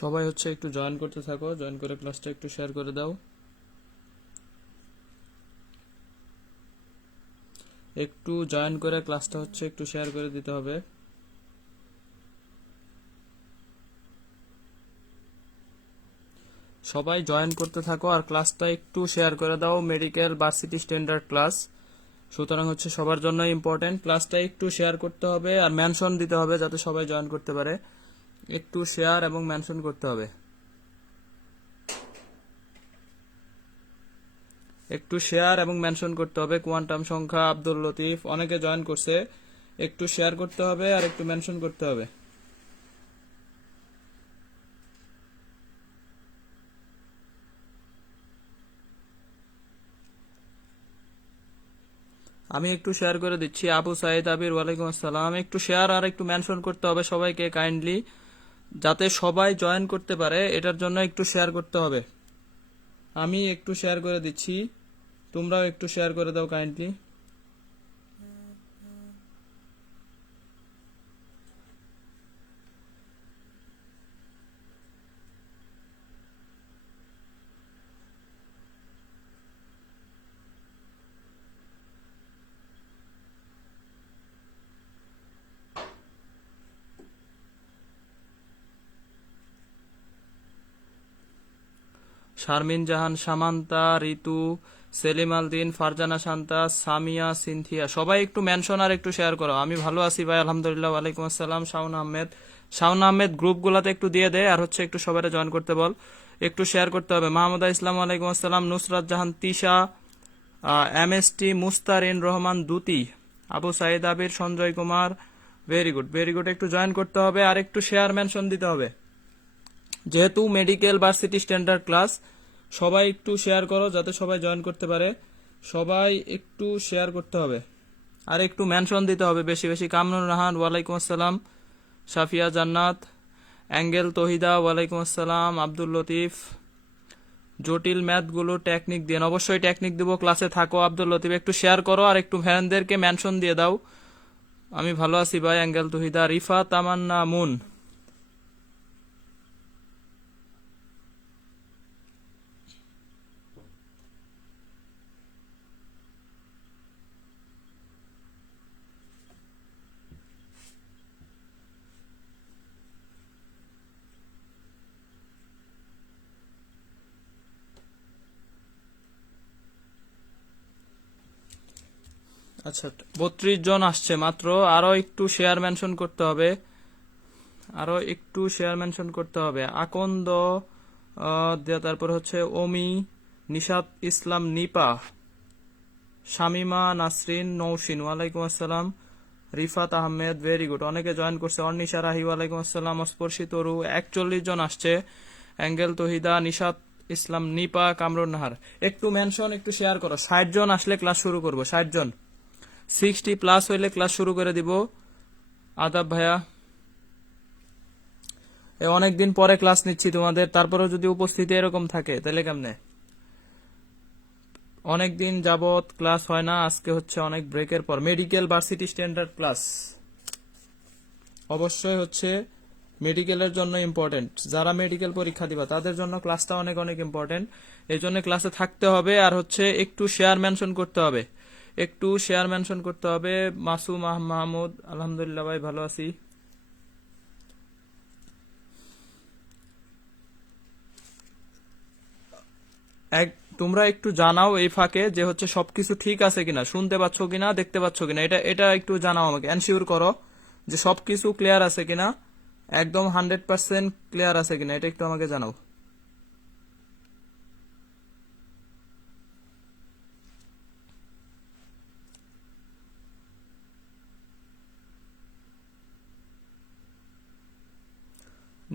সবাই হচ্ছে একটু জয়েন করতে থাকো, জয়েন করে ক্লাসটা একটু শেয়ার করে দাও। একটু জয়েন করে ক্লাসটা হচ্ছে একটু শেয়ার করে দিতে হবে। সবাই জয়েন করতে থাকো আর ক্লাসটা একটু শেয়ার করে দাও। মেডিকেল ভার্সিটি স্ট্যান্ডার্ড ক্লাস, সুতরাং হচ্ছে সবার জন্য ইম্পর্টেন্ট। ক্লাসটা একটু শেয়ার করতে হবে আর মেনশন দিতে হবে যাতে সবাই জয়েন করতে পারে। একটু শেয়ার এবং মেনশন করতে হবে। একটু শেয়ার এবং মেনশন করতে হবে। কোয়ান্টাম সংখ্যা, আব্দুল লতিফ, অনেকে জয়েন করছে। একটু শেয়ার করতে হবে আর একটু মেনশন করতে হবে। আমি একটু শেয়ার করে দিচ্ছি। আবু সাইদ আবির, ওয়ালাইকুম আসসালাম। একটু শেয়ার আর একটু মেনশন করতে হবে সবাইকে কাইন্ডলি, যাতে সবাই জয়েন করতে পারে। এটার জন্য একটু শেয়ার করতে হবে। আমি একটু শেয়ার করে দিচ্ছি, তোমরাও একটু শেয়ার করে দাও কাইন্ডলি। শারমিন জাহান, সামান্তা, ঋতু, সেলিম আলদিন, ফারজানা শান্তা, সামিয়া, সিনথিয়া, সবাই একটু মেনশন আর একটু শেয়ার করো। আমি ভালো আছি ভাই, আলহামদুলিল্লাহ। ওয়ালাইকুম আসসালাম। শাওন আহমেদ, শাওন আহমেদ গ্রুপগুলোতে একটু দিয়ে দে আর হচ্ছে একটু সবাই জয়েন করতে বল। একটু শেয়ার করতে হবে। মাহমুদা ইসলাম, ওয়ালাইকুম আসসালাম। Nusrat Jahan, Tisha, MST, Mustarin Rahman, Duti, Abu Saeed Abir, Sanjay Kumar, very good very good. একটু জয়েন করতে হবে আর একটু শেয়ার মেনশন দিতে হবে। যেহেতু মেডিকেল ভার্সিটি স্ট্যান্ডার্ড ক্লাস, সবাই একটু শেয়ার করো যাতে সবাই জয়েন করতে পারে। সবাই একটু শেয়ার করতে হবে আর একটু মেনশন দিতে হবে বেশি বেশি। কামরুন রাহান, ওয়ালাইকুম আসসালাম। সাফিয়া জান্নাত, অ্যাঙ্গেল তহিদা, ওয়ালাইকুম আসসালাম। আব্দুল লতিফ, জটিল ম্যাথগুলো টেকনিক দিয়ে, অবশ্যই টেকনিক দিব, ক্লাসে থাকো। আব্দুল লতিফ একটু শেয়ার করো আর একটু ফ্যানদেরকে মেনশন দিয়ে দাও। আমি ভালো আছি ভাই, অ্যাঙ্গেল তহিদা। রিফা তামান্না মুন, আচ্ছা 32 জন আসছে মাত্র। আরো একটু শেয়ার মেনশন করতে হবে, আরো একটু শেয়ার মেনশন করতে হবে। আকন্দ, তারপর হচ্ছে ওমি, নিশাত ইসলাম, নিপা, শামিমা নাসরিন, নৌসিন, ওয়ালাইকুম আসসালাম। Rifat Ahmed, very good. অনেকে জয়েন করছে। অর্নিশা রাহি, ওয়ালাইকুম আসসালাম। অস্পর্শী তরু, 41 জন আসছে। অ্যাঙ্গেল তহিদা, নিশাত ইসলাম, নিপা, কামরুন নাহার। একটু মেনশন একটু শেয়ার করো। 60 জন আসলে ক্লাস শুরু করব। 60 জন, 60 প্লাস হইলে ক্লাস শুরু করে দিব। আদাব ভাইয়া, অনেকদিন পরে ক্লাস নিচ্ছি তোমাদের, তারপরেও যদি উপস্থিতি এরকম থাকে তাহলে কেমনে? অনেকদিন যাবত ক্লাস হয় না, আজকে হচ্ছে অনেক ব্রেকের পর। মেডিকেল ভার্সিটি স্ট্যান্ডার্ড ক্লাস অবশ্যই হচ্ছে মেডিকেলের জন্য ইম্পর্টেন্ট। যারা মেডিকেল পরীক্ষা দিবা তাদের জন্য ক্লাসটা অনেক অনেক ইম্পর্টেন্ট। এই জন্য ক্লাসে থাকতে হবে আর হচ্ছে একটু শেয়ার মেনশন করতে হবে। একটু শেয়ার মেনশন করতে হবে। মাসুম মাহমুদ, আলহামদুলিল্লাহ ভাই, ভালো আছি। এক, তোমরা একটু জানাও এই ফাঁকে যে হচ্ছে সবকিছু ঠিক আছে কিনা, শুনতে পাচ্ছ কিনা, দেখতে পাচ্ছ কিনা, এটা এটা একটু জানাও আমাকে। এনশিওর করো যে সবকিছু ক্লিয়ার আছে কিনা, একদম 100% ক্লিয়ার আছে কিনা, এটা একটু আমাকে জানাও।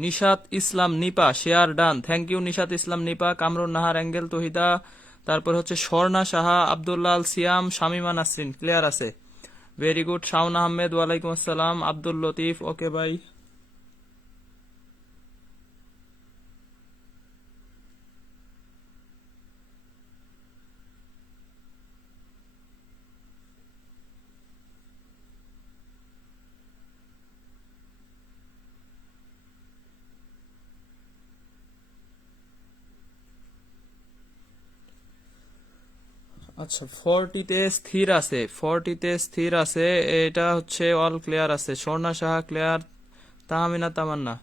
Nishat Islam, Nipa, share done, thank you Nishat Islam, Nipa, Kamrun Nahar, Angel Tahida, তারপর হচ্ছে স্বর্ণা সাহা, আবদুল্লাহ আল সিয়াম, শামিমা নাসরিন, ক্লিয়ার আছে। Very good. শাওন আহমেদ, ওয়ালাইকুম আসসালাম। আব্দুল লতিফ, ওকে ভাই। আচ্ছা 40-তে স্থির আছে, 40-তে স্থির আছে, এটা হচ্ছে অল ক্লিয়ার আছে, স্বর্ণা সাহা ক্লিয়ার, তাহমিনা তামান্না।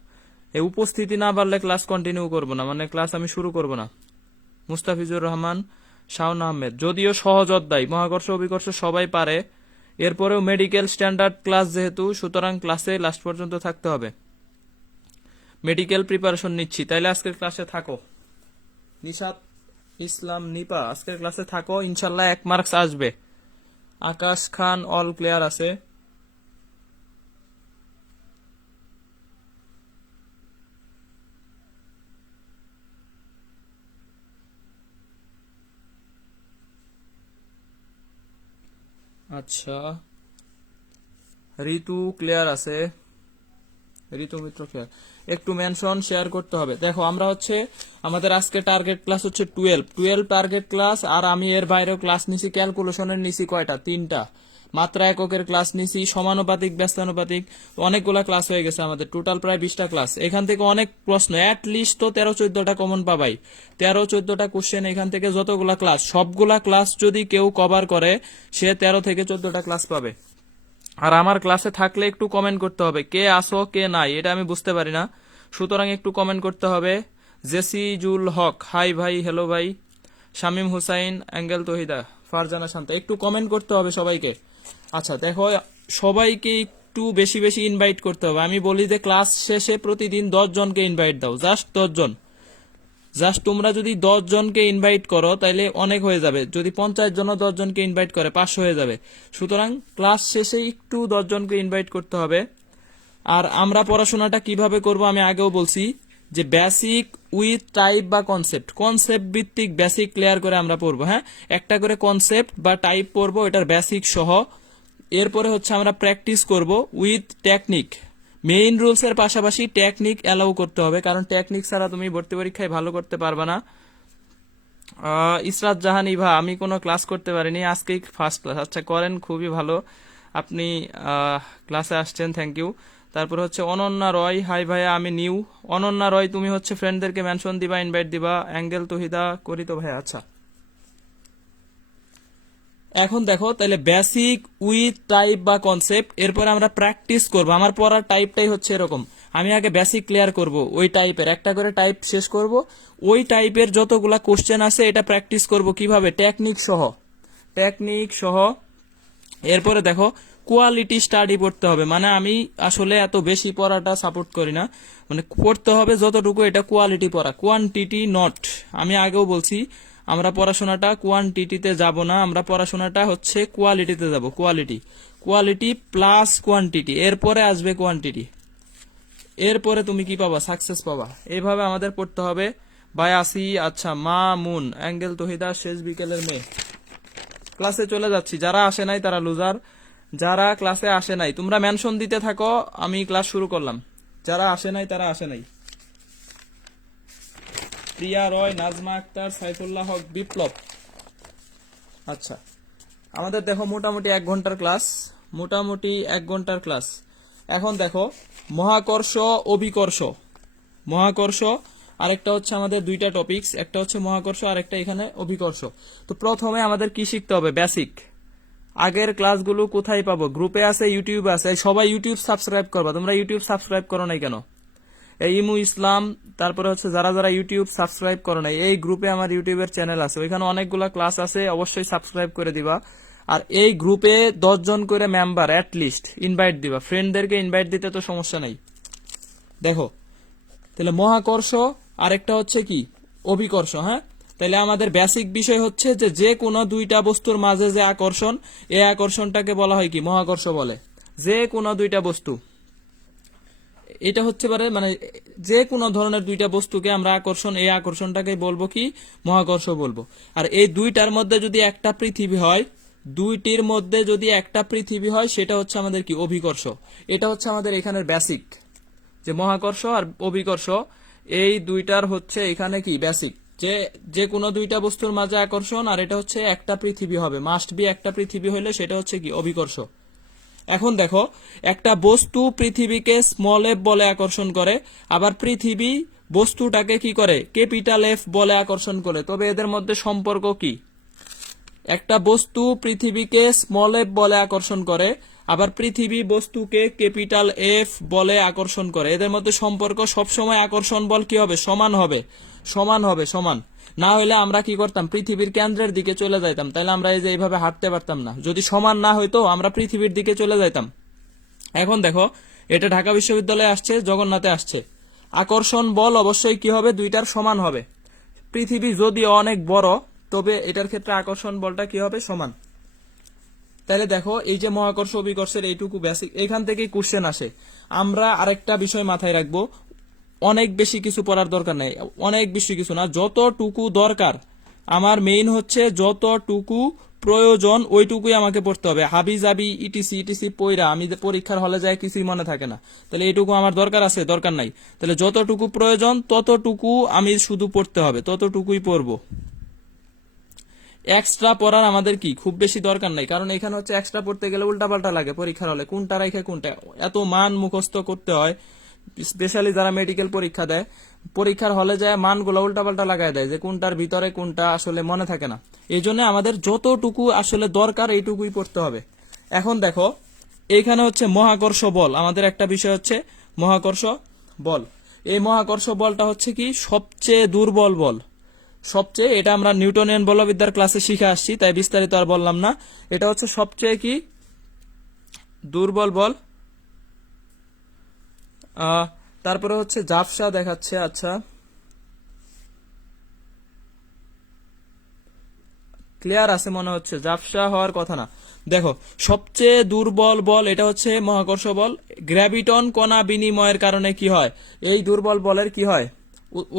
এই উপস্থিতি না বাড়লে ক্লাস কন্টিনিউ করব না, মানে ক্লাস আমি শুরু করব না। মুস্তাফিজুর রহমান, শাওন আহমেদ, যদিও সহজ অধ্যায়, মহাকর্ষ অভিকর্ষ সবাই পারে, এরপরেও মেডিকেল স্ট্যান্ডার্ড ক্লাস যেহেতু, সুতরাং ক্লাসে লাস্ট পর্যন্ত থাকতে হবে। মেডিকেল প্রিপারেশন নিচ্ছি, তাইলে আজকের ক্লাসে থাকো। নিশাত ইসলাম নিপা, আজকের ক্লাসে থাকো, ইনশাল্লাহ 1 মার্কস আসবে। আকাশ খান অল ক্লিয়ার আছে। আচ্ছা ঋতু ক্লিয়ার আছে, ঋতু মিত্র ক্লিয়ার। একটু মেনশন শেয়ার করতে হবে। দেখো আমরা হচ্ছে আমাদের আজকে টার্গেট ক্লাস হচ্ছে 12 টার্গেট ক্লাস, আর আমি এর বাইরেও ক্লাস নিছি, ক্যালকুলেশনের নিছি কয়টা, 3টা, মাত্রা এককের ক্লাস নিছি, সমানুপাতিক ব্যস্তানুপাতিক, অনেকগুলা ক্লাস হয়ে গেছে আমাদের, টোটাল প্রায় 20টা ক্লাস। এখান থেকে অনেক প্রশ্ন, অ্যাটলিস্ট তো 13-14টা কমন পাবাই, 13-14টা কোশ্চেন এখান থেকে, যতগুলা ক্লাস সবগুলা ক্লাস যদি কেউ কভার করে সে 13 থেকে 14টা ক্লাস পাবে। আর আমার ক্লাসে থাকলে একটু কমেন্ট করতে হবে, কে আসো কে নাই এটা আমি বুঝতে পারি না, সুতরাং একটু কমেন্ট করতে হবে। জেসিজুল হক, হাই ভাই, হ্যালো ভাই। শামীম হুসাইন, অ্যাঙ্গেল তহিদা, ফারজানা শান্তা, একটু কমেন্ট করতে হবে সবাইকে। আচ্ছা দেখো, সবাইকে একটু বেশি বেশি ইনভাইট করতে হবে। আমি বলি যে ক্লাস শেষে প্রতিদিন 10 জনকে ইনভাইট দাও, জাস্ট 10 জন। জাস্ট তোমরা যদি 10 জনকে ইনভাইট করো তাইলে অনেক হয়ে যাবে, যদি 50 জন 10 জনকে ইনভাইট করে 500 হয়ে যাবে। সুতরাং ক্লাস শেষে একটু 10 জনকে ইনভাইট করতে হবে। আর আমরা পড়াশোনাটা কিভাবে করব আমি আগেও বলছি, যে বেসিক উইথ টাইপ বা কনসেপ্ট, কনসেপ্ট ভিত্তিক বেসিক ক্লিয়ার করে আমরা পড়বো। হ্যাঁ, একটা করে কনসেপ্ট বা টাইপ পড়বো, এটার বেসিক সহ। এরপরে হচ্ছে আমরা প্র্যাকটিস করব উইথ টেকনিক। মেইন রুলস এর পাশাপাশি টেকনিক অ্যালাউ করতে হবে, কারণ টেকনিক ছাড়া তুমি ভর্তি পরীক্ষায় ভালো করতে পারবে না। ইসরাত জাহান ইভা, আমি কোনো ক্লাস করতে পারিনি, আজকেই ফার্স্ট ক্লাস। আচ্ছা করেন, খুবই ভালো, আপনি ক্লাসে আসছেন, থ্যাংক ইউ। তারপর হচ্ছে অনন্যা রয়, হাই ভাইয়া আমি নিউ। অনন্যা রয়, তুমি হচ্ছে ফ্রেন্ডদেরকে মেনশন দিবা, ইনভাইট দিবা। অ্যাঙ্গেল তহিদা, করি তো ভাইয়া। আচ্ছা এখন দেখো, তাহলে বেসিক উইথ টাইপ বা কনসেপ্ট, এরপর আমরা প্র্যাকটিস করব। আমার পড়ার টাইপটাই হচ্ছে এরকম, আমি আগে বেসিক ক্লিয়ার করব, ওই টাইপের একটা করে টাইপ শেষ করব, ওই টাইপের যতগুলা কোশ্চেন আছে এটা প্র্যাকটিস করব কিভাবে, টেকনিক সহ, টেকনিক সহ। এরপরে দেখো কোয়ালিটি স্টাডি পড়তে হবে, মানে আমি আসলে এত বেশি পড়াটা সাপোর্ট করি না, মানে পড়তে হবে যতটুকু, এটা কোয়ালিটি পড়া, কোয়ান্টিটি নট। আমি আগেও বলছি আমরা পড়াশোনাটা কোয়ান্টিটিতে যাব না, আমরা পড়াশোনাটা হচ্ছে কোয়ালিটিতে যাব। কোয়ালিটি, কোয়ালিটি প্লাস কোয়ান্টিটি, এরপরে আসবে কোয়ান্টিটি, এরপরে তুমি কি পাবা, সাকসেস পাবা। এইভাবে আমাদের পড়তে হবে। ভাই আসি। আচ্ছা মা মুন, অ্যাঙ্গেল তহিদা, শেষ বিকেলের মেয়ে। ক্লাসে চলে যাচ্ছি, যারা আসে নাই তারা লুজার, যারা ক্লাসে আসে নাই তোমরা মেনশন দিতে থাকো, আমি ক্লাস শুরু করলাম। যারা আসে নাই তারা আসে নাই। প্রিয়া রয়, নাজমা আক্তার, সাইফুল্লাহ হক, বিপ্লব। আচ্ছা আমাদের দেখো মোটামুটি 1 ঘন্টার ক্লাস, মোটামুটি 1 ঘন্টার ক্লাস। এখন দেখো মহাকর্ষ অভিকর্ষ, মহাকর্ষ আরেকটা হচ্ছে আমাদের 2টা টপিকস, একটা হচ্ছে মহাকর্ষ আর একটা এখানে অভিকর্ষ। তো প্রথমে আমাদের কি শিখতে হবে, বেসিক। আগের ক্লাসগুলো কোথায় পাবো, গ্রুপে আছে, ইউটিউবে আছে, সবাই ইউটিউব সাবস্ক্রাইব করবা। তোমরা ইউটিউব সাবস্ক্রাইব করো নাই কেন? এই ইমু ইসলাম, তারপরে হচ্ছে যারা যারা ইউটিউব সাবস্ক্রাইব করো নাই, এই গ্রুপে আমার ইউটিউবের চ্যানেল আছে, ওইখানে অনেকগুলা ক্লাস আছে, অবশ্যই সাবস্ক্রাইব করে দিবা। আর এই গ্রুপে 10 জন করে মেম্বার অ্যাটলিস্ট ইনভাইট দিবা, ফ্রেন্ডদেরকে ইনভাইট দিতে তো সমস্যা নাই। দেখো তাহলে মহাকর্ষ আরেকটা হচ্ছে কি, অভিকর্ষ। হ্যাঁ, তাহলে আমাদের বেসিক বিষয় হচ্ছে যে যে কোনো 2টা বস্তুর মাঝে যে আকর্ষণ, এই আকর্ষণটাকে বলা হয় কি, মহাকর্ষ বলে। যে কোনো 2টা বস্তু, এটা হচ্ছে পারে মানে যে কোনো ধরনের 2টা বস্তুকে আমরা আকর্ষণ, এই আকর্ষণটাকে বলবো কি, মহাকর্ষ বলবো। আর এই 2টার মধ্যে যদি একটা পৃথিবী হয়, 2টির মধ্যে যদি একটা পৃথিবী হয়, সেটা হচ্ছে আমাদের কি, অভিকর্ষ। এটা হচ্ছে আমাদের এখানের বেসিক, যে মহাকর্ষ আর অভিকর্ষ এই 2টার হচ্ছে এখানে কি বেসিক, যে যে কোনো 2টা বস্তুর মাঝে আকর্ষণ, আর এটা হচ্ছে একটা পৃথিবী হবে, মাস্ট বি একটা পৃথিবী হলে সেটা হচ্ছে কি, অভিকর্ষ। এখন দেখো একটা বস্তু পৃথিবীকে স্মল এফ বলে আকর্ষণ করে, আবার পৃথিবী বস্তুটাকে কি করে, ক্যাপিটাল এফ বলে আকর্ষণ করে, তবে এদের মধ্যে সম্পর্ক কি? একটা বস্তু পৃথিবীকে স্মল এফ বলে আকর্ষণ করে, আবার পৃথিবী বস্তুকে ক্যাপিটাল এফ বলে আকর্ষণ করে। এদের মধ্যে সম্পর্ক সবসময় আকর্ষণ বল কি হবে? সমান হবে, সমান হবে, সমান। না হলে আমরা কি করতাম? পৃথিবীর কেন্দ্রের দিকে চলে যাইতাম, তাহলে আমরা এই যে এইভাবে হাঁটতে পারতাম না। যদি সমান না হইতো আমরা পৃথিবীর দিকে চলে যাইতাম। এখন দেখো, এটা ঢাকা বিশ্ববিদ্যালয়ে আসছে, জগন্নাথে আসছে। আকর্ষণ বল অবশ্যই কি হবে? দুইটার সমান হবে। পৃথিবী যদিও অনেক বড়, তবে এটার ক্ষেত্রে আকর্ষণ বলটা কি হবে? সমান। তাহলে দেখো, এই যে মহাকর্ষ অভিকর্ষের এইটুকু বেসিক, এখান থেকেই কোশ্চেন আসে। আমরা আরেকটা বিষয় মাথায় রাখবো, অনেক বেশি কিছু পড়ার দরকার নেই, অনেক বেশি কিছু না, যতটুকু দরকার আমার মেইন হচ্ছে যতটুকু প্রয়োজন ওইটুকুই আমাকে পড়তে হবে। হাবি জাবি ইটিসি ইটিসি পইরা আমি পরীক্ষার হলে যায় কিছুই মনে থাকে না। তাহলে এইটুকু আমার দরকার আছে? দরকার নাই। তাহলে যতটুকু প্রয়োজন ততটুকু আমি শুধু পড়তে হবে, ততটুকুই পড়বো। এক্সট্রা পড়ার আমাদের কি খুব বেশি দরকার নাই, কারণ এখানে হচ্ছে এক্সট্রা পড়তে গেলে উল্টাপাল্টা লাগে পরীক্ষার হলে, কোনটা রাখে কোনটা, এত মান মুখস্থ করতে হয়। স্পেশালি যারা মেডিকেল পরীক্ষা দেয়, পরীক্ষার হলে যায় মানগুলো উল্টাপাল্টা লাগাই দেয়, যে কোনটার ভিতরে কোনটা আসলে মনে থাকে না। এই জন্য আমাদের যতটুকু আসলে দরকার এইটুকুই পড়তে হবে। এখন দেখো, এইখানে হচ্ছে মহাকর্ষ বল, আমাদের একটা বিষয় হচ্ছে মহাকর্ষ বল। এই মহাকর্ষ বলটা হচ্ছে কি সবচেয়ে দুর্বল বল, সবচেয়ে, এটা আমরা নিউটনিয়ান বলবিদ্যার ক্লাসে শিখে আসছি, তাই বিস্তারিত আর বললাম না। এটা হচ্ছে সবচেয়ে কি দুর্বল বল। তারপরে হচ্ছে ঝাপসা দেখাচ্ছে। আচ্ছা, ক্লিয়ার আছে মনে হচ্ছে, ঝাপসা হওয়ার কথা না। দেখো, সবচেয়ে দুর্বল বল এটা হচ্ছে মহাকর্ষ বল। গ্র্যাভিটন কণা বিনিময়ের কারণে কি হয়? এই দুর্বল বলের কি হয়?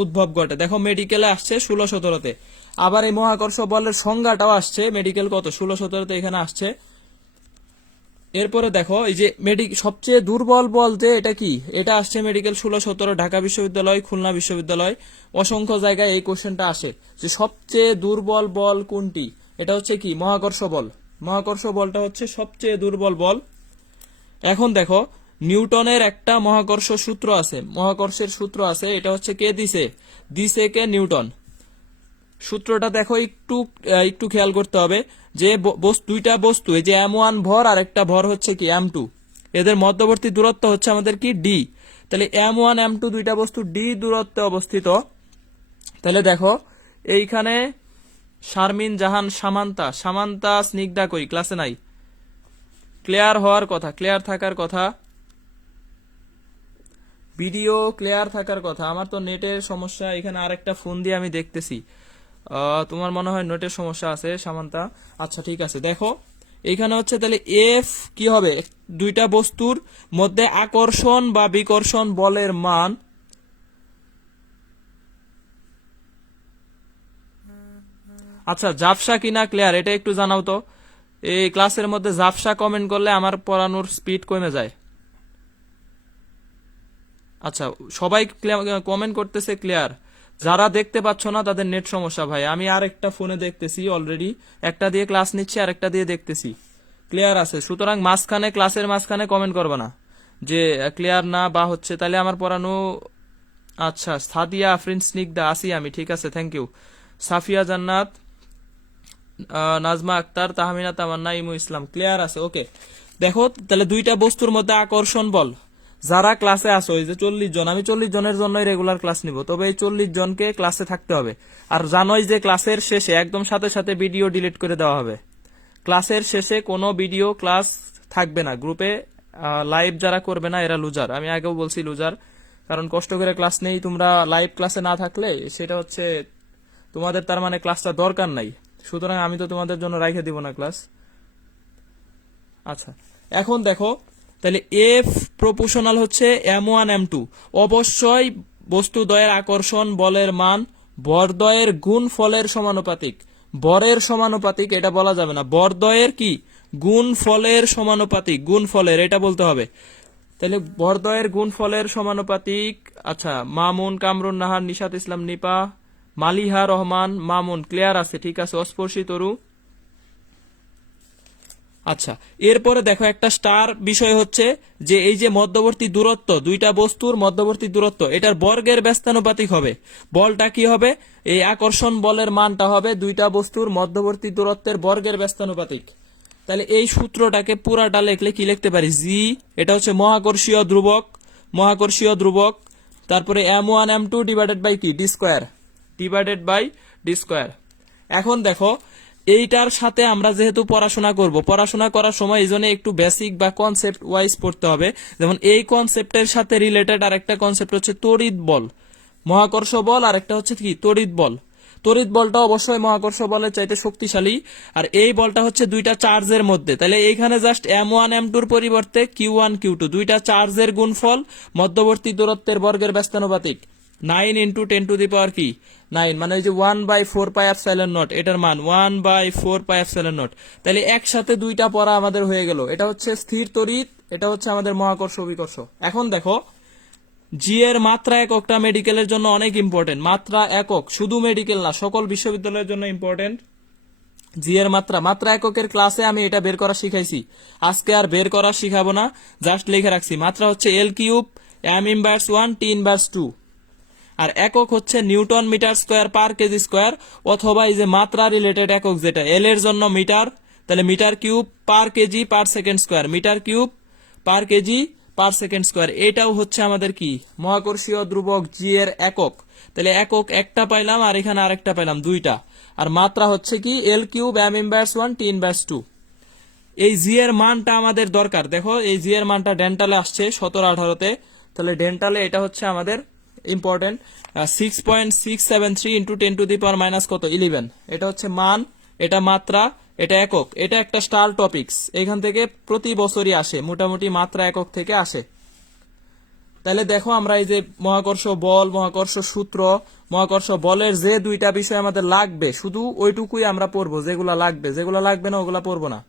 উদ্ভব ঘটে। দেখো, মেডিকেলে আসছে 16-17তে। আবার এই মহাকর্ষ বলের সংজ্ঞাটাও আসছে মেডিকেল কত 16-17তে এখানে আসছে। এরপরে দেখো, এই যে সবচেয়ে দুর্বল বল যে এটা কি, এটা আসছে মেডিকেল 16-17, ঢাকা বিশ্ববিদ্যালয়, খুলনা বিশ্ববিদ্যালয়, অসংখ্য জায়গায় এই কোশ্চেনটা আসে যে সবচেয়ে দুর্বল বল কোনটি। এটা হচ্ছে কি মহাকর্ষ বল। মহাকর্ষ বলটা হচ্ছে সবচেয়ে দুর্বল বল। এখন দেখো, নিউটনের একটা মহাকর্ষ সূত্র আছে, মহাকর্ষের সূত্র আছে, এটা হচ্ছে কে দিছে? দিছে কে? নিউটন। সূত্রটা দেখো, একটু একটু খেয়াল করতে হবে যে দুইটা বস্তু, এই যে m1 ভর আর একটা ভর হচ্ছে কি m2, এদের মধ্যবর্তী দূরত্ব হচ্ছে আমাদের কি d। তাহলে m1 m2 দুইটা বস্তু d দূরত্বে অবস্থিত। তাহলে দেখো, এইখানে শারমিন জাহান সামান্তা, সামান্তা স্নিগ্ধা কই? ক্লাসে নাই। ক্লিয়ার হওয়ার কথা, ক্লিয়ার থাকার কথা, ভিডিও ক্লিয়ার থাকার কথা। আমার তো নেটের সমস্যা, এখানে আরেকটা ফোন দিয়ে আমি দেখতেছি। তোমার মনে হয় নেটের সমস্যা আছে সামান্তা। আচ্ছা, ঠিক আছে। দেখো, এইখানে হচ্ছে তাহলে এফ কি হবে? দুইটা বস্তুর মধ্যে আকর্ষণ বা বিকর্ষণ বলের মান, আচ্ছা ঝাপসা কিনা ক্লিয়ার এটা একটু জানাও তো। এই ক্লাসের মধ্যে ঝাপসা কমেন্ট করলে আমার পড়ানোর স্পিড কমে যায়। আচ্ছা, সবাই কমেন্ট করতেছে ক্লিয়ার। যারা দেখতে পাচ্ছ না তাদের নেট সমস্যা ভাই। আমি আর একটা ফোনে দেখতেছি, অলরেডি একটা দিয়ে ক্লাস নিচ্ছি আর একটা দিয়ে দেখতেছি। ক্লিয়ার আছে, সুতরাং মাঝখানে, ক্লাসের মাঝখানে কমেন্ট করবে না যে ক্লিয়ার না বা হচ্ছে, তাহলে আমার পড়ানো। আচ্ছা, সাদিয়া আফরিন স্নিগ্ধা আসি আমি, ঠিক আছে, থ্যাংক ইউ। সাফিয়া জান্নাত, নাজমা আক্তার, তাহমিনা তামান্না, ইমু ইসলাম, ক্লিয়ার আছে, ওকে। দেখো, তাহলে দুইটা বস্তুর মধ্যে আকর্ষণ বল। যারা ক্লাসে আসো, এই যে 40 জন, আমি 40 জনের জন্যই রেগুলার ক্লাস নিব, তবে এই 40 জনকে ক্লাসে থাকতে হবে। আর জানোই যে ক্লাসের শেষে একদম সাথে সাথে ভিডিও ডিলিট করে দেওয়া হবে। ক্লাসের শেষে কোনো ভিডিও ক্লাস থাকবে না। গ্রুপে লাইভ যারা করবে না এরা লুজার, আমি আগেও বলছি লুজার। কারণ কষ্ট করে ক্লাস নেই, তোমরা লাইভ ক্লাসে না থাকলে সেটা হচ্ছে তোমাদের তার মানে ক্লাসটা দরকার নাই। সুতরাং আমি তো তোমাদের জন্য রাইখে দিব না ক্লাস। আচ্ছা, এখন দেখো, তাহলে এফ প্রপোর্শনাল হচ্ছে m1 m2। অবশ্যই বস্তুদ্বয়ের আকর্ষণ বলের মান ভরদ্বয়ের গুণ ফলের সমানুপাতিক। বরের সমানুপাতিক এটা বলা যাবে না, ভরদ্বয়ের কি গুণ ফলের সমানুপাতিক, গুণ ফলের এটা বলতে হবে। তাহলে ভরদ্বয়ের গুণ ফলের সমানুপাতিক। আচ্ছা, মামুন, কামরুন নাহার, নিশাত ইসলাম, নিপা, মালিহা রহমান, মামুন, ক্লিয়ার আছে, ঠিক আছে। অস্পর্শী তরু, আচ্ছা, এরপরে দেখো একটা স্টার বিষয় হচ্ছে যে এই যে মধ্যবর্তী দূরত্ব, দুইটা বস্তুর মধ্যবর্তী দূরত্ব, এটার বর্গের ব্যস্তানুপাতিক হবে। বলটা কি হবে? এই আকর্ষণ বলের মানটা হবে দুইটা বস্তুর মধ্যবর্তী দূরত্বের বর্গের ব্যস্তানুপাতিক। তাহলে এই সূত্রটাকে পুরাটা লিখলে কি লিখতে পারি? জি, এটা হচ্ছে মহাকর্ষীয় ধ্রুবক, মহাকর্ষীয় ধ্রুবক, তারপরে m1 m2 ডিভাইডেড বাই কি? D square, divided by D square. এখন দেখো এইটার সাথে আমরা যেহেতু পড়াশোনা করব, পড়াশোনা করার সময় এই জন্য একটু বেসিক বা কনসেপ্ট ওয়াইজ পড়তে হবে। যেমন এই কনসেপ্টের সাথে রিলেটেড আরেকটা কনসেপ্ট হচ্ছে তড়িৎ বল, মহাকর্ষ বল, আর একটা হচ্ছে কি? তড়িৎ বল। তড়িৎ বলটা অবশ্যই মহাকর্ষ বলের চাইতে শক্তিশালী, আর এই বলটা হচ্ছে দুইটা চার্জের মধ্যে। তাহলে এইখানে জাস্ট m1 m2 পরিবর্তে q1 q2, দুইটা চার্জের গুণফল মধ্যবর্তী দূরত্বের বর্গের ব্যস্তানুপাতিক। 9 ইন্টু 10 টু দি পাওয়ার কি? 9, মানে ওই যে 1/4 পাই এপসাইলন নট, এটার মান 1/4 পাই এপসাইলন নট। তাহলে একসাথে দুইটা পড়া আমাদের হয়ে গেল। এটা হচ্ছে স্থির তড়িৎ, এটা হচ্ছে আমাদের মহাকর্ষ অভিকর্ষ। এখন দেখো জি এর মাত্রা এককটা মেডিকেলের জন্য অনেক ইম্পর্টেন্ট। মাত্রা একক, শুধু মেডিকেল না, সকল বিশ্ববিদ্যালয়ের জন্য ইম্পর্টেন্ট। জি এর মাত্রা, মাত্রা এককের ক্লাসে আমি এটা বের করা শিখাইছি, আজকে আর বের করা শিখাবো না, জাস্ট লিখে রাখছি। মাত্রা হচ্ছে L cube M inverse 1 T inverse 2, আর একক হচ্ছে newton metre square per KG square, অথবা এই যে মাত্রা রিলেটেড একক যেটা এল এর জন্য মিটার, তাহলে metre cube per kg per second square, metre cube per kg per second square. এটাও হচ্ছে আমাদের কি? মহাকর্ষীয় ধ্রুবক জি এর একক। তাহলে একক একটা পাইলাম, আর এখানে আরেকটা পাইলাম, দুইটা। আর মাত্রা হচ্ছে কি? L cube M inverse 1 T inverse 2। এই জি এর মানটা আমাদের দরকার। দেখো এই জি এর মানটা ডেন্টালে আসছে 17-18তে, তাহলে ডেন্টালে এটা হচ্ছে আমাদের important. 6.673 into 10 to the power minus কত? 11। এটা হচ্ছে মান, এটা মাত্রা, এটা একক। এটা একটা স্টার টপিকস, এখান থেকে প্রতি বছরই আসে, মোটামুটি মাত্রা একক থেকে আসে। তাহলে দেখো আমরা এই যে মহাকর্ষ বল, মহাকর্ষ সূত্র, মহাকর্ষ বলের যে দুইটা বিষয় আমাদের লাগবে, শুধু ওইটুকুই আমরা পড়বো, যেগুলা লাগবে, যেগুলা লাগবে না ওগুলা পড়বো না।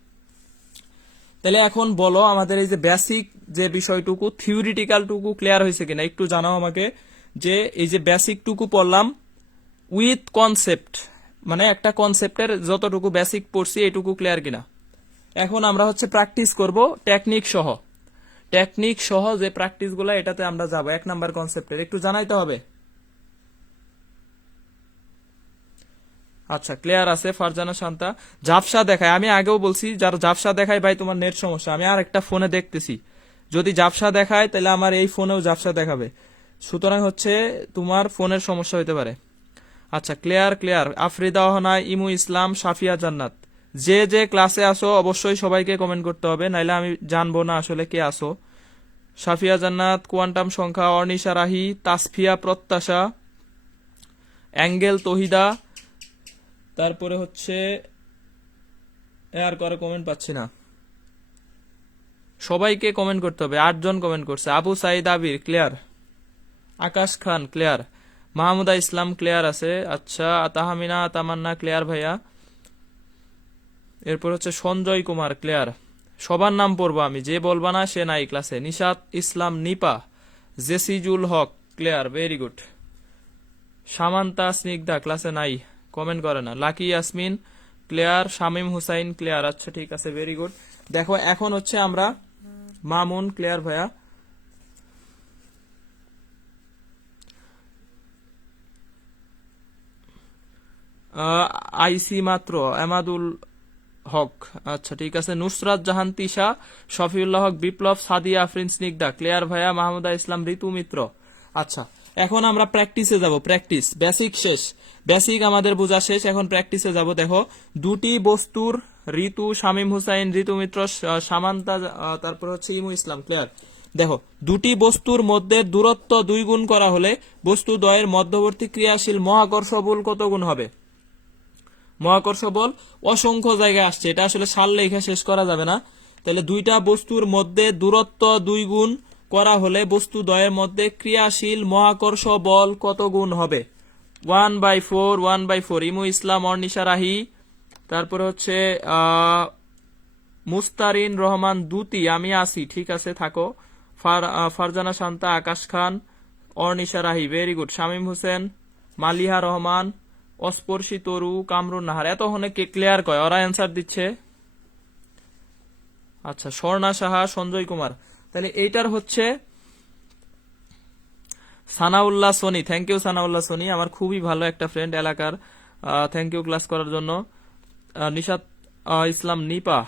তাহলে এখন বলো আমাদের এই যে বেসিক যে বিষয়টুকু, থিওরিটিক্যাল টুকু ক্লিয়ার হয়েছে কিনা একটু জানাও আমাকে। যে এই যে বেসিক টুকু পড়লাম উইথ কনসেপ্ট, মানে একটা কনসেপ্টের যতটুকু বেসিক পড়ছি এটুকু ক্লিয়ার কিনা। এখন আমরা হচ্ছে প্র্যাকটিস করব টেকনিক সহ, টেকনিক সহ যে প্র্যাকটিস গুলা, এটাতে আমরা যাবো 1 নাম্বার কনসেপ্টের, একটু জানাইতে হবে। আচ্ছা, ক্লিয়ার আছে ফারজানা শান্তা। ঝাপসা দেখায়, আমি আগেও বলছি যার ঝাপসা দেখায় ভাই তোমার নেট সমস্যা। আমি আর একটা ফোনে দেখতেছি, যদি ঝাপসা দেখায় তাহলে আমার এই ফোনেও ঝাপসা দেখাবে, সুতরাং হচ্ছে তোমার ফোনের সমস্যা হতে পারে। আচ্ছা, ক্লিয়ার ক্লিয়ার। আফরিদা অহনা, ইমু ইসলাম, সাফিয়া জান্নাত, যে যে ক্লাসে আসো অবশ্যই সবাইকে কমেন্ট করতে হবে, নাইলে আমি জানবো না আসলে কে আসো। সাফিয়া জান্নাত, কোয়ান্টাম সংখ্যা, অর্নিশা রাহি, তাসফিয়া প্রত্যাশা, অ্যাঙ্গেল তহিদা, তারপরে হচ্ছে আর কারো কমেন্ট পাচ্ছি না, সবাইকে কমেন্ট করতে হবে। 8 জন কমেন্ট করছে। আবু সাইদ আবির ক্লিয়ার, আকাশ খান ক্লিয়ার, মাহমুদা ইসলাম ক্লিয়ার আছে। আচ্ছা, তাহমিনা তামান্না ক্লিয়ার ভাইয়া। এরপর হচ্ছে সঞ্জয় কুমার ক্লিয়ার। সবার নাম পড়বো আমি, যে বলবা না সে নাই ক্লাসে। Nishat Islam Nipa, Jesijul Haque clear, very good. Samanta Snigdha ক্লাসে নাই, কমেন্ট করে না। Lucky Yasmin clear, Shamim Hussain clear. আচ্ছা ঠিক আছে, ভেরি গুড। দেখো এখন হচ্ছে আমরা মামুন ক্লিয়ার ভাইয়া, আইসি মাত্র, এমাদুল হক, আচ্ছা ঠিক আছে। নুসরাত জাহান তিশা, শফিউল্লাহ হক, বিপ্লব, সাদিয়া আফরিন স্নিগ্ধা ক্লিয়ার ভাইয়া, মাহমুদা ইসলাম, ঋতু মিত্র। আচ্ছা, এখন আমরা প্র্যাকটিসে যাব। প্র্যাকটিস, বেসিক শেষ, বেসিক আমাদের বোঝা শেষ, এখন প্র্যাকটিসে যাব। দেখো দুটি বস্তুর, ঋতু, শামীম হুসাইন, ঋতু মিত্র, সামান্তা, তারপর হচ্ছে ইমু ইসলাম ক্লিয়ার। দেখো দুটি বস্তুর মধ্যে দূরত্ব 2 গুণ করা হলে বস্তু দ্বয়ের মধ্যবর্তী ক্রিয়াশীল মহাকর্ষ বল কত গুণ হবে? মহাকর্ষ বল অসংখ্য জায়গায় আসছে, এটা আসলে সাল লেখা শেষ করা যাবে না। তাহলে দুইটা বস্তুর মধ্যে দূরত্ব 2 গুণ করা হলে বস্তু দ্বয়ের মধ্যে ক্রিয়াশীল মহাকর্ষ বল কত গুণ হবে? 1/4, 1/4। ইমু ইসলাম, অর্নিশা রাহি, তারপরে হচ্ছে মুস্তারিন রহমান দুতি, আমি আসি, ঠিক আছে থাকো। ফারজানা শান্তা, আকাশ খান, অর্নিশা রাহি, ভেরি গুড। শামীম হোসেন, মালিহা রহমান, অস্পর্শী তরু, কামরুন নাহার। এতক্ষণে কে ক্লিয়ার কয়, ওরা অ্যান্সার দিচ্ছে। আচ্ছা, স্বর্ণা সাহা, সঞ্জয় কুমার। তাহলে এইটার হচ্ছে সানাউল্লাহ সোনি। থ্যাংক ইউ সানাউল্লাহ সোনি, আমার খুবই ভালো একটা ফ্রেন্ড এলাকার। থ্যাংক ইউ ক্লাস করার জন্য। নিশাত ইসলাম নিপা,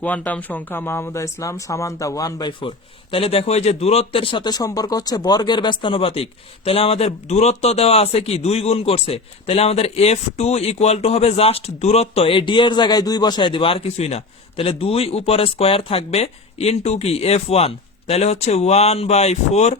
কোয়ান্টাম সংখ্যা, মাহমুদা ইসলাম, সামান্তা 1/4। তাহলে দেখো এই যে দূরত্বের সাথে সম্পর্ক হচ্ছে বর্গের ব্যস্তানুপাতিক। তাহলে আমাদের দূরত্ব দেওয়া আছে কি 2 গুণ করছে, তাহলে আমাদের F2 ইকুয়াল টু হবে জাস্ট দূরত্ব, এই ডি এর জায়গায় 2 বসায় দিব, আর কিছুই না। তাহলে 2 উপরে স্কয়ার থাকবে ইনটু কি F1, তাহলে হচ্ছে 1/4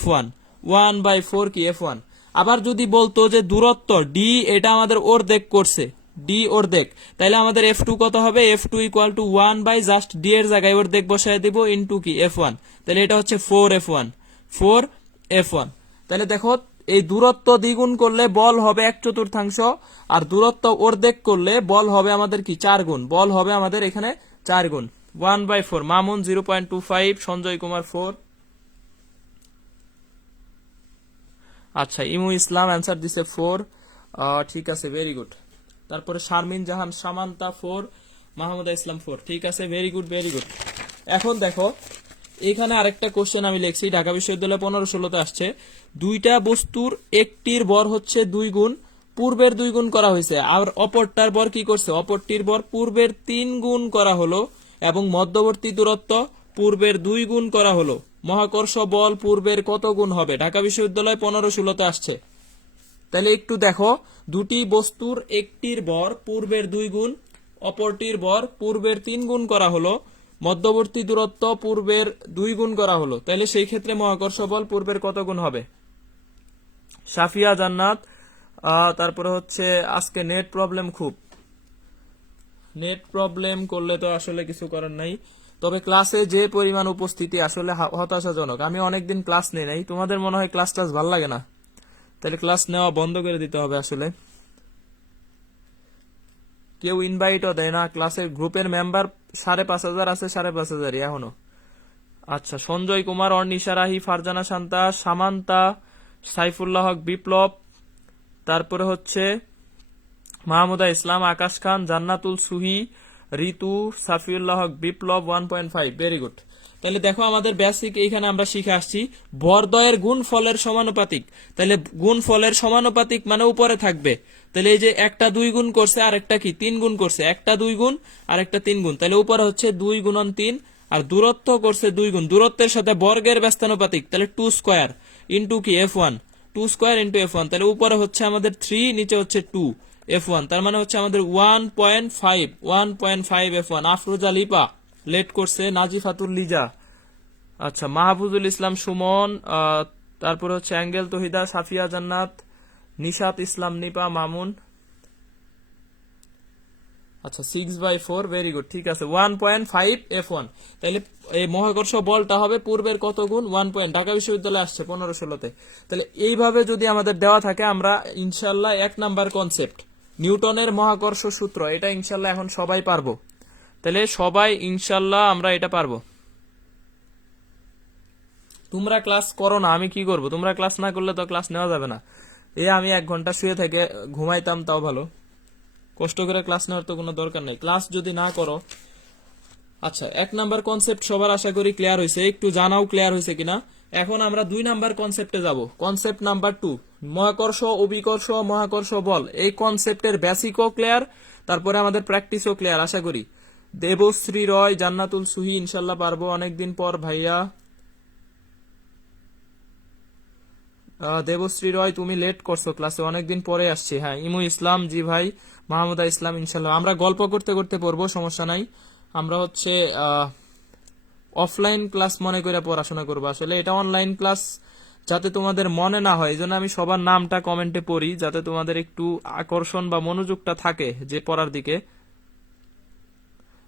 F1, 1/4 কি F1। আবার যদি বলতো যে দূরত্ব ডি এটা আমাদের অর্ধেক করছে, ডি অর্ধেক, তাহলে আমাদের F2 কত হবে, F2 equal to 1 by just D এর জায়গায় অর্ধেক বসায় দিব ইনটু কি F1, তাহলে এটা হচ্ছে 4F1, 4F1। তাহলে দেখো এই দূরত্ব দ্বিগুণ করলে বল হবে 1/4, আর দূরত্ব অর্ধেক করলে বল হবে আমাদের কি 4 গুণ, বল হবে আমাদের এখানে 4 গুণ। 1/4, মামুন 0.25, সঞ্জয় কুমার 4। আচ্ছা, ইমু ইসলাম অ্যান্সার দিছে 4। ঠিক আছে, ভেরি গুড। তারপরে শারমিন জাহান সামান্তা 4, মাহমুদা ইসলাম 4। ঠিক আছে, ভেরি গুড ভেরি গুড। এখন দেখো এখানে আরেকটা কোশ্চেন আমি লিখছি, ঢাকা বিশ্ববিদ্যালয় 15-16-তে আসছে। দুইটা বস্তুর একটির ভর হচ্ছে 2 গুণ, পূর্বের 2 গুণ করা হয়েছে, আর অপরটার ভর কি করছে, অপরটির ভর পূর্বের 3 গুণ করা হলো, এবং মধ্যবর্তী দূরত্ব পূর্বের 2 গুণ করা হলো। মহাকর্ষ বল পূর্বের কত গুণ হবে? ঢাকা বিশ্ববিদ্যালয় 15-16-তে আসছে। তাহলে একটু দেখো, দুটি বস্তুর একটির ভর পূর্বের 2 গুণ, অপরটির ভর পূর্বের 3 গুণ করা হলো, মধ্যবর্তী দূরত্ব পূর্বের 2 গুণ করা হলো, তাহলে সেই ক্ষেত্রে মহাকর্ষ বল পূর্বের কত গুণ হবে? সাফিয়া জান্নাত। তারপরে হচ্ছে আজকে নেট প্রবলেম, খুব নেট প্রবলেম করলে তো আসলে কিছু করার নাই। তবে ক্লাসে যে পরিমাণ উপস্থিতি আসলে হতাশাজনক। আমি অনেকদিন ক্লাস নেই নাই, তোমাদের মনে হয় ক্লাস ভাল লাগে না, তাহলে ক্লাস নেওয়া বন্ধ করে দিতে হবে আসলে। কেউ ইনভাইটও দেয় না, ক্লাসের গ্রুপের মেম্বার 5,500 আছে, 5,500 এখনো। আচ্ছা, সঞ্জয় কুমার, অর্নিশা রাহি, ফারজানা শান্তা, সামান্তা, সাইফুল্লাহ হক বিপ্লব, তারপরে হচ্ছে মাহমুদা ইসলাম, আকাশ খান, জান্নাতুল সুহি, ঋতু, সাফিউল্লাহ হক বিপ্লব 1.5। Very good. তাহলে দেখো আমাদের বেসিক এইখানে আমরা শিখে আসছি ভরদ্বয়ের গুণ ফলের সমানুপাতিক। তাহলে গুণ ফলের সমানুপাতিক মানে উপরে থাকবে, তাহলে এই যে একটা 2 গুণ করছে আর একটা কি 3 গুণ করছে, একটা 2 গুণ আর একটা 3 গুণ, তাহলে উপরে হচ্ছে 2 গুণন 3, আর দূরত্ব করছে 2 গুণ, দূরত্বের সাথে বর্গের ব্যস্তানুপাতিক, তাহলে 2 স্কয়ার ইন্টু কি F1, 2 স্কয়ার ইন্টু F1, তাহলে উপরে হচ্ছে আমাদের 3, নিচে হচ্ছে 2 F1, তার মানে হচ্ছে আমাদের 1.5 F1। আফরোজা লিপা লেট করছে, নাজিফাতুল লিজা, আচ্ছা, মাহফুজুল ইসলাম সুমন, তারপরে হচ্ছে অ্যাঙ্গেল তহিদা, সাফিয়া জান্নাত, নিশাত ইসলাম নিপা, মামুন। আচ্ছা, 6/4, ভেরি গুড। ঠিক আছে, 1.5 F1। তাহলে এই মহাকর্ষ বলটা হবে পূর্বের কত গুণ? 1 পয়েন্ট। ঢাকা বিশ্ববিদ্যালয়ে আসছে 15-16-তে। তাহলে এইভাবে যদি আমাদের দেওয়া থাকে, আমরা ইনশাল্লাহ 1 নাম্বার কনসেপ্ট নিউটনের মহাকর্ষ সূত্র, এটা ইনশাল্লাহ এখন সবাই পারবো। তাহলে সবাই ইনশাল্লাহ আমরা এটা পারবো। তোমরা ক্লাস করো না, আমি কি করব? তোমরা ক্লাস না করলে তো ক্লাস নেওয়া যাবে না। আমি 1 ঘন্টা শুয়ে থেকে ঘুমাইতাম তাও ভালো, কষ্ট করে ক্লাস নেওয়ার তো কোনো দরকার নেই, ক্লাস যদি না করো। আচ্ছা, 1 নাম্বার কনসেপ্ট সবার আশা করি ক্লিয়ার হয়েছে, একটু জানাও ক্লিয়ার হয়েছে কিনা। এখন আমরা 2 নাম্বার কনসেপ্টে যাব। কনসেপ্ট নাম্বার 2, মহাকর্ষ, অভিকর্ষ, মহাকর্ষ বল। এই কনসেপ্টের বেসিকও ক্লিয়ার, তারপরে আমাদের প্র্যাকটিসও ক্লিয়ার আশা করি। দেবশ্রী রয়, জান্নাতুল সুহি, ইনশাল্লাহ পারবো, অনেকদিন পর ভাইয়া। দেবশ্রী রয়, তুমি লেট করছো ক্লাসে, অনেকদিন পরে আসছি। হ্যাঁ, ইমু ইসলাম, জি ভাই। মাহমুদা ইসলাম, ইনশাল্লাহ আমরা গল্প করতে করতে পড়বো, সমস্যা নাই। আমরা হচ্ছে অফলাইন ক্লাস মনে করে পড়াশোনা করবো, আসলে এটা অনলাইন ক্লাস যাতে তোমাদের মনে না হয়, এই জন্য আমি সবার নামটা কমেন্টে পড়ি, যাতে তোমাদের একটু আকর্ষণ বা মনোযোগটা থাকে যে পড়ার দিকে।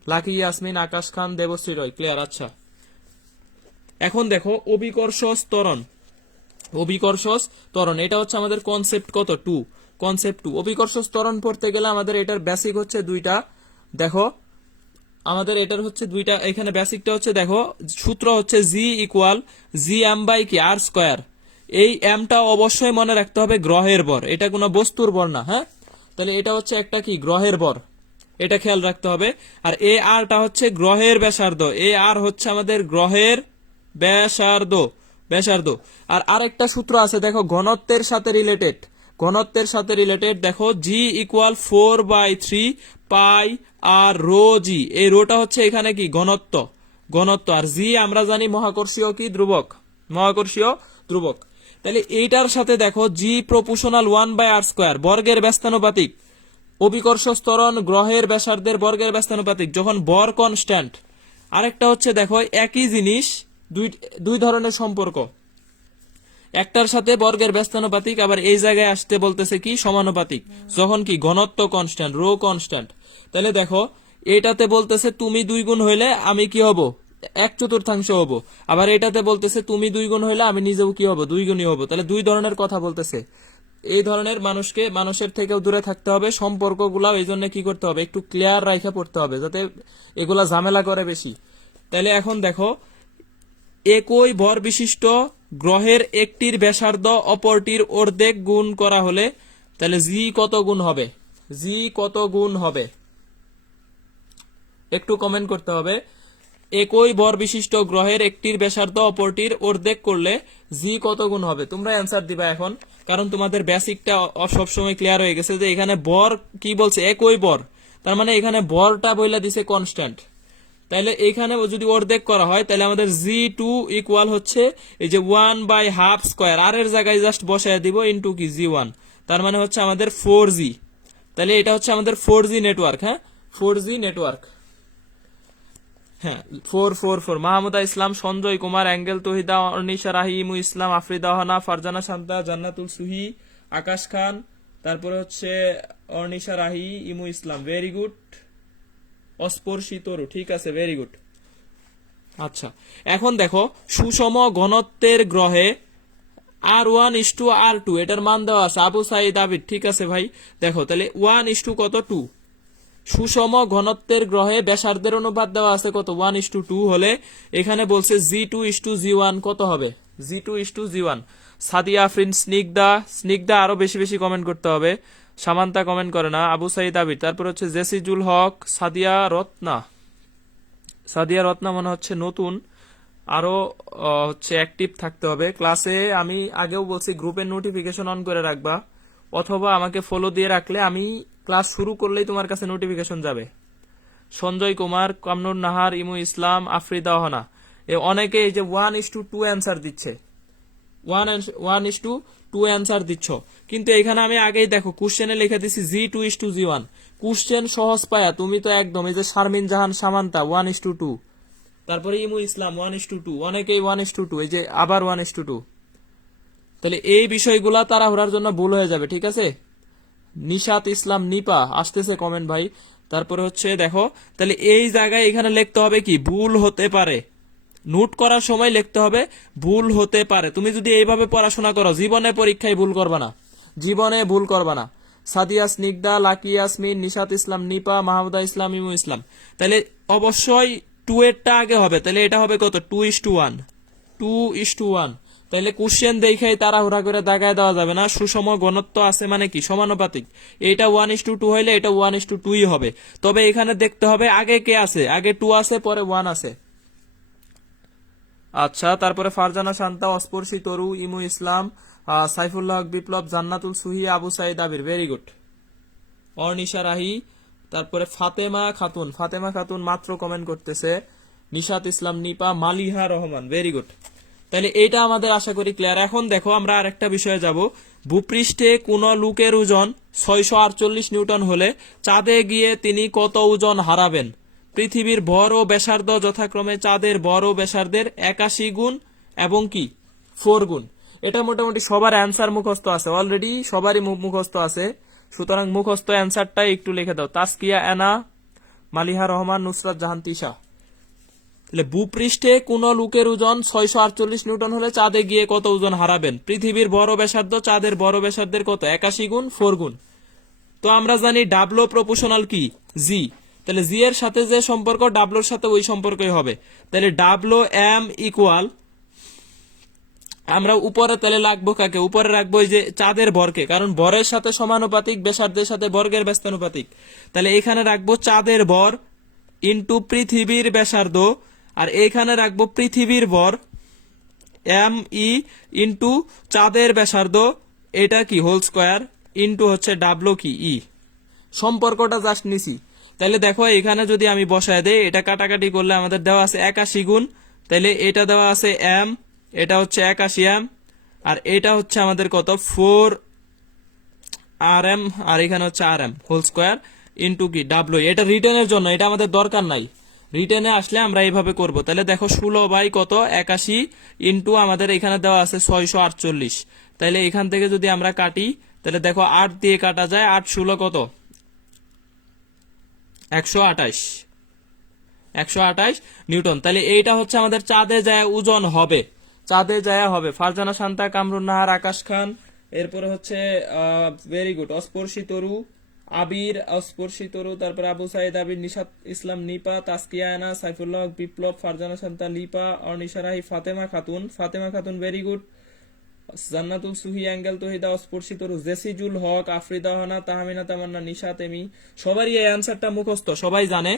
লাকি ইয়াসমিন, আকাশ খান, দেবশ্রী রয়, ক্লিয়ার। আচ্ছা, এখন দেখো অভিকর্ষ ত্বরণ। অভিকর্ষ ত্বরণ এটা হচ্ছে আমাদের কনসেপ্ট কত? 2, কনসেপ্ট 2। অভিকর্ষ ত্বরণ পড়তে গেলে আমাদের এটার বেসিক হচ্ছে 2টা। দেখো আমাদের এটার হচ্ছে 2টা, এখানে বেসিকটা হচ্ছে, দেখো সূত্র হচ্ছে G equal G M by কি আর স্কয়ার। এই এমটা অবশ্যই মনে রাখতে হবে গ্রহের ভর, এটা কোনো বস্তুর ভর না। হ্যাঁ, তাহলে এটা হচ্ছে একটা কি গ্রহের ভর, এটা খেয়াল রাখতে হবে। আর এ আরটা হচ্ছে গ্রহের ব্যাসার্ধ, এ আর হচ্ছে আমাদের গ্রহের ব্যাসার্ধ, ব্যাসার্ধ। আর আরেকটা সূত্র আছে দেখো ঘনত্বের সাথে রিলেটেড, ঘনত্বের সাথে রিলেটেড দেখো জি ইকুয়াল 4/3 পাই আর রো জি, এই রোটা হচ্ছে এখানে কি ঘনত্ব, ঘনত্ব। আর জি আমরা জানি মহাকর্ষীয় কি ধ্রুবক, মহাকর্ষীয় ধ্রুবক। তাহলে এইটার সাথে দেখো জি প্রপোর্শনাল 1/r², বর্গের ব্যস্তানুপাতিক, অভিকর্ষ ত্বরণ গ্রহের ব্যাসার্ধের বর্গের ব্যস্তানুপাতিক যখন বর কনস্ট্যান্ট। আরেকটা হচ্ছে দেখো একই জিনিস দুই ধরনের সম্পর্ক, একটার সাথে বর্গের ব্যস্তানুপাতিক, আবার এই জায়গায় আসতে বলতেছে কি সমানুপাতিক, যখন কি ঘনত্ব কনস্ট্যান্ট, রো কনস্ট্যান্ট। তাহলে দেখো এটাতে বলতেছে তুমি 2 গুণ হইলে আমি কি হব, 1/4 হব। আবার এটাতে বলতেছে তুমি 2 গুণ হইলে আমি নিজেও কি হব, 2 গুণই হব। তাহলে দুই ধরনের কথা বলতেছে। এই ধরনের মানুষের থেকেও দূরে থাকতে হবে, সম্পর্কগুলা এই জন্য কি করতে হবে, একটু ক্লিয়ার রাখা পড়তে হবে, যাতে এগুলা ঝামেলা করে বেশি। তাহলে এখন দেখো একই ভর বিশিষ্ট গ্রহের একটির ব্যাসার্ধ অপরটির অর্ধেক গুণ করা হলে তাহলে জি কত গুণ হবে, জি কত গুণ হবে একটু কমেন্ট করতে হবে। একই ভর বিশিষ্ট গ্রহের একটির ব্যাসার্ধ অপরটির অর্ধেক করলে জি কত গুণ হবে, তোমরা অ্যান্সার দিবা এখন, কারণ তোমাদের বেসিকটা সবসময় ক্লিয়ার হয়ে গেছে যে এখানে বর কি বলছে, একই বর, তার মানে এখানে বরটা বইলা দিছে কনস্ট্যান্ট। তাহলে এখানে যদি অর্ধেক করা হয় তাহলে আমাদের জি2 ইকুয়াল হচ্ছে এই যে 1/2², আর এর জায়গায় জাস্ট বসায় দিব ইনটু কি জি1, তার মানে হচ্ছে আমাদের 4g। তাহলে এটা হচ্ছে আমাদের 4g নেটওয়ার্ক, হ্যাঁ 4g নেটওয়ার্ক, হ্যাঁ 444। মাহমুদা ইসলাম, সঞ্জয় কুমার, অ্যাঙ্গেল তহিদা, অর্নিশা রাহি, ইমু ইসলাম, আফরিদা হানা, ফারজানা শান্তা, জান্নাতুল সুহি, আকাশ খান, তারপরে হচ্ছে অর্নিশা রাহি, ইমু ইসলাম, ভেরি গুড। অস্পর্শী তরু, ঠিক আছে, ভেরি গুড। আচ্ছা এখন দেখো সুষম ঘনত্বের গ্রহে R1:R2 এটার মান দেওয়া আছে, আবু সাইদ আবিদ, ঠিক আছে ভাই। দেখো তাহলে 1 কত 2, সুষম ঘনত্বের গ্রহে ব্যাসার্ধের অনুপাত দেওয়া আছে কত 1:2 হলে এখানে বলছে G2:G1 কত হবে, G2:G1। সাদিয়া আফরিন, স্নিগ্ধা, স্নিগ্ধা আরো বেশি বেশি কমেন্ট করতে হবে, সামান্তা কমেন্ট করে না, আবু সাইদ আবির, তারপর হচ্ছে জেসিজুল হক, সাদিয়া রত্না, সাদিয়া রত্না মনে হচ্ছে নতুন, আরো হচ্ছে অ্যাক্টিভ থাকতে হবে ক্লাসে। আমি আগেও বলছি গ্রুপের নোটিফিকেশন অন করে রাখবা, অথবা আমাকে ফলো দিয়ে রাখলে আমি ক্লাস শুরু করলেই তোমার কাছে নোটিফিকেশন যাবে। সঞ্জয় কুমার, কামনুর নাহার, ইমু ইসলাম, আফরিদা হনা, অনেকে এই যে 1:2 অ্যান্সার দিচ্ছে, 1:2 অ্যান্সার দিচ্ছ, কিন্তু এখানে আমি আগেই দেখো কোশ্চেনে লিখে দিছি G2:G1, কোশ্চেন সহজ পায়া তুমি তো একদম এই যে শারমিন জাহান সামান্তা 1:2, তারপরে ইমু ইসলাম 1:2, অনেকেই 1:2, এই যে আবার 1:2। তাহলে এই বিষয়গুলা তাড়াহুড়ার জন্য ভুল হয়ে যাবে, ঠিক আছে। নিশাত ইসলাম নিপা আসতেছে কমেন্ট ভাই। তারপরে হচ্ছে দেখো তাহলে এই জায়গায় এখানে লিখতে হবে কি ভুল হতে পারে, নোট করার সময় লিখতে হবে ভুল হতে পারে। তুমি যদি এইভাবে পড়াশোনা করো জীবনে পরীক্ষায় ভুল করবা না, জীবনে ভুল করবা না। সাদিয়া, স্নিগ্ধা, লাকি ইয়াসমিন, নিশাত ইসলাম নিপা, মাহমুদা ইসলাম, ইমু ইসলাম, তাহলে অবশ্যই 2 এরটা আগে হবে, তাহলে এটা হবে কত 2:1, 2:1। তাহলে কোশ্চেন দেখাই তাড়াহুড়া করে দাগায় দেওয়া যাবে না, সুষম ঘনত্ব আছে মানে কি সমানুপাতিক, এটা 1:2 হইলে এটা 1:2ই হবে। তবে এখানে দেখতে হবে আগে কে আছে, আগে 2 আছে পরে 1 আছে। আচ্ছা তারপরে ফারজানা শান্তা, অস্পর্শী তরু, ইমু ইসলাম, সাইফুল্লাহ হক বিপ্লব, জান্নাতুল সুহি, আবু সাইদ আবির, ভেরি গুড। অর্নিশা রাহি, তারপরে ফাতেমা খাতুন, ফাতেমা খাতুন মাত্র কমেন্ট করতেছে, নিশাত ইসলাম নিপা, মালিহা রহমান, ভেরি গুড। তাহলে এটা আমাদের আশা করি ক্লিয়ার। এখন দেখো আমরা আরেকটা বিষয়ে যাব। ভূপৃষ্ঠে কোন লোকের ওজন 648 নিউটন হলে চাঁদে গিয়ে তিনি কত ওজন হারাবেন? পৃথিবীর ভর ও ব্যাসার্ধ যথাক্রমে চাঁদের ভর ও ব্যাসার্ধের 81 গুণ এবং কি 4 গুণ। এটা মোটামুটি সবার অ্যান্সার মুখস্থ আছে, অলরেডি সবারই মুখস্থ আছে, সুতরাং মুখস্থ অ্যান্সারটাই একটু লিখে দাও। তাসকিয়া এনা, মালিহা রহমান, নুসরাত জাহান তিশা। তাহলে ভূপৃষ্ঠে কোন লোকের ওজন 648 নিউটন হলে চাঁদে গিয়ে কত ওজন হারাবেন? পৃথিবীর বড় ব্যাসার্ধ চাঁদের বড় ব্যাসার্ধের কত 81 গুণ 4 গুণ। তো আমরা জানি ডাবলো প্রপোর্শনাল কি জি, তাহলে জি এর সাথে যে সম্পর্ক ডাবলোর সাথে ওই সম্পর্কই হবে। তাহলে ডাবলো এম ইকুয়াল আমরা উপরে তাহলে রাখবো কাকে? উপরে রাখবো এই যে চাঁদের ভরকে, কারণ ভরের সাথে সমানুপাতিক, ব্যাসার্ধের সাথে বর্গের ব্যস্তানুপাতিক। তাহলে এখানে রাখবো চাঁদের ভর ইন্টু পৃথিবীর ব্যাসার্ধ, আর এইখানে রাখবো পৃথিবীর ভর এম ই ইন্টু চাঁদের ব্যাসার্ধ, এটা কি হোল স্কোয়ার ইন্টু হচ্ছে ডাব্লু কি ই। সম্পর্কটা জাস্ট নিছি। তাহলে দেখো এখানে যদি আমি বসায় দেই, এটা কাটাকাটি করলে আমাদের দেওয়া আছে 81 গুণ, তাহলে এটা দেওয়া আছে এম, এটা হচ্ছে 81 এম, আর এটা হচ্ছে আমাদের কত 4 আর এম, আর এখানে হচ্ছে R M whole square into কি ডাব্লু। এটা রিটেনের জন্য, এটা আমাদের দরকার নাই, রিটেনে আসলে আমরা এইভাবে করব। তাহলে দেখো 16 বাই কত 81 ইন্টু আমাদের এখানে দেওয়া আছে 648। তাহলে এখান থেকে যদি আমরা কাটি, তাহলে দেখো 8 দিয়ে কাটা যায়, 8 16 কত 128, 128 নিউটন। তাহলে এইটা হচ্ছে আমাদের চাঁদে যায় ওজন হবে, চাঁদে যায় হবে। ফারজানা শান্তা, কামরুন নাহার, আকাশ খান, এরপরে হচ্ছে ভেরি গুড অস্পর্শী তরু, আবির অস্পর্শী তরু, তারপরে আবু সাইদ আবির, Nishat Islam Nipa, Taskia Ana, Saifullah Haque Biplob, Farzana Shanta Lipa, Arnisha Rahi, Fatema Khatun, Fatema Khatun very good, Jannatul Suhi, Angel Tahida Asparshi Taru, Jesijul Haque, Afrida Hana, Tahmina তামান্না, নিশাত এমি। সবারই এই অ্যান্সারটা মুখস্থ, সবাই জানে।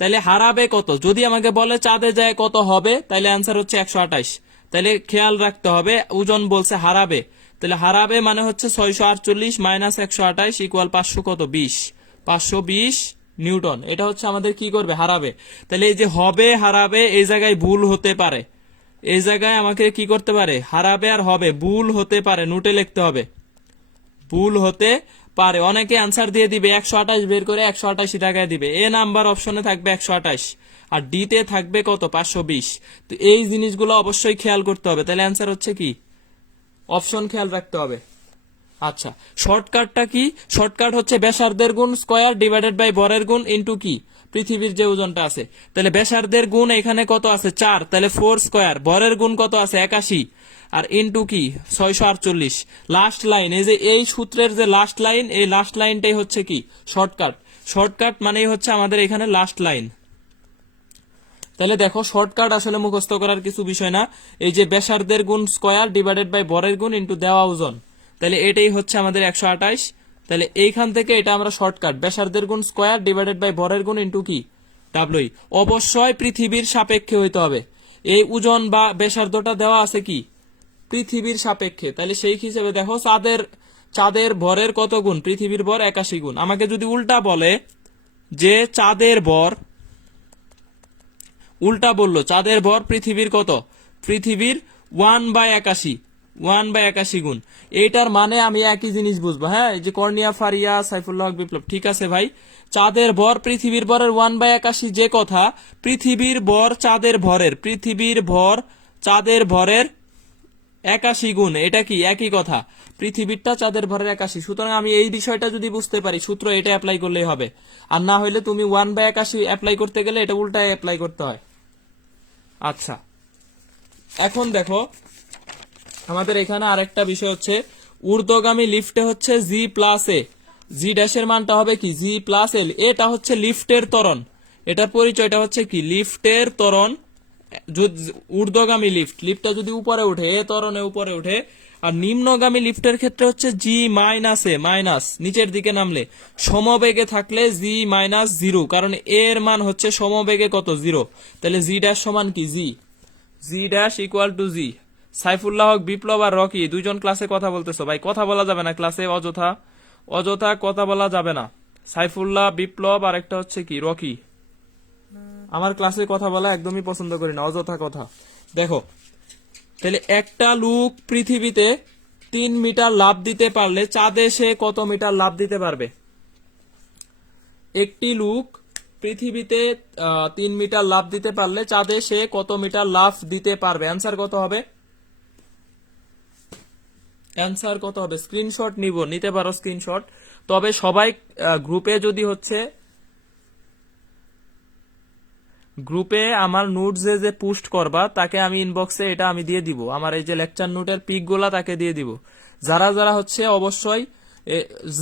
তাহলে হারাবে কত? যদি আমাকে বলে চাঁদে যায় কত হবে, তাহলে অ্যান্সার হচ্ছে 128। তাহলে খেয়াল রাখতে হবে, ওজন বলছে হারাবে, তাহলে হারাবে মানে হচ্ছে 648 মাইনাস 128 ইকুয়াল 500 কত 20, 520 নিউটন। এটা হচ্ছে আমাদের কি করবে? হারাবে। তাহলে এই যে হবে হারাবে, এই জায়গায় ভুল হতে পারে, এই জায়গায় আমাকে কি করতে পারে? হারাবে আর হবে ভুল হতে পারে, নোটে লিখতে হবে ভুল হতে পারে। অনেকে আনসার দিয়ে দিবে 128 বের করে 128 টাকায় দিবে, এ নাম্বার অপশনে থাকবে 128 আর ডি তে থাকবে কত 520। তো এই জিনিসগুলো অবশ্যই খেয়াল করতে হবে। তাহলে অ্যান্সার হচ্ছে কি অপশন খেয়াল রাখতে হবে। আচ্ছা, শর্টকাটটা কি? শর্টকাট হচ্ছে ব্যাসার্ধের গুণ স্কয়ার ডিভাইডেড বাই ভরের গুণ ইন্টু কি পৃথিবীর যে ওজনটা আছে। তাহলে ব্যাসার্ধের গুণ এখানে কত আছে 4, তাহলে 4 স্কয়ার, ভরের গুণ কত আছে 81 আর ইন্টু কি 648। লাস্ট লাইন, এই যে এই সূত্রের যে লাস্ট লাইন, এই লাস্ট লাইনটাই হচ্ছে কি শর্টকাট। শর্টকাট মানেই হচ্ছে আমাদের এখানে লাস্ট লাইন। তাহলে দেখো শর্টকাট আসলে মুখস্থ করার কিছু বিষয় না, এই যে ব্যাসার্ধের গুণ স্কয়ার ডিভাইডেড বাই ভরের গুণ ইন্টু দেওয়া ওজন, তাহলে এটাই হচ্ছে আমাদের 128। তাহলে এইখান থেকে এটা আমরা শর্টকাট, ব্যাসার্ধের গুণ স্কয়ার ডিভাইডেড বাই ভরের গুণ ইন্টু কি ডাব্লুই। অবশ্যই পৃথিবীর সাপেক্ষে হইতে হবে, এই ওজন বা ব্যাসার্ধটা দেওয়া আছে কি পৃথিবীর সাপেক্ষে। তাহলে সেই হিসেবে দেখো চাঁদের ভরের কত গুণ পৃথিবীর ভর 81 গুণ। আমাকে যদি উল্টা বলে যে চাঁদের ভর, উল্টা বললো চাঁদের ভর পৃথিবীর কত, পৃথিবীর 1/81 গুণ, এইটার মানে আমি একই জিনিস বুঝবো। হ্যাঁ, এই যে কর্নিয়া ফারিয়া, সাইফুল্লাহ হক বিপ্লব, ঠিক আছে ভাই, চাঁদের ভর পৃথিবীর ভরের 1/81 যে কথা, পৃথিবীর ভর চাঁদের ভরের, পৃথিবীর ভর চাঁদের ভরের 81 গুণ, এটা কি একই কথা, পৃথিবীরটা চাঁদের ভরের 81। সুতরাং আমি এই বিষয়টা যদি বুঝতে পারি, সূত্র এটা অ্যাপ্লাই করলেই হবে। আর না হলে তুমি 1/81 অ্যাপ্লাই করতে গেলে এটা উল্টায় অ্যাপ্লাই করতে হয়। আচ্ছা, এখন দেখো আমাদের এখানে আরেকটা বিষয় হচ্ছে ঊর্ধ্বগামী লিফটে হচ্ছে জি প্লাস এ, জি ড্যাশের মানটা হবে কি জি প্লাস এল। এটা হচ্ছে লিফটের ত্বরণ, এটার পরিচয়টা হচ্ছে কি লিফটের ত্বরণ। ঊর্ধ্বগামী লিফটটা যদি উপরে উঠে, এ ত্বরণে উপরে উঠে, আর নিম্নগামী লিফটের ক্ষেত্রে হচ্ছে জি মাইনাস এ, মাইনাস নিচের দিকে নামলে, সমবেগে থাকলে জি মাইনাস 0, কারণ এর মান হচ্ছে সমবেগে কত 0। তাহলে জি ড্যাশ সমান কি G dash equal to G. Saifullah Haque Biplob আর রকি দুইজন ক্লাসে কথা বলতেছো ভাই, কথা বলা যাবে না ক্লাসে, অযথা কথা বলা যাবে না। সাইফুল্লাহ, বিপ্লব আর একটা হচ্ছে কি রকি, আমার ক্লাসে কথা বলা একদমই পছন্দ করি না, অযথা কথা। দেখো তাহলে একটা লোক পৃথিবীতে 3 মিটার লাফ দিতে পারলে চাঁদে সে কত মিটার লাফ দিতে পারবে? একটি লোক পৃথিবীতে 3 মিটার লাফ দিতে পারলে চাঁদে সে কত মিটার লাফ দিতে পারবে? অ্যান্সার কত হবে? অ্যান্সার কত হবে? স্ক্রিনশট নিতে পারো স্ক্রিনশট। তবে সবাই গ্রুপে যদি হচ্ছে গ্রুপে আমার নোটস যে পোস্ট করবা তাকে আমি ইনবক্সে এটা আমি দিয়ে দিব, আমার এই যে লেকচার নোটের পিক গুলা তাকে দিয়ে দিব। যারা যারা হচ্ছে অবশ্যই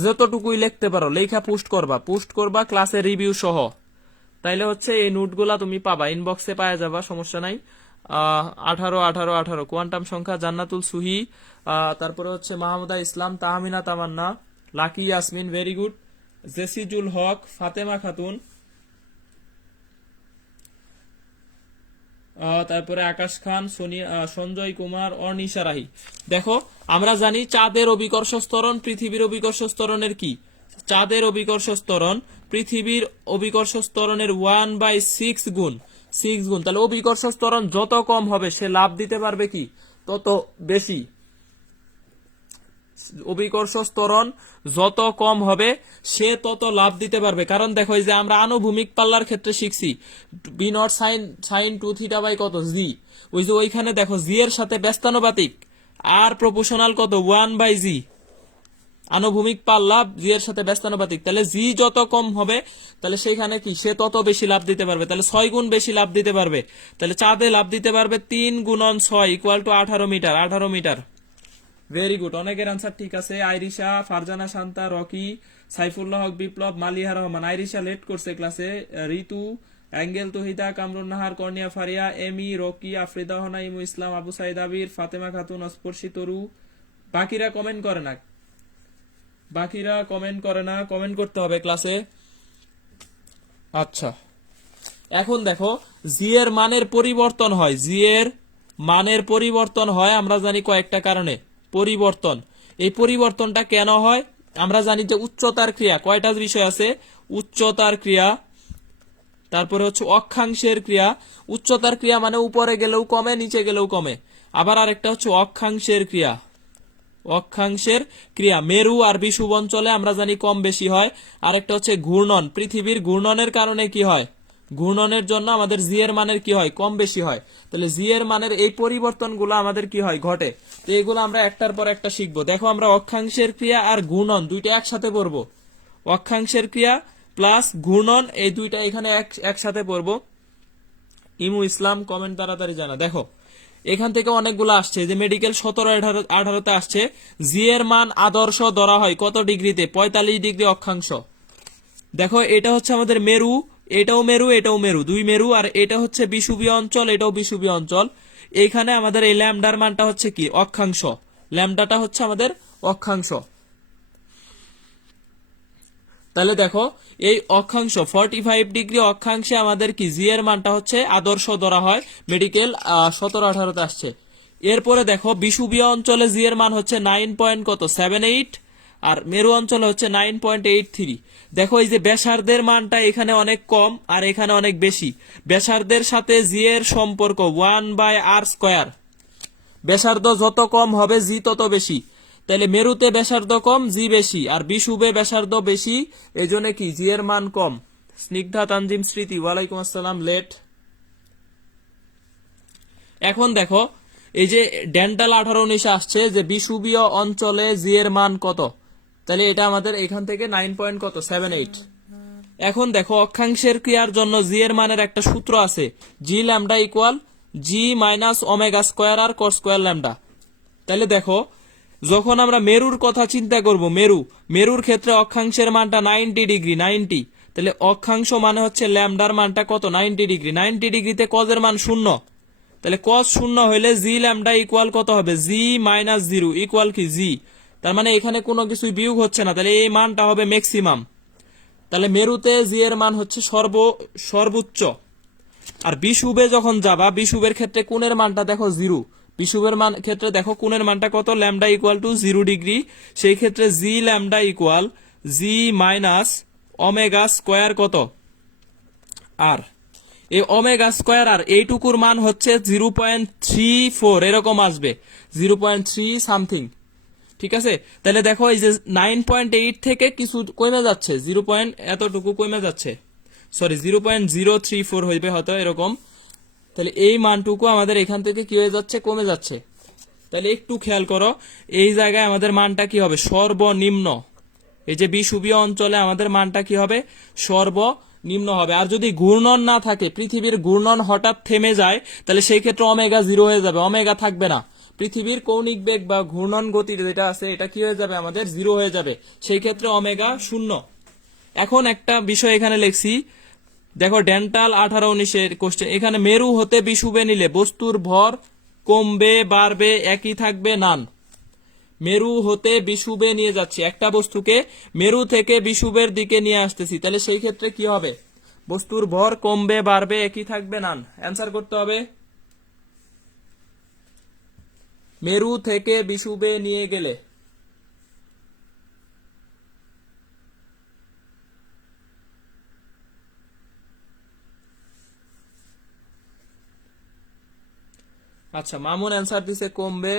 যতটুকুই লিখতে পারো লেখা পোস্ট করবা ক্লাসের রিভিউ সহ, তাইলে হচ্ছে এই নোটগুলা তুমি পাবা, ইনবক্সে পাওয়া যাবা, সমস্যা নাই। 18 কোয়ান্টাম সংখ্যা জান্নাতুল সুহি, তারপরে হচ্ছে মাহমুদা ইসলাম, তাহমিনা তামান্না, lucky Yasmin, very good, জেসিজুল Haque, Fatema Khatun, তারপরে আকাশ খান, সঞ্জয় কুমার, অর্নিশা রাহি। দেখো আমরা জানি চাঁদের অভিকর্ষ স্তরণ পৃথিবীর অভিকর্ষ স্তরণের কি, চাঁদের অভিকর্ষ স্তরণ পৃথিবীর অভিকর্ষ স্তরণের 1/6 গুণ, 6 গুণ। তাহলে অভিকর্ষ স্তরণ যত কম হবে সে লাভ দিতে পারবে কি তত বেশি, অভিকর্ষ স্তরণ যত কম হবে সে তত লাভ দিতে পারবে। কারণ দেখো এই যে আমরা আনুভূমিক পাল্লার ক্ষেত্রে শিখছি V naught sine 2 theta by কত জি, ওই যে ওইখানে দেখো জি এর সাথে ব্যস্তানুপাতিক আর প্রপোর্শনাল কত 1/জি, আনুভূমিক পাল্লা জি এর সাথে ব্যস্তানুপাতিক। তাহলে জি যত কম হবে তাহলে সেখানে কি সে তত বেশি লাভ দিতে পারবে, তাহলে 6 গুণ বেশি লাভ দিতে পারবে। তাহলে চাঁদে লাভ দিতে পারবে 3 গুণন 6 equal to 18 metre, 18 metre. Very good, অনেকের আনসার ঠিক আছে। আইরিশা, ফারজানা শান্তা, রকি, সাইফুল্লাহ হক, বিপ্লব, মালিহা রহমান। আইরিশা লেট করছে ক্লাসে, ঋতু, অ্যাঙ্গেল তহিদা, কামরুন নাহার, কর্নিয়া ফারিয়া, এমি, রকি, আফ্রিদা হনা, ইমু ইসলাম, আবু সাইদ আবির, ফাতেমা খাতুন, অস্পর্শী তরু। বাকিরা কমেন্ট করে না, বাকিরা কমেন্ট করে না, কমেন্ট করতে হবে ক্লাসে। আচ্ছা এখন দেখো জি এর মানের পরিবর্তন হয়, জি এর মানের পরিবর্তন হয় আমরা জানি কয়েকটা কারণে পরিবর্তন। এই পরিবর্তনটা কেন হয় আমরা জানি যে উচ্চতার ক্রিয়া, কয়টা বিষয় আছে, উচ্চতার ক্রিয়া, তারপরে হচ্ছে অক্ষাংশের ক্রিয়া। উচ্চতার ক্রিয়া মানে উপরে গেলেও কমে নিচে গেলেও কমে। আবার আরেকটা হচ্ছে অক্ষাংশের ক্রিয়া, অক্ষাংশের ক্রিয়া মেরু আর বিষুব অঞ্চলে আমরা জানি কম বেশি হয়। আরেকটা হচ্ছে ঘূর্ণন, পৃথিবীর ঘূর্ণনের কারণে কি হয়, ঘূর্ণনের জন্য আমাদের জি এর মানের কি হয় কম বেশি হয়। তাহলে জি এর মানের এই পরিবর্তনগুলো আমাদের কি হয় ঘটে, তো এগুলো আমরা একটার পর একটা শিখবো। দেখো আমরা অক্ষাংশের ক্রিয়া আর ঘূর্ণন দুইটা একসাথে পড়বো, অক্ষাংশের ক্রিয়া প্লাস ঘূর্ণন এই দুইটা এখানে একসাথে পড়বো। ইমু ইসলাম কমেন্ট তাড়াতাড়ি জানা। দেখো এখান থেকে অনেকগুলো আসছে, যে মেডিকেল 17-18 আসছে। জি এর মান আদর্শ ধরা হয় কত ডিগ্রিতে, 45 ডিগ্রি অক্ষাংশ। দেখো এটা হচ্ছে আমাদের মেরু, এটাও মেরু, এটাও মেরু, দুই মেরু। আর এটা হচ্ছে বিষুবীয় অঞ্চল, এটাও বিষুবীয় অঞ্চল। এইখানে আমাদের এই ল্যামডার মানটা হচ্ছে কি অক্ষাংশ, ল্যামডাটা হচ্ছে আমাদের অক্ষাংশ। তাহলে দেখো এই অক্ষাংশ 45 ডিগ্রি অক্ষাংশে আমাদের কি জি এর মানটা হচ্ছে আদর্শ ধরা হয়, মেডিকেল 17-18 আসছে। এরপরে দেখো বিষুবীয় অঞ্চলে জি এর মান হচ্ছে 9.78 আর মেরু অঞ্চলে হচ্ছে 9.83। দেখো এই যে ব্যাসার্ধের মানটা এখানে অনেক কম আর এখানে অনেক বেশি। ব্যাসার্ধের সাথে জি এর সম্পর্ক 1/r², ব্যাসার্ধ যত কম হবে জি তত বেশি। তাহলে মেরুতে ব্যাসার্ধ কম জি বেশি, আর বিষুবে ব্যাসার্ধ বেশি, এই জন্য কি জি এর মান কম। স্নিগ্ধা তানজিম স্মৃতি, ওয়ালাইকুম আসসালাম, লেট। এখন দেখো এই যে ডেন্টাল 18-19 আসছে যে বিষুবীয় অঞ্চলে জি এর মান কত, তাহলে এটা আমাদের এখান থেকে 9.78। এখন দেখো অক্ষাংশের ক্রিয়ার জন্য জি এর মানের একটা সূত্র আছে, G lambda equal G minus omega square R cos square lambda. তাহলে দেখো যখন আমরা মেরুর কথা চিন্তা করব, মেরুর ক্ষেত্রে অক্ষাংশের মানটা 90 ডিগ্রি, 90। তাহলে অক্ষাংশ মানে হচ্ছে ল্যামডার মানটা কত 90 ডিগ্রি, 90 ডিগ্রিতে কজের মান 0। তাহলে কস 0 হইলে জি ল্যামডা ইকুয়াল কত হবে, জি মাইনাস 0 ইকুয়াল কি জি। তার মানে এখানে কোনো কিছুই বিয়োগ হচ্ছে না, তাহলে এই মানটা হবে ম্যাক্সিমাম। তাহলে মেরুতে জি এর মান হচ্ছে সর্বোচ্চ। আর বিষুবে যখন যাবা, বিষুবের ক্ষেত্রে কোণের মানটা দেখো 0, বিষুবের মান ক্ষেত্রে দেখো কোণের মানটা কত, ল্যামডা ইকুয়াল টু 0 ডিগ্রি। সেই ক্ষেত্রে জি lambda equal G minus omega square কত আর, এই ওমেগা স্কোয়ার আর এইটুকুর মান হচ্ছে 0.34 এরকম আসবে, 0.3 সামথিং। ঠিক আছে, তাহলে দেখো এই যে 9.8 থেকে কিছু কমে যাচ্ছে, 0. এতটুকু কমে যাচ্ছে, সরি 0.034 হইবে হয়তো এরকম। তাহলে এই মানটুকু আমাদের এখান থেকে কি হয়ে যাচ্ছে, কমে যাচ্ছে। তাহলে একটু খেয়াল করো এই জায়গায় আমাদের মানটা কি হবে, সর্বনিম্ন। এই যে বিষুবীয় অঞ্চলে আমাদের মানটা কি হবে, সর্বনিম্ন হবে। আর যদি ঘূর্ণন না থাকে, পৃথিবীর ঘূর্ণন হঠাৎ থেমে যায়, তাহলে সেই ক্ষেত্রে ওমেগা 0 হয়ে যাবে, ওমেগা থাকবে না। পৃথিবীর কৌণিক বেগ বা ঘূর্ণন গতি যেটা আছে এটা কি হয়ে যাবে, আমাদের 0 হয়ে যাবে, সেই ক্ষেত্রে ওমেগা 0। এখন একটা বিষয় এখানে লিখছি, দেখো ডেন্টাল 18-19 কোশ্চেন, এখানে মেরু হতে বিষুবে নিলে বস্তুর ভর কমবে বাড়বে একই থাকবে নান। মেরু হতে বিষুবে নিয়ে যাচ্ছি, একটা বস্তুকে মেরু থেকে বিষুবের দিকে নিয়ে আসতেছি, তাহলে সেই ক্ষেত্রে কি হবে? বস্তুর ভর কমবে বাড়বে একই থাকবে নান। অ্যান্সার করতে হবে। মেরু থেকে বিষুবে নিয়ে গেলে আচ্ছা, মামুন অ্যান্সার দিছে কমবে।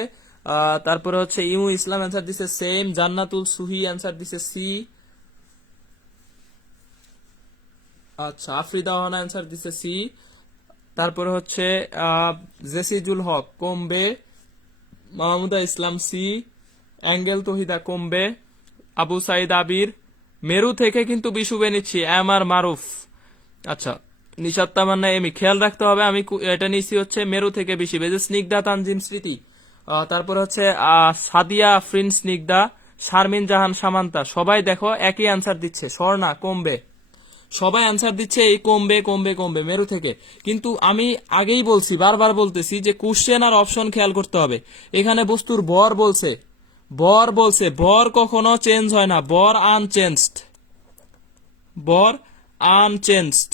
তারপরে হচ্ছে ইমু ইসলাম অ্যান্সার দিছে সেম। জান্নাতুল সুহি অ্যান্সার দিছে সি। আচ্ছা, আফরিদা ওহানা অ্যান্সার দিছে সি। তারপরে হচ্ছে জেসিজুল হক কমবে। মাহমুদা ইসলাম সি। অ্যাঙ্গেল তহিদা কমবে। আবু সাইদ আবির মেরু থেকে কিন্তু বিষুবে নিচ্ছি, এম আর মারুফ। আচ্ছা, নিশাত তামান্না এমি খেয়াল রাখতে হবে, আমি এটা নিচ্ছি হচ্ছে মেরু থেকে বিষুবে। যে স্নিগ্ধা তানজিম স্মৃতি, তারপর হচ্ছে সাদিয়া আফরিন স্নিগ্ধা, শারমিন জাহান সামান্তা, সবাই দেখো একই অ্যান্সার দিচ্ছে, স্বর্ণা কমবে। সবাই অ্যান্সার দিচ্ছে এই কমবে কমবে কমবে মেরু থেকে। কিন্তু আমি আগেই বলছি, বারবার বলতেছি যে কোশ্চেন আর অপশন খেয়াল করতে হবে। এখানে বস্তুর ভর বলছে, ভর কখনো চেঞ্জ হয় না, ভর আনচেঞ্জড, ভর আনচেঞ্জড।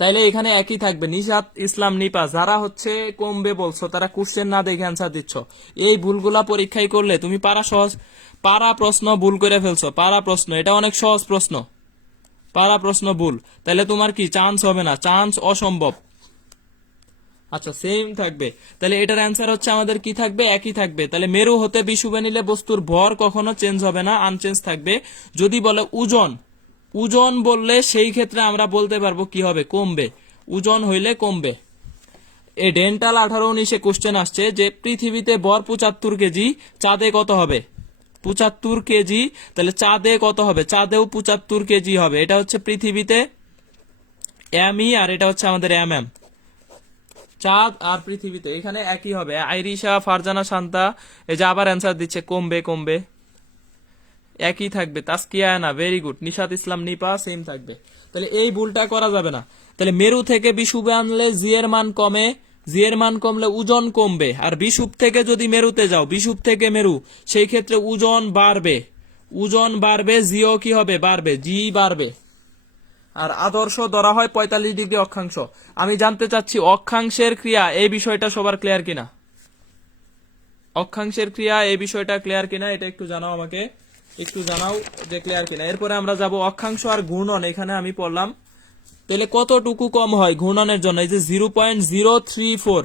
তাইলে এখানে একই থাকবে। নিশাত ইসলাম নিপা, যারা হচ্ছে কমবে বলছো তারা কোশ্চেন না দেখে অ্যান্সার দিচ্ছ। এই ভুলগুলা পরীক্ষায় করলে তুমি পারা প্রশ্ন ভুল করে ফেলছো। পারা প্রশ্ন এটা অনেক সহজ প্রশ্ন, পারা প্রশ্ন ভুল, তাহলে তোমার কি চান্স হবে না, চান্স অসম্ভব। আচ্ছা, সেম থাকবে। তাহলে এটার অ্যান্সার হচ্ছে আমাদের কি থাকবে? একই থাকবে। তাহলে মেরু হতে বিষুবে নিলে বস্তুর ভর কখনো চেঞ্জ হবে না, আনচেঞ্জ থাকবে। যদি বলে ওজন, ওজন বললে সেই ক্ষেত্রে আমরা বলতে পারবো কি হবে? কমবে। ওজন হইলে কমবে। এই ডেন্টাল 18-19 কোশ্চেন আসছে যে পৃথিবীতে ভর 75 কেজি, চাঁদে কত হবে? 75 কেজি, তাহলে চাঁদে কত হবে? চাঁদেও 75 কেজি হবে। এটা হচ্ছে পৃথিবীতে এমই, আর এটা হচ্ছে আমাদের এম এম। চাঁদ আর পৃথিবীতে এখানে একই হবে। আইরিশা ফারজানা শান্তা এই যে আবার অ্যান্সার দিচ্ছে কমবে কমবে, একই থাকবে। তাসকিয়া না, very good. Nishat Islam Nipa same থাকবে। তাহলে এই ভুলটা করা যাবে না। তাহলে মেরু থেকে বিষুবে আনলে জি এর মান কমে, জি এর মান কমলে ওজন কমবে। আর বিষুব থেকে যদি মেরুতে যাও, বিষুব থেকে মেরু, সেই ক্ষেত্রে ওজন বাড়বে, ওজন বাড়বে, জিও কি হবে? বাড়বে, জি বাড়বে। আর আদর্শ ধরা হয় 45 ডিগ্রি অক্ষাংশ। আমি জানতে চাচ্ছি অক্ষাংশের ক্রিয়া এই বিষয়টা সবার ক্লিয়ার কিনা? অক্ষাংশের ক্রিয়া এই বিষয়টা ক্লিয়ার কিনা এটা একটু জানাও আমাকে, একটু জানাও যে ক্লিয়ার কিনা। এরপরে আমরা যাব অক্ষাংশ আর ঘূর্ণন। এখানে আমি পড়লাম তাহলে কতটুকু কম হয় ঘূর্ণনের জন্য? এই যে 0.034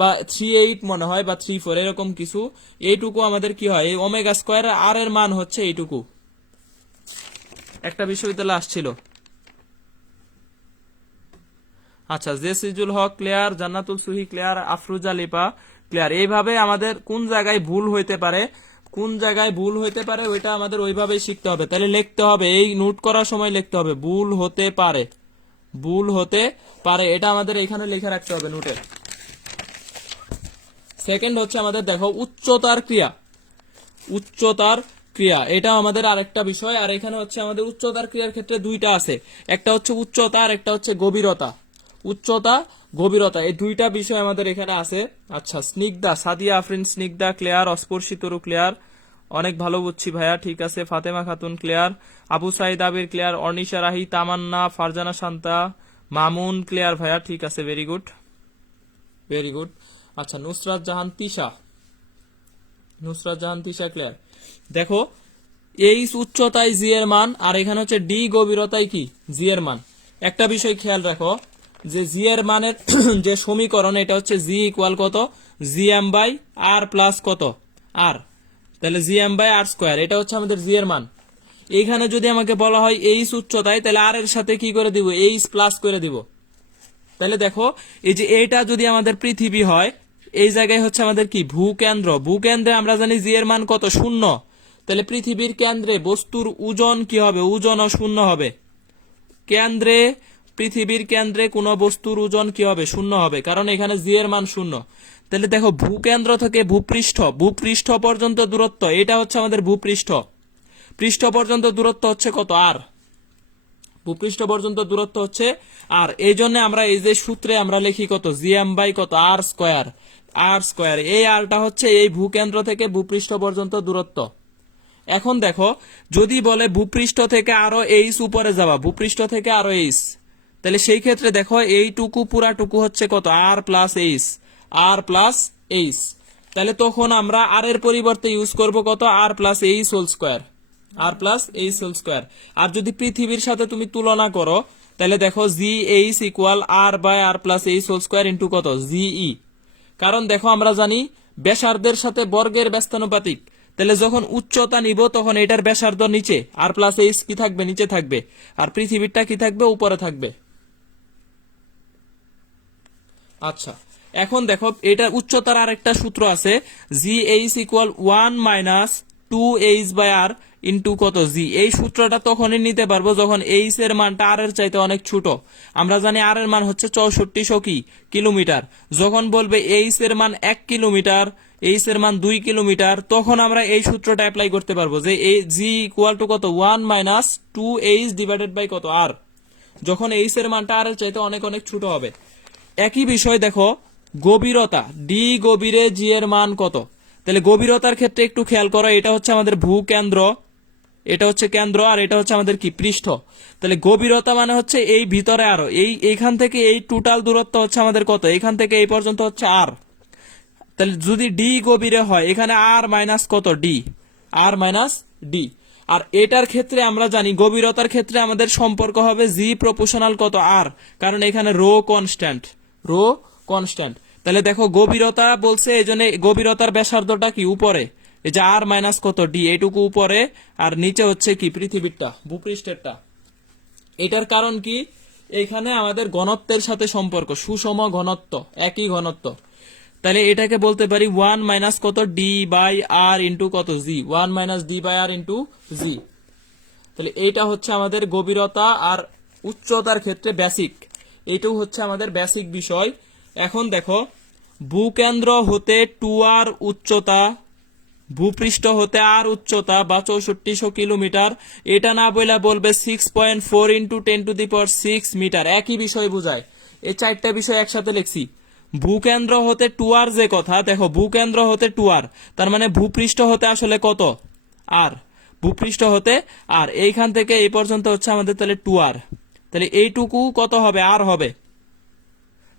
বা 38 মনে হয়, বা 34 এরকম কিছু, এইটুকু আমাদের কি হয়? এই ওমেগা স্কয়ার আর এর মান হচ্ছে এইটুকু। একটা বিশ্ববিদ্যালয় আসছিল। আচ্ছা, জেসিজুল হক ক্লিয়ার, জান্নাতুল সুহি ক্লিয়ার, আফরুজা লিপা ক্লিয়ার। এইভাবে আমাদের কোন জায়গায় ভুল হইতে পারে, কোন জায়গায় ভুল হইতে পারে ওইটা আমাদের ওইভাবেই শিখতে হবে। তাহলে লিখতে হবে, এই নোট করার সময় লিখতে হবে ভুল হতে পারে, ভুল হতে পারে, এটা আমাদের এখানে লিখে রাখতে হবে নোটে। সেকেন্ড হচ্ছে আমাদের দেখো উচ্চতার ক্রিয়া, উচ্চতার ক্রিয়া এটা আমাদের আরেকটা বিষয়। আর এখানে হচ্ছে আমাদের উচ্চতার ক্রিয়ার ক্ষেত্রে দুইটা আছে, একটা হচ্ছে উচ্চতা আর একটা হচ্ছে গভীরতা। উচ্চতা গভীরতা এই দুইটা বিষয় আমাদের এখানে আছে। আচ্ছা, স্নিগ্ধা, সাদিয়া আফরিন স্নিগ্ধা ক্লিয়ার, অস্পর্শিতরু ক্লিয়ার, অনেক ভালো বুঝছি ভাইয়া, ঠিক আছে। ফাতেমা খাতুন ক্লিয়ার, আবু সাইদ আবির ক্লিয়ার, অর্নিশা রাহি, তামান্না, ফারজানা শান্তা, মামুন ক্লিয়ার ভাইয়া, ঠিক আছে, ভেরি গুড, ভেরি গুড। আচ্ছা, নুসরাত জাহান তিশা, নুসরাত জাহান তিশা ক্লিয়ার। দেখো এই উচ্চতায় জি এর মান, আর এখানে হচ্ছে ডি গভীরতায় কি জি এর মান। একটা বিষয় খেয়াল রাখো যে জি এর মানের যে সমীকরণ এটা হচ্ছে জি ইকুয়াল কত? G M by R plus কত? আর। তাহলে G M by R square, এটা হচ্ছে আমাদের জি এর মান। এইখানে যদি আমাকে বলা হয় এইচ উচ্চতায়, তাহলে আর এর সাথে কি করে দিব? এইচ প্লাস করে দিব। তাহলে দেখো এই যে এটা যদি আমাদের পৃথিবী হয়, এই জায়গায় হচ্ছে আমাদের কি ভূকেন্দ্র। ভূকেন্দ্রে আমরা জানি জি এর মান কত? 0। তাহলে পৃথিবীর কেন্দ্রে বস্তুর ওজন কি হবে? ওজনও 0 হবে। কেন্দ্রে, পৃথিবীর কেন্দ্রে কোন বস্তুর ওজন কি হবে? 0 হবে, কারণ এখানে জি এর মান 0। তাহলে দেখো ভূকেন্দ্র থেকে ভূপৃষ্ঠ, ভূপৃষ্ঠ পর্যন্ত দূরত্ব, এটা হচ্ছে আমাদের ভূপৃষ্ঠ, পৃষ্ঠ পর্যন্ত দূরত্ব হচ্ছে কত? আর। ভূপৃষ্ঠ পর্যন্ত দূরত্ব হচ্ছে আর, এই জন্য আমরা এই যে সূত্রে আমরা লিখি কত, জিএম বাই কত, আর স্কোয়ার। আর স্কোয়ার, এই আরটা হচ্ছে এই ভূকেন্দ্র থেকে ভূপৃষ্ঠ পর্যন্ত দূরত্ব। এখন দেখো, যদি বলে ভূপৃষ্ঠ থেকে আরো এইচ উপরে যাওয়া, ভূপৃষ্ঠ থেকে আরো এইচ, তাহলে সেই ক্ষেত্রে দেখো এইটুকু পুরাটুকু হচ্ছে কত, R plus H, R plus H. তাহলে তখন আমরা আর এর পরিবর্তে ইউজ করব কত, R plus H whole square, R plus H whole square. আর যদি পৃথিবীর সাথে তুমি তুলনা করো, তাহলে দেখো G H equal R by R plus H whole square into কত, জিই। কারণ দেখো আমরা জানি ব্যাসার্ধের সাথে বর্গের ব্যস্তানুপাতিক, তাহলে যখন উচ্চতা নিব তখন এটার ব্যাসার্ধ নিচে, আর প্লাস এইচ কি থাকবে, নিচে থাকবে, আর পৃথিবীরটা কি থাকবে, উপরে থাকবে। আচ্ছা, এখন দেখো এটার উচ্চতার আরেকটা সূত্র আছে, G H equal 1 minus 2h by R into কত, জি। এই সূত্রটা তখনই নিতে পারবো যখন এইচ এর মানটা আর এর চাইতে অনেক ছোট। আমরা জানি আর এর মান হচ্ছে 6400 কিলোমিটার। যখন বলবে এইচ এর মান 1 কিলোমিটার, এইচ এর মান 2 কিলোমিটার, তখন আমরা এই সূত্রটা অ্যাপ্লাই করতে পারবো যে জি ইকুয়াল টু কত, 1 মাইনাস 2h ডিভাইডেড বাই কত, আর, যখন এইচ এর মানটা আর এর চাইতে অনেক অনেক ছোট হবে। একই বিষয় দেখো, গভীরতা, ডি গভীরে জি এর মান কত। তাহলে গভীরতার ক্ষেত্রে একটু খেয়াল করো, এটা হচ্ছে আমাদের ভূকেন্দ্র, এটা হচ্ছে কেন্দ্র, আর এটা হচ্ছে আমাদের কি, পৃষ্ঠ। তাহলে গভীরতা মানে হচ্ছে এই ভিতরে আরো, এইখান থেকে এই টোটাল দূরত্ব হচ্ছে আমাদের কত, এখান থেকে এই পর্যন্ত হচ্ছে আর। তাহলে যদি ডি গভীরে হয়, এখানে আর মাইনাস কত, ডি, আর মাইনাস ডি। আর এটার ক্ষেত্রে আমরা জানি গভীরতার ক্ষেত্রে আমাদের সম্পর্ক হবে জি প্রপোর্শনাল কত, আর, কারণ এখানে রো কনস্ট্যান্ট, রো কনস্ট্যান্ট। তাহলে দেখো গভীরতা বলছে, এই জন্য গভীরতার ব্যাসার্ধটা কি, উপরে, এই যে আর মাইনাস কত, ডি, এইটুকু উপরে, আর নিচে হচ্ছে কি, পৃথিবীরটা, ভূপৃষ্ঠেরটা। এটার কারণ কি, এখানে আমাদের ঘনত্বের সাথে সম্পর্ক, সুষম ঘনত্ব, একই ঘনত্ব। তাহলে এটাকে বলতে পারি 1 মাইনাস কত, ডি বাই আর ইন্টু কত, G, 1 minus D by R into G. তাহলে এইটা হচ্ছে আমাদের গভীরতা আর উচ্চতার ক্ষেত্রে বেসিক, এইটাও হচ্ছে আমাদের বেসিক বিষয়। এখন দেখো, ভূকেন্দ্র হতে 2r উচ্চতা, ভূপৃষ্ঠ হতে আর উচ্চতা বা 6400 কিলোমিটার, এটা না বইলা বলবে 6.4 ইন্টু 10⁶ মিটার, একই বিষয় বোঝায়। এই চারটা বিষয় একসাথে লিখছি। ভূকেন্দ্র হতে 2r যে কথা, দেখো ভূকেন্দ্র হতে 2r, তার মানে ভূপৃষ্ঠ হতে আসলে কত, আর, ভূপৃষ্ঠ হতে আর, এইখান থেকে এই পর্যন্ত হচ্ছে আমাদের তাহলে 2r, তাহলে এইটুকু কত হবে, আর হবে।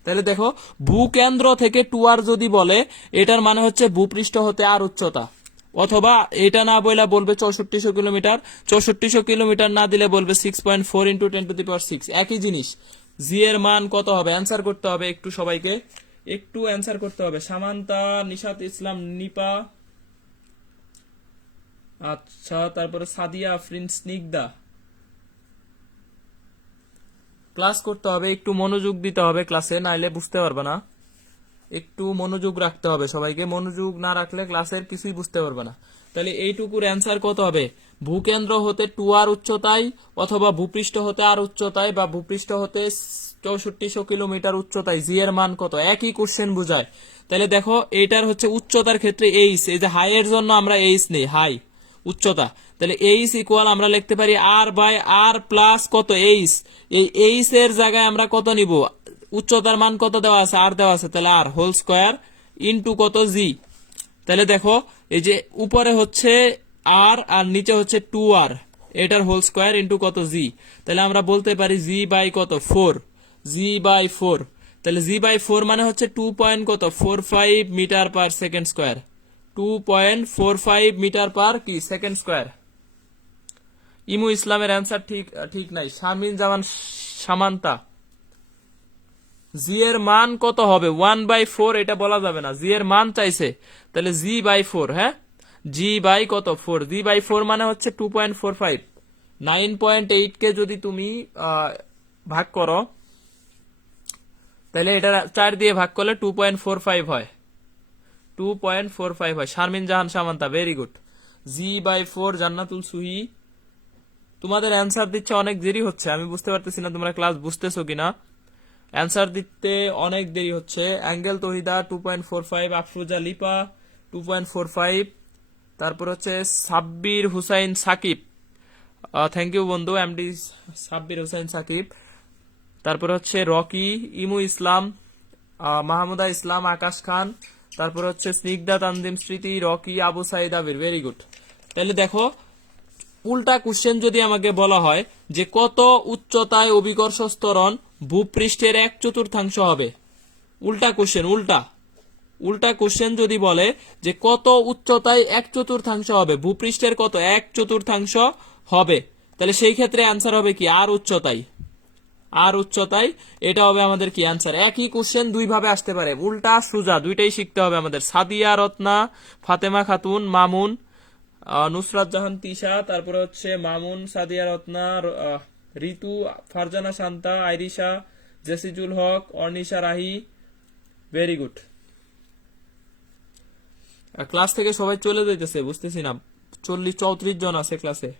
তাহলে দেখো ভূকেন্দ্র থেকে 2r যদি বলে, এটার মানে হচ্ছে ভূপৃষ্ঠ হতে আর উচ্চতা, অথবা এটা না বইলা বলবে 6400 কিলোমিটার, 6400 কিলোমিটার না দিলে বলবে 6.4 ইন্টু 10⁶, একই জিনিস। জি এর মান কত হবে, অ্যান্সার করতে হবে একটু, সবাইকে একটু অ্যান্সার করতে হবে। সামান্তা, নিশাত ইসলাম, নিপা, আচ্ছা, তারপরে সাদিয়া আফরিন, স্নিগ্ধা, ক্লাস করতে হবে, একটু মনোযোগ দিতে হবে ক্লাসে, নাইলে বুঝতে পারবে না। একটু মনোযোগ রাখতে হবে সবাইকে, মনোযোগ না রাখলে ক্লাসের কিছুই বুঝতে পারবে না। তাহলে এইটুকুর অ্যান্সার কত হবে, ভূকেন্দ্র হতে 2r উচ্চতায়, অথবা ভূপৃষ্ঠ হতে আর উচ্চতায়, বা ভূপৃষ্ঠ হতে 6400 কিলোমিটার উচ্চতায় জি এর মান কত, একই কোশ্চেন বুঝায়। তাহলে দেখো এইটার হচ্ছে উচ্চতার ক্ষেত্রে এইচ, এই যে হাই এর জন্য আমরা এইচ নেই, হাই উচ্চতা, তাহলে এইচ ইকুয়াল আমরা লিখতে পারি আর বাই আর প্লাস কত, এইচ। এই এইচ এর জায়গায় আমরা কত নিব, উচ্চতার মান কত দেওয়া আছে, আর দেওয়া আছে, তাহলে আর হোল স্কোয়ার ইন্টু কত, জি। তাহলে দেখো এই যে উপরে হচ্ছে আর, আর নিচে হচ্ছে 2r, এটার হোল স্কোয়ার ইন্টু কত, জি। তাহলে আমরা বলতে পারি জি বাই কত, 4, জি বাই 4। তাহলে জি বাই 4 মানে হচ্ছে 2.45 metre per second square, 2.45 metre per কি সেকেন্ড স্কোয়ার। ইমু ইসলামের অ্যান্সার ঠিক নাই। শারমিন জামান সামান্তা, জি এর মান কত হবে, 1/4, এটা বলা যাবে না, জি এর মান চাইছে, তাহলে জি বাই 4, হ্যাঁ, জি বাই কত, 4, জি বাই 4 মানে হচ্ছে 2.45, 9.8 কে যদি তুমি ভাগ করো, তাহলে এটা 4 দিয়ে ভাগ করলে 2.45 হয়, 2.45 হয়। Sharmin Jahan Samanta, very good. G by 4, Jannatul Suhi, তোমাদের অ্যান্সার দিচ্ছে অনেক দেরি হচ্ছে, আমি বুঝতে পারতেছি না তোমরা ক্লাস বুঝতেছো কিনা। অ্যান্সার দিতে অনেক দেরি হচ্ছে। অ্যাঙ্গেল তহিদা 2.45, আফরুজা লিপা 2.45, তারপর হচ্ছে সাব্বির হুসাইন সাকিব থ্যাংক ইউ বন্ধু, এমডি সাব্বির হোসেন সাকিব। তারপর হচ্ছে রকি, ইমু ইসলাম, মাহমুদা ইসলাম, আকাশ খান, তারপর হচ্ছে স্নিগ্ধা তানজিম স্মৃতি, রকি, আবু সাইদ আবির। Very good. তাহলে দেখো, উল্টা কোশ্চেন যদি আমাকে বলা হয় যে কত উচ্চতায় অভিকর্ষ ত্বরণ ভূপৃষ্ঠের 1/4 হবে, উল্টা কোশ্চেন, উল্টা কোশ্চেন যদি বলে যে কত উচ্চতায় 1/4 হবে, ভূপৃষ্ঠের কত 1/4 হবে, তাহলে সেই ক্ষেত্রে অ্যান্সার হবে কি আর উচ্চতায়। এটা হবে আমাদের কি অ্যান্সার। একই কোশ্চেন দুই ভাবে আসতে পারে, উল্টা সোজা দুইটাই শিখতে হবে আমাদের। সাদিয়া রত্না, ফাতেমা খাতুন, মামুন, নুসরাত জাহান তিশা, তারপরে হচ্ছে Mamun, Sadia Ratna, Ritu, Farzana Shanta, Airisha, Jesijul Haque, Arnisha Rahi. Very good. Class থেকে সবাই চলে যাইতেছে, বুঝতেছি না, 34 জন আছে ক্লাসে।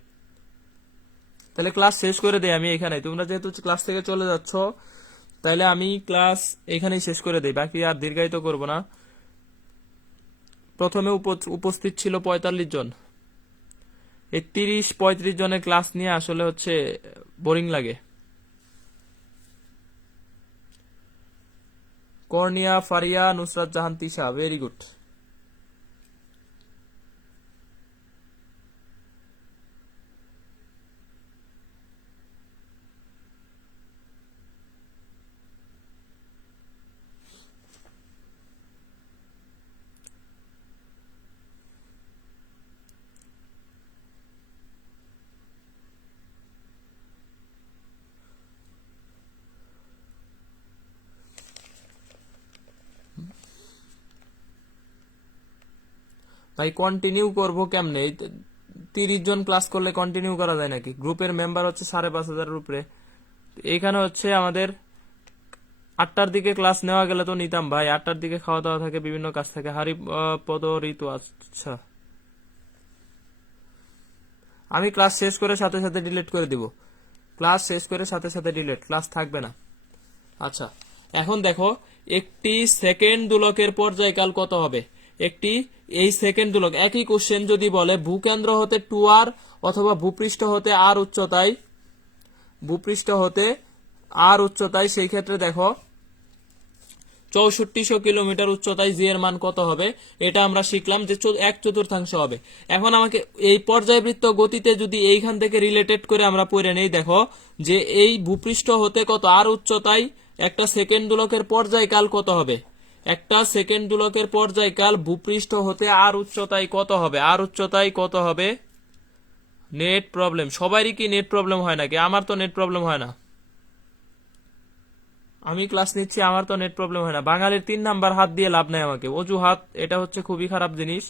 তাহলে ক্লাস শেষ করে দেই আমি এখানে, তোমরা যেহেতু ক্লাস থেকে চলে যাচ্ছ, তাহলে আমি ক্লাস এখানেই শেষ করে দেই, বাকি আর দীর্ঘায়িত করব না। প্রথমে উপস্থিত ছিল 45 জন। এই 30-35 জনের ক্লাস নিয়ে আসলে হচ্ছে বোরিং লাগে। কর্নিয়া, ফারিয়া, নুসরাত জাহান তিশা। Very good. ভাই কন্টিনিউ করব কেমনে? 30 জন ক্লাস করলে কন্টিনিউ করা যায় নাকি? গ্রুপের মেম্বার হচ্ছে 5,500 উপরে। এইখানে হচ্ছে আমাদের 8টার দিকে ক্লাস নেওয়া গেলে তো নিতাম ভাই, 8টার দিকে খাওয়া দাওয়া থাকে, বিভিন্ন কাজ থাকে। পদ ঋতু, আচ্ছা আমি ক্লাস শেষ করে সাথে সাথে ডিলিট করে দিব, ক্লাস শেষ করে সাথে সাথে ডিলিট, ক্লাস থাকবে না। আচ্ছা এখন দেখো, একটি সেকেন্ড দোলকের পর্যায়কাল কত হবে? এই সেকেন্ড দোলক, একই কোশ্চেন যদি বলে ভূকেন্দ্র হতে 2r অথবা ভূপৃষ্ঠ হতে আর উচ্চতায়, সেই ক্ষেত্রে দেখো 6400 কিলোমিটার উচ্চতায় জি এর মান কত হবে, এটা আমরা শিখলাম যে 1/4 হবে। এখন আমাকে এই পর্যায়বৃত্ত গতিতে যদি এইখান থেকে রিলেটেড করে আমরা পড়ে নেই, দেখো যে এই ভূপৃষ্ঠ হতে কত আর উচ্চতায় একটা সেকেন্ড দোলকের পর্যায়কাল কত হবে, একটা সেকেন্ড দোলকের পর্যায়কাল ভূপৃষ্ঠ হতে আর উচ্চতায় কত হবে। নেট প্রবলেম, সবারই কি নেট প্রবলেম হয় নাকি? আমার তো নেট প্রবলেম হয় না, আমি ক্লাস নিচ্ছি, আমার তো নেট প্রবলেম হয় না। বাঙালির 3 নাম্বার হাত দিয়ে লাভ নাই আমাকে, অজুহাত, এটা হচ্ছে খুবই খারাপ জিনিস।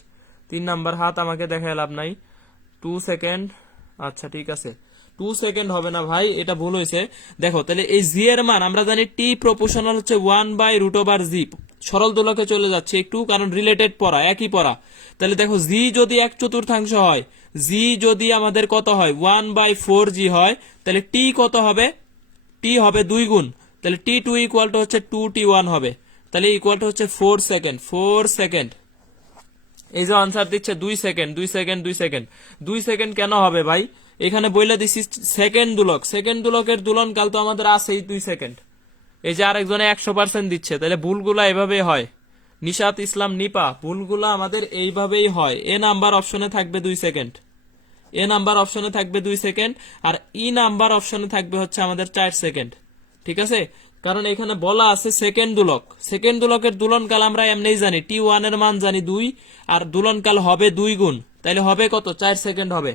3 নাম্বার হাত আমাকে দেখায় লাভ নাই। 2 সেকেন্ড, আচ্ছা ঠিক আছে, 2 সেকেন্ড হবে না ভাই, এটা ভুল হয়েছে। দেখো তাহলে এই জি এর মান আমরা জানি টি প্রপোর্শনাল হচ্ছে 1/√জি। সরল দোলকে চলে যাচ্ছে একটু, কারণ রিলেটেড পড়া, একই পড়া। তাহলে দেখো জি যদি 1/4 হয়, জি যদি আমাদের কত হয় 1/4জি হয়, তাহলে টি কত হবে? টি হবে 2 গুণ, তাহলে T2 ইকুয়াল টু হচ্ছে 2T1 হবে, তাহলে ইকুয়াল টু হচ্ছে 4 সেকেন্ড। এই যে আনসার দিচ্ছে 2 সেকেন্ড 2 সেকেন্ড কেন হবে ভাই? এখানে বইলে দিছি সেকেন্ড দুলকের দুলন কাল তো আমাদের আছেই 2 সেকেন্ড। এই যে আরেকজনে 100% দিচ্ছে, তাহলে ভুলগুলা এভাবেই হয়। নিশাত ইসলাম নিপা, ভুলগুলা আমাদের এইভাবেই হয়। এ নাম্বার অপশনে থাকবে 2 সেকেন্ড, আর ই নাম্বার অপশনে থাকবে হচ্ছে আমাদের 4 সেকেন্ড। ঠিক আছে, কারণ এখানে বলা আছে সেকেন্ড দুলকের দুলনকাল আমরা এমনিই জানি, T1 এর মান জানি 2, আর দুলনকাল হবে 2 গুণ, তাইলে হবে কত? 4 সেকেন্ড হবে।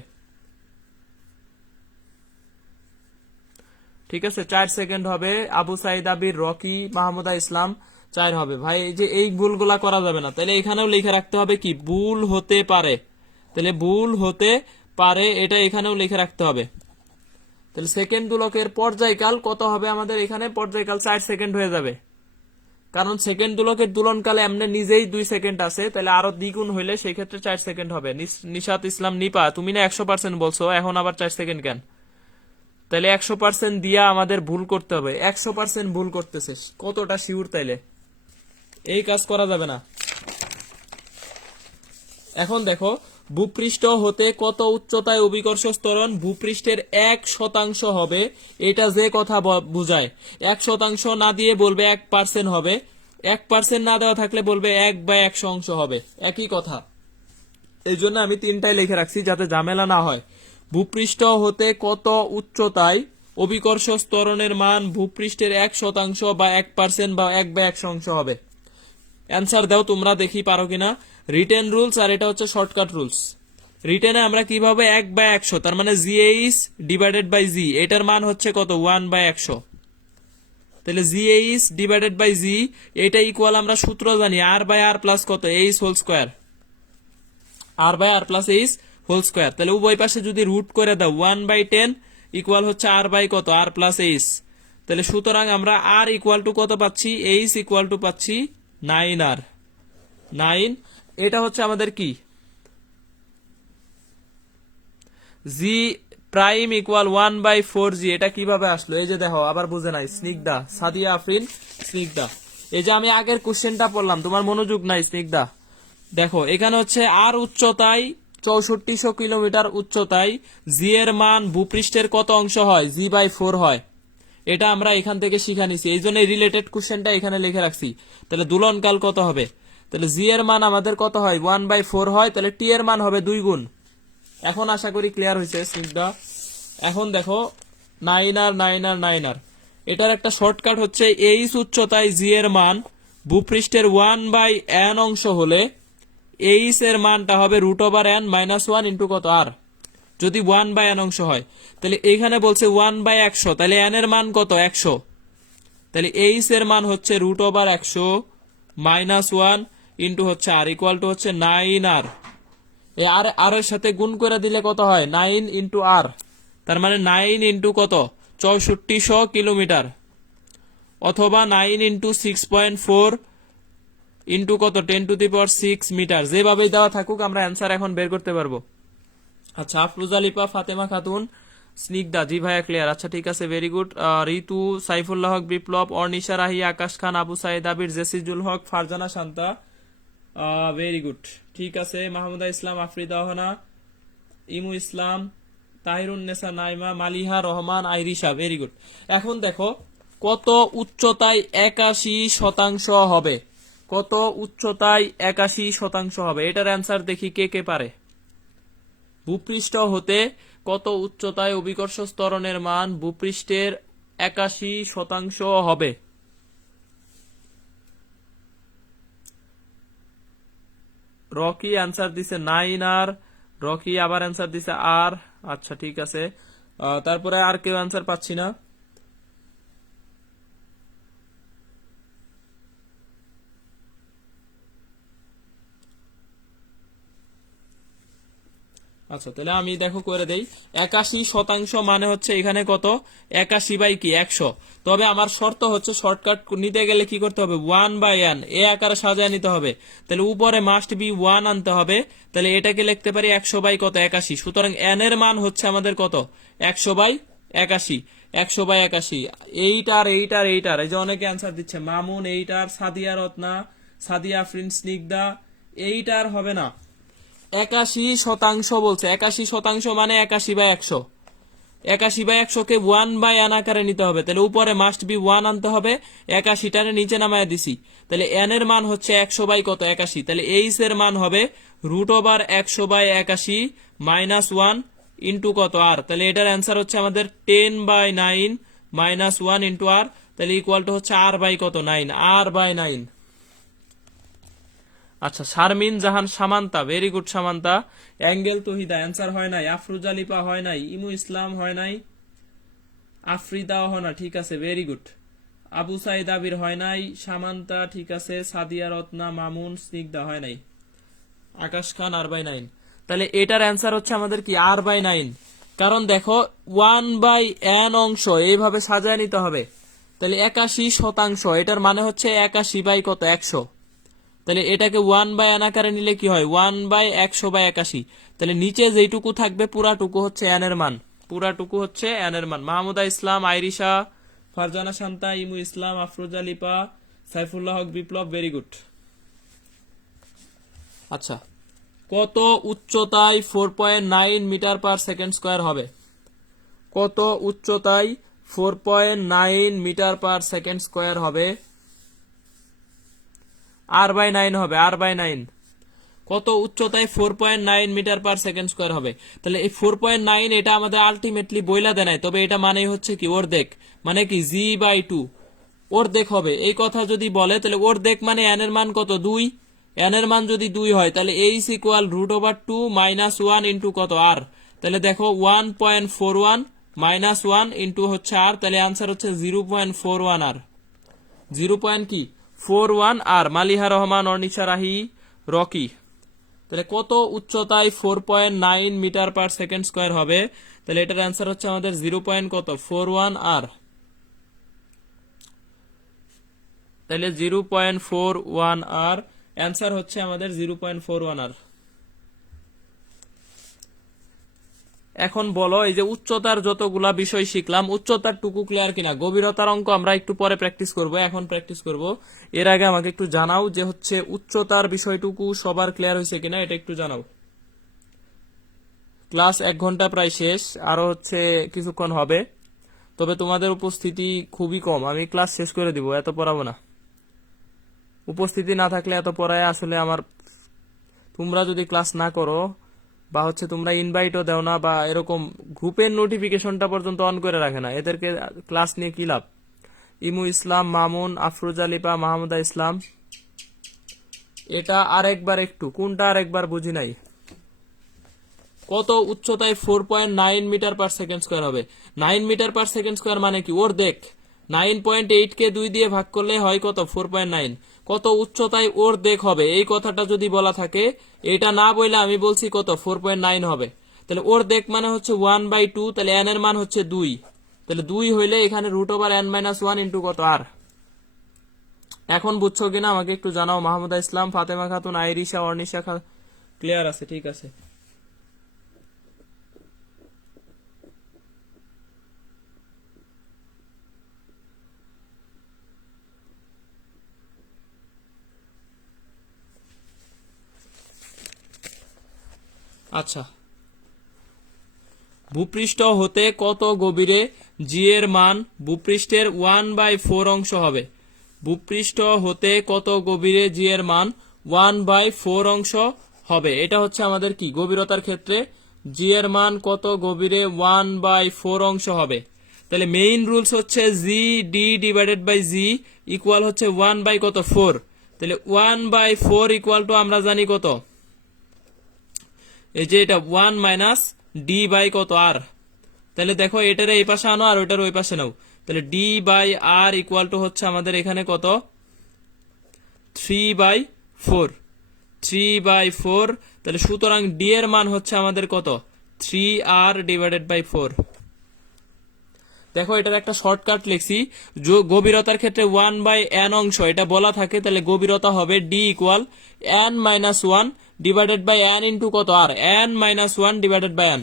ঠিক আছে, 4 সেকেন্ড হবে। আবু সাইদ আবির, রকি, মাহমুদা ইসলাম 4 হবে। ভাই এই যে এই ভুলগুলা করা যাবে না, তাহলে এখানেও লিখে রাখতে হবে কি ভুল হতে পারে, এটা এখানেও লিখে রাখতে হবে। তাহলে সেকেন্ড দুলকের পর্যায়কাল কত হবে আমাদের? এখানে পর্যায়কাল 4 সেকেন্ড হয়ে যাবে, কারণ সেকেন্ড দুলকের দুলনকালে এমনি নিজেই 2 সেকেন্ড আছে, তাহলে আরো দ্বিগুণ হইলে সেই ক্ষেত্রে 4 সেকেন্ড হবে। নিশাত ইসলাম নিপা, তুমি না 100% বলছো, এখন আবার 4 সেকেন্ড কেন? তাহলে 100% দিয়া আমাদের ভুল করতে হবে। 100% ভুল করতেছে, কতটা শিওর? তাইলে এই কাজ করা যাবে না। এখন দেখো ভূপৃষ্ঠ হতে কত উচ্চতায় অভিকর্ষ ত্বরণ ভূপৃষ্ঠের 1% হবে, এটা যে কথা বুঝায়। 1% না দিয়ে বলবে 1% হবে, 1% না দেওয়া থাকলে বলবে 1/100 অংশ হবে, একই কথা। এই জন্য আমি তিনটাই লিখে রাখছি যাতে ঝামেলা না হয়। ভূপৃষ্ঠ হতে কত উচ্চতায় অভিকর্ষ ত্বরণের মান ভূপৃষ্ঠের 1% বা 1% বা 1/100 অংশ হবে। অ্যান্সার দাও তোমরা, দেখি পারো কিনা। রিটেন রুলস আর এটা হচ্ছে শর্টকাট রুলস। রিটেনে আমরা কিভাবে 1/100, তার মানে GH ডিভাইডেড বাই জি, এটার মান হচ্ছে কত 1/100। তাহলে GH ডিভাইডেড বাই জি এটা ইকুয়াল, আমরা সূত্র জানি R/R প্লাস কত H whole square, R/R plus H whole square. তাহলে উভয় পাশে যদি রুট করে দাও 1/10 ইকুয়াল হচ্ছে R বাই কত R প্লাস H। তাহলে সুতরাং আমরা R ইকুয়াল টু কত পাচ্ছি, H ইকুয়াল টু পাচ্ছি 9R, 9। এটা হচ্ছে আমাদের কি জি প্রাইম ইকুয়াল 1/4G। এটা কিভাবে আসলো, এই যে দেখো, আবার বুঝে নাই স্নিগ্ধা, সাদিয়া আফরিন, স্নিগ্ধা। এই যে আমি আগের কোশ্চেনটা পড়লাম, তোমার মনোযোগ নাই স্নিগ্ধা। দেখো এখানে হচ্ছে আর উচ্চতায় 6400 কিলোমিটার উচ্চতায় জি এর মান ভূপৃষ্ঠের কত অংশ হয়, G/4 হয়। এটা আমরা এখান থেকে শিখা নিছি, এই জন্য রিলেটেড কোশ্চেনটা এখানে লিখে রাখছি। তাহলে দুলনকাল কত হবে, তাহলে জি এর মান আমাদের কত হয় 1/4 হয়, তাহলে টি এর মান হবে 2 গুণ। এখন আশা করি ক্লিয়ার হয়েছে স্নিগ্ধা। এখন দেখো 9R 9R 9R, এটার একটা শর্টকাট হচ্ছে এইচ উচ্চতায় জি এর মান ভূপৃষ্ঠের 1/n অংশ হলে এইচ এর মানটা হবে √n - 1 ইন্টু কত আর, যদি 1/n অংশ হয়। তাহলে এখানে বলছে 1/100, তাহলে n এর মান কত 100, তাহলে এইচ এর মান হচ্ছে √100 - 1 ইন্টু হচ্ছে আর ইকুয়াল টু হচ্ছে 9R। আর এর সাথে গুণ করে দিলে কত হয় 9 ইন্টু আর, তার মানে 9 ইন্টু কত 6400 কিলোমিটার, অথবা 9 ইন্টু 6.4 ইন্টু কত 10⁶ মিটার, যেভাবেই দেওয়া থাকুক আমরা অ্যান্সার এখন বের করতে পারবো। আচ্ছা, আফরুজা লিপা, ফাতেমা খাতুন, স্নিগ্ধা, জি ভাইয়া ক্লিয়ার। আচ্ছা ঠিক আছে, ভেরি গুড। ঋতু, সাইফুল্লাহ হক বিপ্লব, অর্নিশা রাহি, আকাশ খান, আবু সাইদ আবির, জেসিজুল হক, ফারজানা শান্তা, ভেরি গুড। ঠিক আছে, মাহমুদা ইসলাম, আফরিদা হনা, ইমু ইসলাম, তাহিরুন্নেসা নাইমা, মালিহা রহমান, আইরিশা, ভেরি গুড। এখন দেখো কত উচ্চতায় 81% হবে, কত উচ্চতায় 81% হবে, এটার অ্যান্সার দেখি কে কে পারে। ভূপৃষ্ঠ হতে কত উচ্চতায় অভিকর্ষ ত্বরণের মান ভূপৃষ্ঠের 81% হবে। রকি অ্যান্সার দিছে 9R, রকি আবার অ্যান্সার দিছে আর। আচ্ছা ঠিক আছে, তারপরে আর কেউ অ্যান্সার পাচ্ছি না। আচ্ছা তাহলে আমি দেখো করে দেই, 81% মানে হচ্ছে এখানে কত 81 বাই কি 100। তবে আমার শর্ত হচ্ছে শর্টকাট নিতে গেলে কি করতে হবে 1/n এ আকারে সাজায় নিতে হবে, তাহলে উপরে মাস্ট বি 1 আনতে হবে। তাহলে এটাকে লিখতে পারি 100 বাই কত 81, সুতরাং n এর মান হচ্ছে আমাদের কত 100/81, 100/81। এইটার এইটার এইটার, এই যে অনেকে অ্যান্সার দিচ্ছে, মামুন এইটার, সাদিয়া রত্না, সাদিয়া আফরিন, স্নিগ্ধা, এইটার হবে না। 81% বলছে, 81% মানে 81/100, 81/100 কে 1/n আকারে নিতে হবে, তাহলে উপরে মাস্ট বি 1 আনতে হবে, 81টারে নিচে নামায় দিছি, তাহলে n এর মান হচ্ছে 100 বাই কত 81, তাহলে এইচ এর মান হবে √100/81 - 1 ইন্টু কত আর, তাহলে এটার অ্যান্সার হচ্ছে আমাদের 10/9 - 1 ইন্টু আর, তাহলে ইকুয়াল টু হচ্ছে আর বাই কত 9, R/9। আচ্ছা, Sharmin Jahan Samanta, very good Samanta. Angel Tahida answer হয় নাই, আফরুজা লিপা হয় নাই, ইমু ইসলাম হয় নাই, আফ্রিদাও হয় না, ঠিক আছে ভেরি গুড। আবু সাইদ আবির হয় নাই, সামান্তা ঠিক আছে, সাদিয়া রত্না, মামুন, স্নিগ্ধা হয় নাই, আকাশ খান R/9। তাহলে এটার অ্যান্সার হচ্ছে আমাদের কি R/9, কারণ দেখো 1/n অংশ এইভাবে সাজায় নিতে হবে, তাহলে 81%, এটার মানে হচ্ছে 81 বাই কত 100, তাহলে এটাকে 1/n আকারে নিলে কি হয় 1/100/81, তাহলে নিচে যেইটুকু থাকবে পুরাটুকু হচ্ছে n এর মান, পুরাটুকু হচ্ছে n এর মান। মাহমুদা ইসলাম, আইরিশা, ফারজানা শান্তা, ইমু ইসলাম, আফরোজা লিপা, সাইফুল্লাহ হক বিপ্লব, ভেরি গুড। আচ্ছা কত উচ্চতায় 4.9 মিটার পার সেকেন্ড স্কয়ার হবে? কত উচ্চতায় 4.9 মিটার পার সেকেন্ড স্কয়ার হবে? r/9 হবে, r/9। কত উচ্চতায় 4.9 মিটার পার সেকেন্ড স্কয়ার হবে? তাহলে এই 4.9 এটা আমাদের আলটিমেটলি বইলা দেয় নাই, তবে এটা মানেই হচ্ছে কি অর্ধেক, মানে কি g/2 অর্ধেক হবে। এই কথা যদি বলে তাহলে অর্ধেক মানে n এর মান কত? 2। n এর মান যদি 2 হয় তাহলে h ইকুয়াল √2 মাইনাস 1 ইন্টু কত? r। তাহলে দেখো 1.41 মাইনাস 1 ইন্টু হচ্ছে r, তাহলে আনসার হচ্ছে 0.41 r। 0.41 r। মালিহা রহমান, অর্নিশা রাহি, রকি। তাহলে কত উচ্চতায় 4.9 মিটার পার সেকেন্ড স্কয়ার হবে? তাহলে এটার অ্যান্সার হচ্ছে আমাদের 0.41 r। তাহলে 0.41 r অ্যান্সার হচ্ছে আমাদের 0.41 r। এখন বলো, এই যে উচ্চতার যতগুলা বিষয় শিখলাম, উচ্চতার টুকু ক্লিয়ার কিনা? গভীরতার অঙ্ক আমরা একটু পরে প্র্যাকটিস করব, এখন প্র্যাকটিস করব। এর আগে আমাকে একটু জানাও যে হচ্ছে উচ্চতার বিষয়টুকু সবার ক্লিয়ার হয়েছে কিনা, এটা একটু জানাও। ক্লাস 1 ঘন্টা প্রায় শেষ, আরো হচ্ছে কিছুক্ষণ হবে, তবে তোমাদের উপস্থিতি খুবই কম। আমি ক্লাস শেষ করে দিব, এত পড়াবো না। উপস্থিতি না থাকলে এত পড়ায় আসলে আমার, তোমরা যদি ক্লাস না করো বা হচ্ছে তোমরা ইনভাইটও দাও না বা এরকম গ্রুপের নোটিফিকেশনটা পর্যন্ত অন করে রাখে না, এদেরকে ক্লাস নিয়ে কি লাভ? ইমু ইসলাম, মামুন, আফরোজা লিপা, মাহমুদা ইসলাম। এটা আরেকবার একটু, কোনটা আরেকবার বুঝি নাই। কত উচ্চতায় 4.9 মিটার পার সেকেন্ড স্কয়ার হবে? 9 মিটার পার সেকেন্ড স্কয়ার মানে কি অর্ধেক। 9.8 কে 2 দিয়ে ভাগ করলে হয় কত? 4.9। কত উচ্চতায় অর্ধেক হবে, এই কথাটা যদি বলা থাকে, এটা না বললে আমি বলছি কত? 4.9 হবে। তাহলে অর্ধেক মানে হচ্ছে 1/2, তাহলে n এর মান হচ্ছে 2। তাহলে 2 হইলে এখানে √n-1 ইন্টু কত? r। এখন বুঝছো কিনা আমাকে একটু জানাও। মাহমুদা ইসলাম, ফাতেমা খাতুন, আইরিশা, অর্নিশা, ক্লিয়ার আছে? ঠিক আছে। আচ্ছা, ভূপৃষ্ঠ হতে কত গভীরে জি এর মান ভূপৃষ্ঠের 1/4 অংশ হবে? ভূপৃষ্ঠ হতে কত গভীরে জি এর মান 1/4 অংশ হবে? এটা হচ্ছে আমাদের কি গভীরতার ক্ষেত্রে জি এর মান কত গভীরে 1/4 অংশ হবে। তাহলে মেইন রুলস হচ্ছে G D divided by G equal হচ্ছে 1/4। তাহলে 1/4 ইকুয়াল টু আমরা জানি কত? এই যে এটা 1 মাইনাস ডি বাই কত? আর। তাহলে দেখো এটার এই পাশে আনো আর ওইটার ওই পাশে নাও, তাহলে D by R equal to হচ্ছে আমাদের এখানে কত? 3/4। 3/4। তাহলে সুতরাং ডি এর মান হচ্ছে আমাদের কত? 3r divided by 4। দেখো এটার একটা শর্টকাট লিখছি, গভীরতার ক্ষেত্রে 1/n অংশ এটা বলা থাকে, তাহলে গভীরতা হবে D equal n-1 divided by n into কত? R. n-1 divided by n।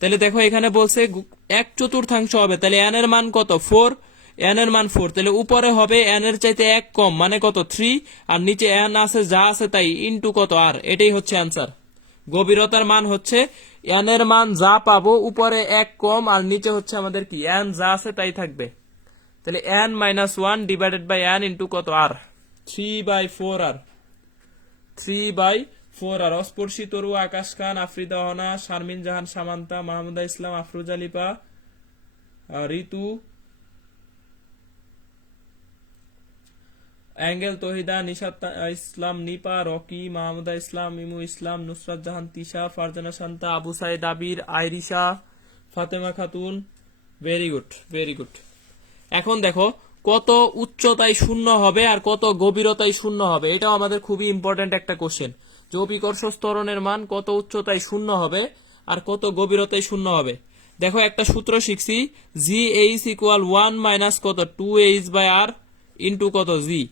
তাহলে দেখো এখানে বলছে 1/4 হবে, তাহলে n এর মান কত? 4। n এর মান 4, তাহলে উপরে হবে n এর চাইতে 1 কম, মানে কত? 3। আর নিচে n আছে যা আছে তাই ইন্টু কত? আর। এটাই হচ্ছে অ্যান্সার। গভীরতার মান হচ্ছে n এর মান যা পাবো উপরে 1 কম আর নিচে হচ্ছে আমাদের কি n যা আছে তাই থাকবে। তাহলে n-1 divided by n into কত? R. 3/4 R. 3/4 R. Asparshi Taru, Akash Khan, Afrida Hona, Sharmin Jahan, Samanta, Mahmuda Islam, Afroza Lipa, Ritu, Angel, Tahida, Nishat Islam, Nipa, Rocky, Mahmuda Islam, Imu Islam, Nusrat Jahan, Tisha, Farzana Shanta, Abu Saeed Abir, Airisha, Fatema Khatun. Very good, very good. এখন দেখো কত উচ্চতায় শূন্য হবে আর কত গভীরতায় শূন্য হবে, এটাও আমাদের খুবই ইম্পর্টেন্ট একটা কোশ্চেন, যে অভিকর্ষ ত্বরণের মান কত উচ্চতায় শূন্য হবে আর কত গভীরতায় শূন্য হবে। দেখো একটা সূত্র শিখছি, জি এইচ ইকুয়াল 1 মাইনাস কত? 2h বাই আর ইন্টু কত? জি।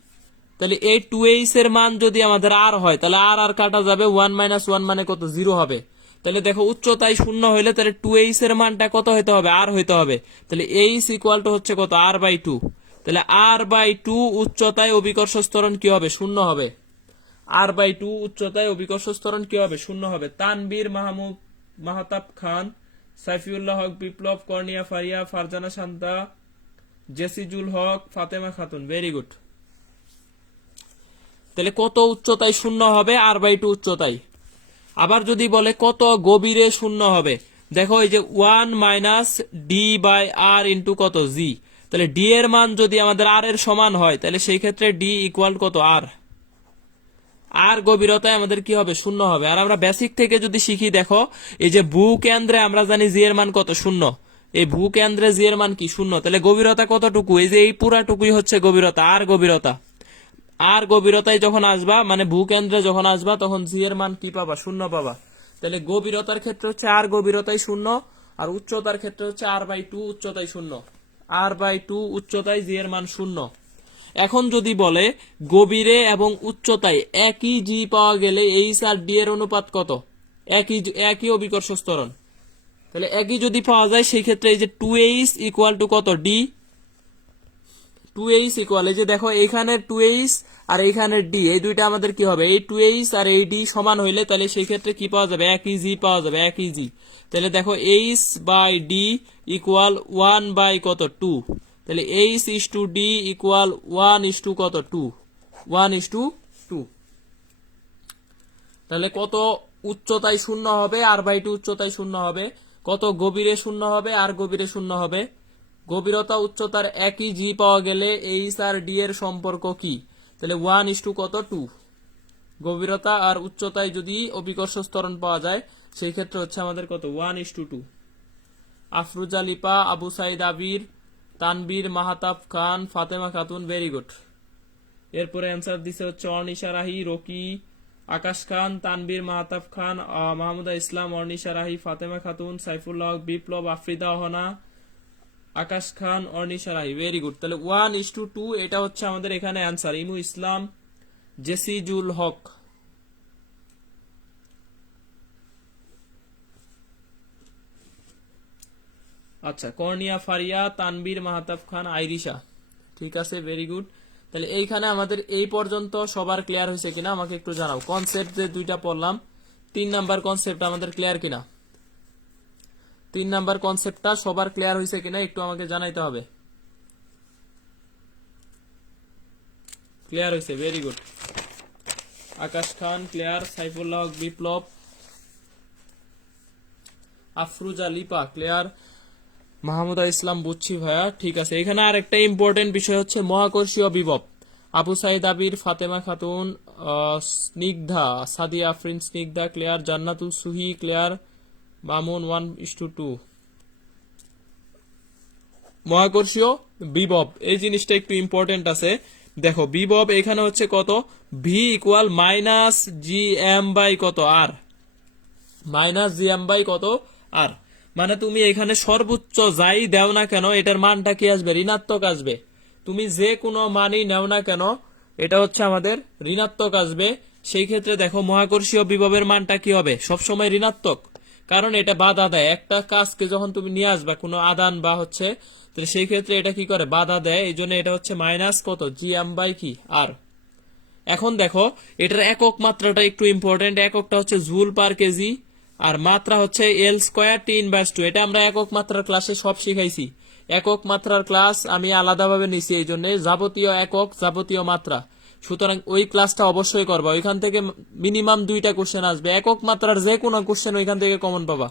তাহলে এই 2h এর মান যদি আমাদের আর হয় তাহলে আর আর কাটা যাবে, 1-1 মানে কত? 0 হবে। তাহলে দেখো উচ্চতায় শূন্য হইলে তাহলে 2h এর মানটা কত হইতে হবে? আর হইতে হবে। তাহলে এইচ ইকুয়াল টু হচ্ছে কত? r/2। তাহলে r/2 উচ্চতায় অভিকর্ষ ত্বরণ কি হবে? শূন্য হবে। r/2 উচ্চতায় অভিকর্ষ ত্বরণ কি হবে? শূন্য হবে। তানবীর মাহতাব খান, সাইফিউল্লাহ হক বিপ্লব, কর্নিয়া ফারিয়া, ফারজানা শান্তা, জেসিজুল হক, ফাতেমা খাতুন। Very good. তাহলে কত উচ্চতায় শূন্য হবে? r/2 উচ্চতায়। আবার যদি বলে কত গভীরে শূন্য হবে, দেখো এই যে 1 minus D by R into কত জি। তাহলে ডি এর মান যদি আমাদের আর এর সমান হয়, তাহলে সেই ক্ষেত্রে ডি ইকুয়াল কত? আর। আর গভীরতায় আমাদের কি হবে? শূন্য হবে। আর আমরা বেসিক থেকে যদি শিখি, দেখো এই যে ভূকেন্দ্রে আমরা জানি জি এর মান কত? শূন্য। এই ভূকেন্দ্রে জি এর মান কি? শূন্য। তাহলে গভীরতা কতটুকু? এই যে এই পুরাটুকুই হচ্ছে গভীরতা, আর গভীরতা। আর গভীরতায় যখন আসবা, মানে ভূকেন্দ্রে যখন আসবা, তখন জি এর মান কি পাবা? শূন্য পাবা। তাহলে গভীরতার ক্ষেত্রে হচ্ছে আর গভীরতায় শূন্য, আর উচ্চতার ক্ষেত্রে হচ্ছে r/2 উচ্চতায় শূন্য। r/2 উচ্চতায় জি এর মান শূন্য। এখন যদি বলে গভীরে এবং উচ্চতায় একই জি পাওয়া গেলে এইচ আর ডি এর অনুপাত কত? একই অভিকর্ষ ত্বরণ। তাহলে একই যদি পাওয়া যায়, সেই ক্ষেত্রে এই যে 2h ইকুয়াল টু কত? ডি। 2h ইকুয়াল, এই যে দেখো এখানে 2h আর এইখানে ডি, এই দুইটা আমাদের কি হবে? এই 2h আর এই ডি সমান হইলে তাহলে সেই ক্ষেত্রে কি পাওয়া যাবে? একই জি পাওয়া যাবে, একই জি। তাহলে দেখো h by D equal 1 by কত? 2। তাহলে h is to D equal 1 is to কত? 2। 1 ইস টু 2। তাহলে কত উচ্চতায় শূন্য হবে? r/2 উচ্চতায় শূন্য হবে। কত গভীরে শূন্য হবে? আর গভীরে শূন্য হবে। গভীরতা উচ্চতার একই জি পাওয়া গেলে এইচ আর ডি এর সম্পর্ক কি? তাহলে 1 ইস টু কত? 2। গভীরতা আর উচ্চতায় যদি অভিকর্ষ ত্বরণ পাওয়া যায়, সেই ক্ষেত্রে হচ্ছে আমাদের কত? 1 is to 2। Afruza Lipa, Abu Saeed Abir, Tanvir Mahtab Khan, Fatema Khatun. Very good. এরপরে অ্যান্সার দিছে হচ্ছে অর্নিশা রাহি, রকি, আকাশ খান, তানবীর মাহতাব খান, মাহমুদা ইসলাম, অর্নিশা রাহি, ফাতেমা খাতুন, সাইফুল্লাহ হক বিপ্লব, আফ্রিদা অহনা, আকাশ খান, অর্নিশা রাহি। Very good. তাহলে 1 ইস টু 2 এটা হচ্ছে আমাদের এখানে অ্যান্সার। ইমু ইসলাম, জেসিজুল হক। আচ্ছা, কর্নিয়া ফারিয়া, তানবীর মাহতাব খান, আইরিশা। ঠিক আছে, ভেরি গুড। তাহলে এইখানে আমাদের এই পর্যন্ত সবার ক্লিয়ার হয়েছে কিনা আমাকে একটু জানাও। কনসেপ্ট যে দুইটা পড়লাম, 3 নাম্বার কনসেপ্ট আমাদের ক্লিয়ার কিনা? 3 নাম্বার কনসেপ্টটা সবার ক্লিয়ার হয়েছে কিনা একটু আমাকে জানাইতে হবে। ক্লিয়ার হয়েছে, ভেরি গুড। আকাশ খান ক্লিয়ার, সাইফুল্লাহ হক বিপ্লব, আফরুজা লিপা ক্লিয়ার, মাহমুদা ইসলাম বুঝছি ভাইয়া। ঠিক আছে, এখানে আর একটা ইম্পর্টেন্ট বিষয় হচ্ছে মহাকর্ষীয় বিভব। আবু সাইদ আবির, Fatema Khatun, Snigdha, Sadia Afrin Snigdha clear, Jannatul সুহি clear, Mamun 1 is to 2। মহাকর্ষীয় বিভব এই জিনিসটা একটু ইম্পর্টেন্ট আছে। দেখো বিভব এখানে হচ্ছে কত? V equal minus G M by কত? R. Minus G M by কত? আর। মানে তুমি এখানে সর্বোচ্চ যাই দাও না কেন, এটার মানটা কি আসবে? ঋণাত্মক আসবে। তুমি যে কোনো মানই নাও না কেন, এটা হচ্ছে আমাদের ঋণাত্মক আসবে। সেই ক্ষেত্রে দেখো মহাকর্ষীয় বিভবের মানটা কি হবে? সবসময় ঋণাত্মক। কারণ এটা বাধা দেয়। একটা কাজকে যখন তুমি নিয়ে আসবা কোনো আদান বা হচ্ছে, তো সেই ক্ষেত্রে এটা কি করে? বাধা দেয়। এই জন্য এটা হচ্ছে মাইনাস কত? জি এম বাই কি? আর। এখন দেখো এটার একক মাত্রাটা একটু ইম্পর্টেন্ট। এককটা হচ্ছে জুল পার কেজি, আর মাত্রা হচ্ছে এল স্কোয়ার টি ইনভার্স 2। এটা আমরা একক মাত্রার ক্লাসে সব শিখাইছি। একক মাত্রার ক্লাস আমি আলাদাভাবে নিছি, এই জন্য যাবতীয় একক, যাবতীয় মাত্রা। সুতরাং ওই ক্লাসটা অবশ্যই করবা। ওইখান থেকে মিনিমাম 2টা কোশ্চেন আসবে। একক মাত্রার যে কোনো কোশ্চেন ওইখান থেকে কমন পাবা।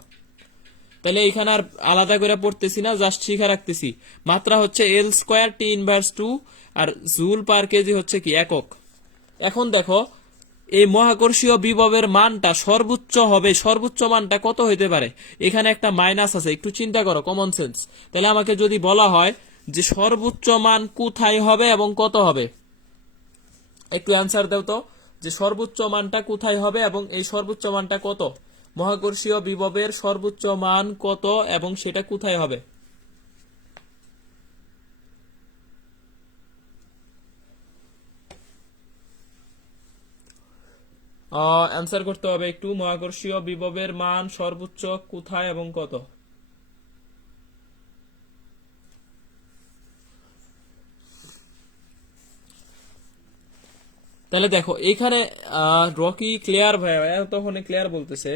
তাহলে এখানে আর আলাদা করে পড়তেছি না, জাস্ট শিখা রাখতেছি। মাত্রা হচ্ছে এল স্কোয়ার টি ইনভার্স 2, আর জুল পার কেজি হচ্ছে কি? একক। এখন দেখো এই মহাকর্ষীয় বিভবের মানটা সর্বোচ্চ হবে, সর্বোচ্চ মানটা কত হইতে পারে? এখানে একটা মাইনাস আছে, একটু চিন্তা করো, কমন সেন্স। তাহলে আমাকে যদি বলা হয় যে সর্বোচ্চ মান কোথায় হবে এবং কত হবে, একটু অ্যান্সার দাও তো, যে সর্বোচ্চ মানটা কোথায় হবে এবং এই সর্বোচ্চ মানটা কত? মহাকর্ষীয় বিভবের সর্বোচ্চ মান কত এবং সেটা কোথায় হবে? অ্যান্সার করতে হবে একটু। মহাকর্ষীয় বিভবের মান সর্বোচ্চ কোথায় এবং কত? তাহলে দেখো এইখানে রকি ক্লিয়ার ভাইয়া তখন ক্লিয়ার বলতেছে,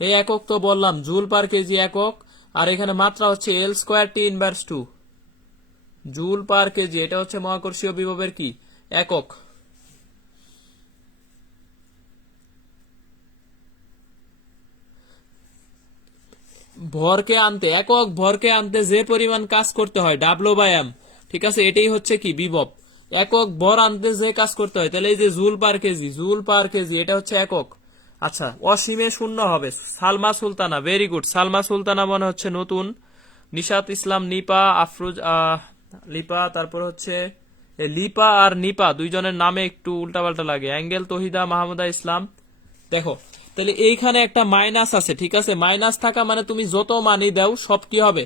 এই একক তো বললাম জুল পার কেজি একক, আর এখানে মাত্রা হচ্ছে L square T inverse 2 joule per KG, এটা হচ্ছে মহাকর্ষীয় বিভবের কি একক। ভরকে আনতে, একক ভরকে আনতে যে পরিমাণ কাজ করতে হয় W/m, ঠিক আছে, এটাই হচ্ছে কি বিভব। একক ভর আনতে যে কাজ করতে হয়, তাহলে এই যে joule per KG, joule per KG এটা হচ্ছে একক। আচ্ছা, অসীমে শূন্য হবে সালমা সুলতানা, ভেরি গুড। সালমা সুলতানা মনে হচ্ছে নতুন। নিশাত ইসলাম নিপা, আফরোজ লিপা, তারপর হচ্ছে লিপা আর নিপা দুইজনের নামে একটু উল্টাপাল্টা লাগে। অ্যাঙ্গেল তহিদা মাহমুদা ইসলাম। দেখো তাহলে এইখানে একটা মাইনাস আছে, ঠিক আছে, মাইনাস থাকা মানে তুমি যত মানি দাও সব কি হবে,